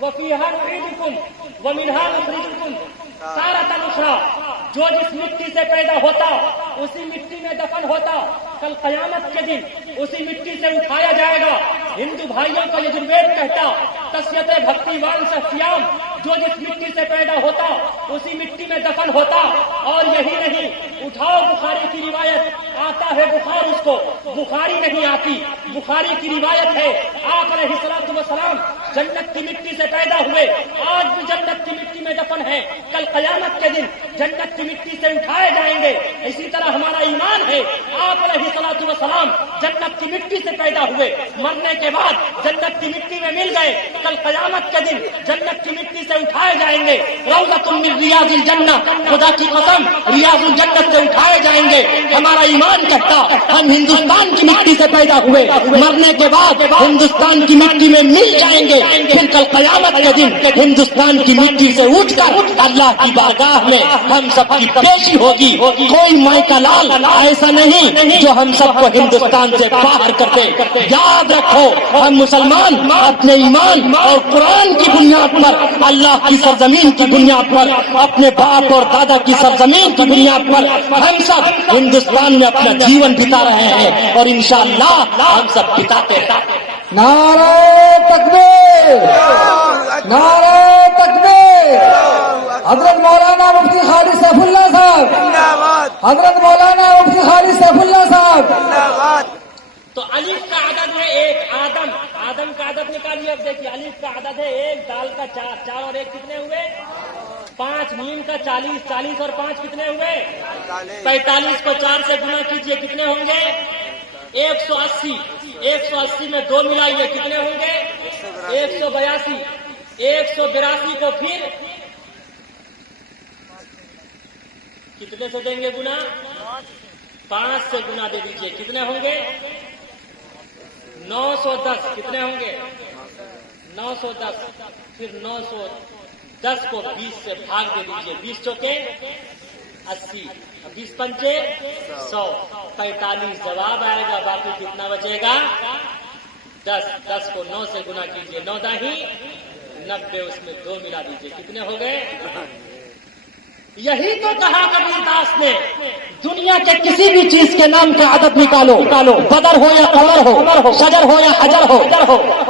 व फीहा नुईदुकुम व मिन्हा नुखरिजुकुम तारतन उखरा। जो जिस मिट्टी से पैदा होता उसी मिट्टी में दफन होता, कल कयामत के दिन उसी मिट्टी से उठाया जाएगा। हिंदू भाइयों का यजुर्वेद कहता तस्यते भक्तिवान सफियाम, जो जिस मिट्टी से पैदा होता उसी मिट्टी में दफन होता। और यही नहीं, उठाओ बुखारी की रिवायत, आता है बुखार उसको, बुखारी नहीं आती। बुखारी की रिवायत है आप अलैहिस्सलातु वस्सलाम जन्नत की मिट्टी से पैदा हुए, आज भी जन्नत की मिट्टी में दफन है, कल कयामत के दिन जन्नत की मिट्टी से उठाए जाएंगे। इसी तरह हमारा ईमान है आप अलैहिस्सलातु वस्सलाम जन्नत की मिट्टी से पैदा हुए, मरने के बाद जन्नत की मिट्टी में मिल गए, कल कयामत के दिन जन्नत की मिट्टी से उठाए जाएंगे। रौज़तुम मिन रियाज़िल जन्नह, खुदा की कसम रियाज़ुल जन्नत से उठाए जाएंगे। हमारा ईमान कहता हम हिंदुस्तान की मिट्टी से पैदा हुए, मरने के बाद हिंदुस्तान की मिट्टी में मिल जाएंगे, फिर कल कयामत के दिन हिंदुस्तान की मिट्टी से उठकर अल्लाह की बारगाह में हम सबकी पेशी होगी। कोई माई का लाल ऐसा नहीं जो हम सबको हिंदुस्तान से बाहर कर दे। याद रखो, हम मुसलमान अपने ईमान और कुरान की बुनियाद पर, अल्लाह की सरजमीन की बुनियाद पर, अपने बाप और दादा की सरजमीन की बुनियाद पर हम सब हिंदुस्तान में अपना जीवन बिता रहे हैं और इंशाअल्लाह हम सब बिताते हैं। नारे तकबीर, नारे तकबीर। हजरत मौलाना मुफ्ती खालिद सैफुल्लाह साहब, जिंदाबाद हजरत मौलाना मुफ्ती खालिद सैफुल्लाह साहब। जिंदाबाद। तो अलिफ का आदद है एक, आदम, आदम का आदद निकालिए। अब देखिए अलिफ का आदद है एक, दाल का 4, 4 और 1 कितने हुए? 5, मीम का 40, 40 और 5 कितने हुए? 45 को 4 से गुना कीजिए कितने होंगे? 180। 180 में 2 मिलाइए कितने होंगे? 182। 182 को फिर कितने से देंगे गुना? 5 से गुना दे दीजिए कितने होंगे? 910 कितने होंगे? 910। फिर 910 को 20 से भाग दे दीजिए, 20 चौके 80, 20 पंचे 100, 45 जवाब आएगा। बाकी कितना बचेगा? 10। 10 को 9 से गुना कीजिए, 9 दाही 90, उसमें 2 मिला दीजिए कितने हो गए? यही तो कहा कबीरदास ने, दुनिया के किसी भी चीज के नाम का आदत निकालो, बदर हो या कमर हो, शजर हो या हजर हो,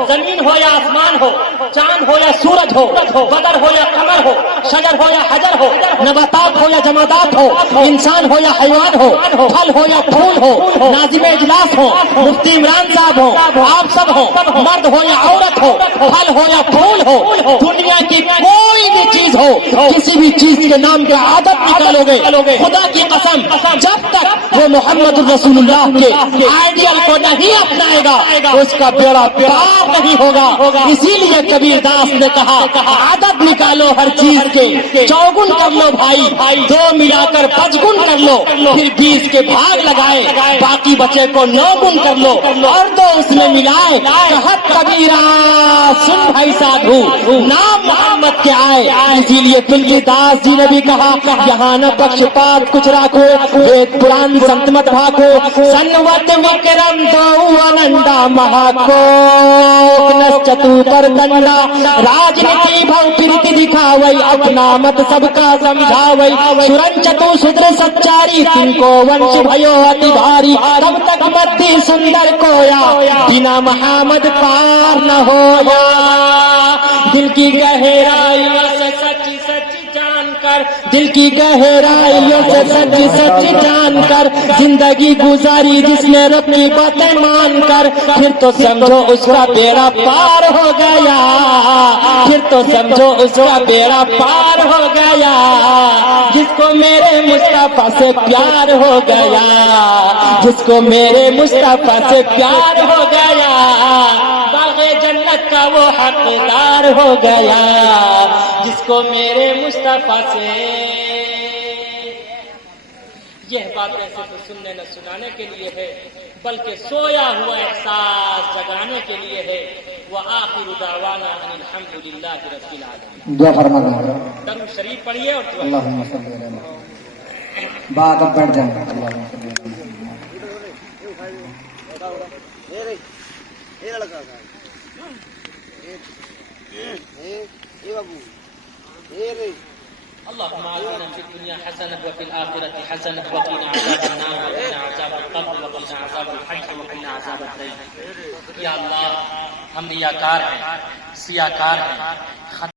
जमीन हो या आसमान हो, चांद हो या सूरज हो, बदर हो या कमर हो, शजर हो या हजर हो, नबातात हो या जमादात हो, इंसान हो या हैवान हो, फल हो या फूल हो, नाजिम इजलास हो, मुफ्ती इमरान साहब हो, आप सब हो, मर्द हो या औरत हो, फल हो या फूल हो, दुनिया की कोई भी चीज हो, किसी भी चीज के नाम के आदत निकालोगे, खुदा की कसम जब तक वो मोहम्मद रसूलुल्लाह के आइडियल को नहीं अपनाएगा उसका बेड़ा पार नहीं होगा। इसीलिए कबीरदास ने कहा आदत निकालो हर चीज के, 4 कर लो भाई, 2 मिलाकर 5 गुण कर लो, फिर 20 के भाग लगाए, बाकी बचे को 9 गुण कर लो और 2 उसमें मिलाए। कहत कबीरा सुन भाई साधु, नाम मोहम्मद के आए। इसीलिए तुलसीदास जी ने भी कहा کہا یہاں نہ پکشپات کچھ راکھو وید پران سنت مت بھاکو سنوت وکرم دو انندا مہاکوک نشچتو پر دنڈا راجنیتی بھو پریتی دکھاوئی اپنا مت سب کا سمجھاوئی سرنچتو سدر سچاری تن کو ونش بھیو اتی بھاری تب تک متی سندر کویا بنا محمد پار نہ ہویا دل کی گہرائیوں سے سچ سچ جان کر دل کی گہرائیوں سے سچ سچ جان کر زندگی گزاری جس نے رب کی باتیں مان کر پھر تو سمجھو اس کا بیڑا پار ہو گیا پھر تو سمجھو اس کا بیڑا پار ہو گیا جس کو میرے مصطفیٰ سے پیار ہو گیا جس کو میرے مصطفیٰ سے پیار ہو گیا باغ جنت کا وہ حقدار ہو گیا جس کو میرے مصطفیٰ سے یہ باتیں صرف سننے نہ سنانے کے لیے ہے بلکہ سویا ہوا احساس جگانے کے لیے ہے وآخر دعوانا ان الحمدللہ رب العالمین دعا فرمانا درود شریف پڑھیے اور دعا اللہم صلی اللہ علیہ وسلم بعد اب بیٹھ جائیں اللہم صلی اللہ علیہ وسلم یہ لڑکا یہ بابو یہ رے اللهم آتنا في الدنيا حسنة وفي الآخرة حسنة وقنا عذاب النار وقنا عذاب القبر وقنا عذاب الحج وقنا عذاب الدين یا اللہ ہم ریاکار ہیں سیاکار ہیں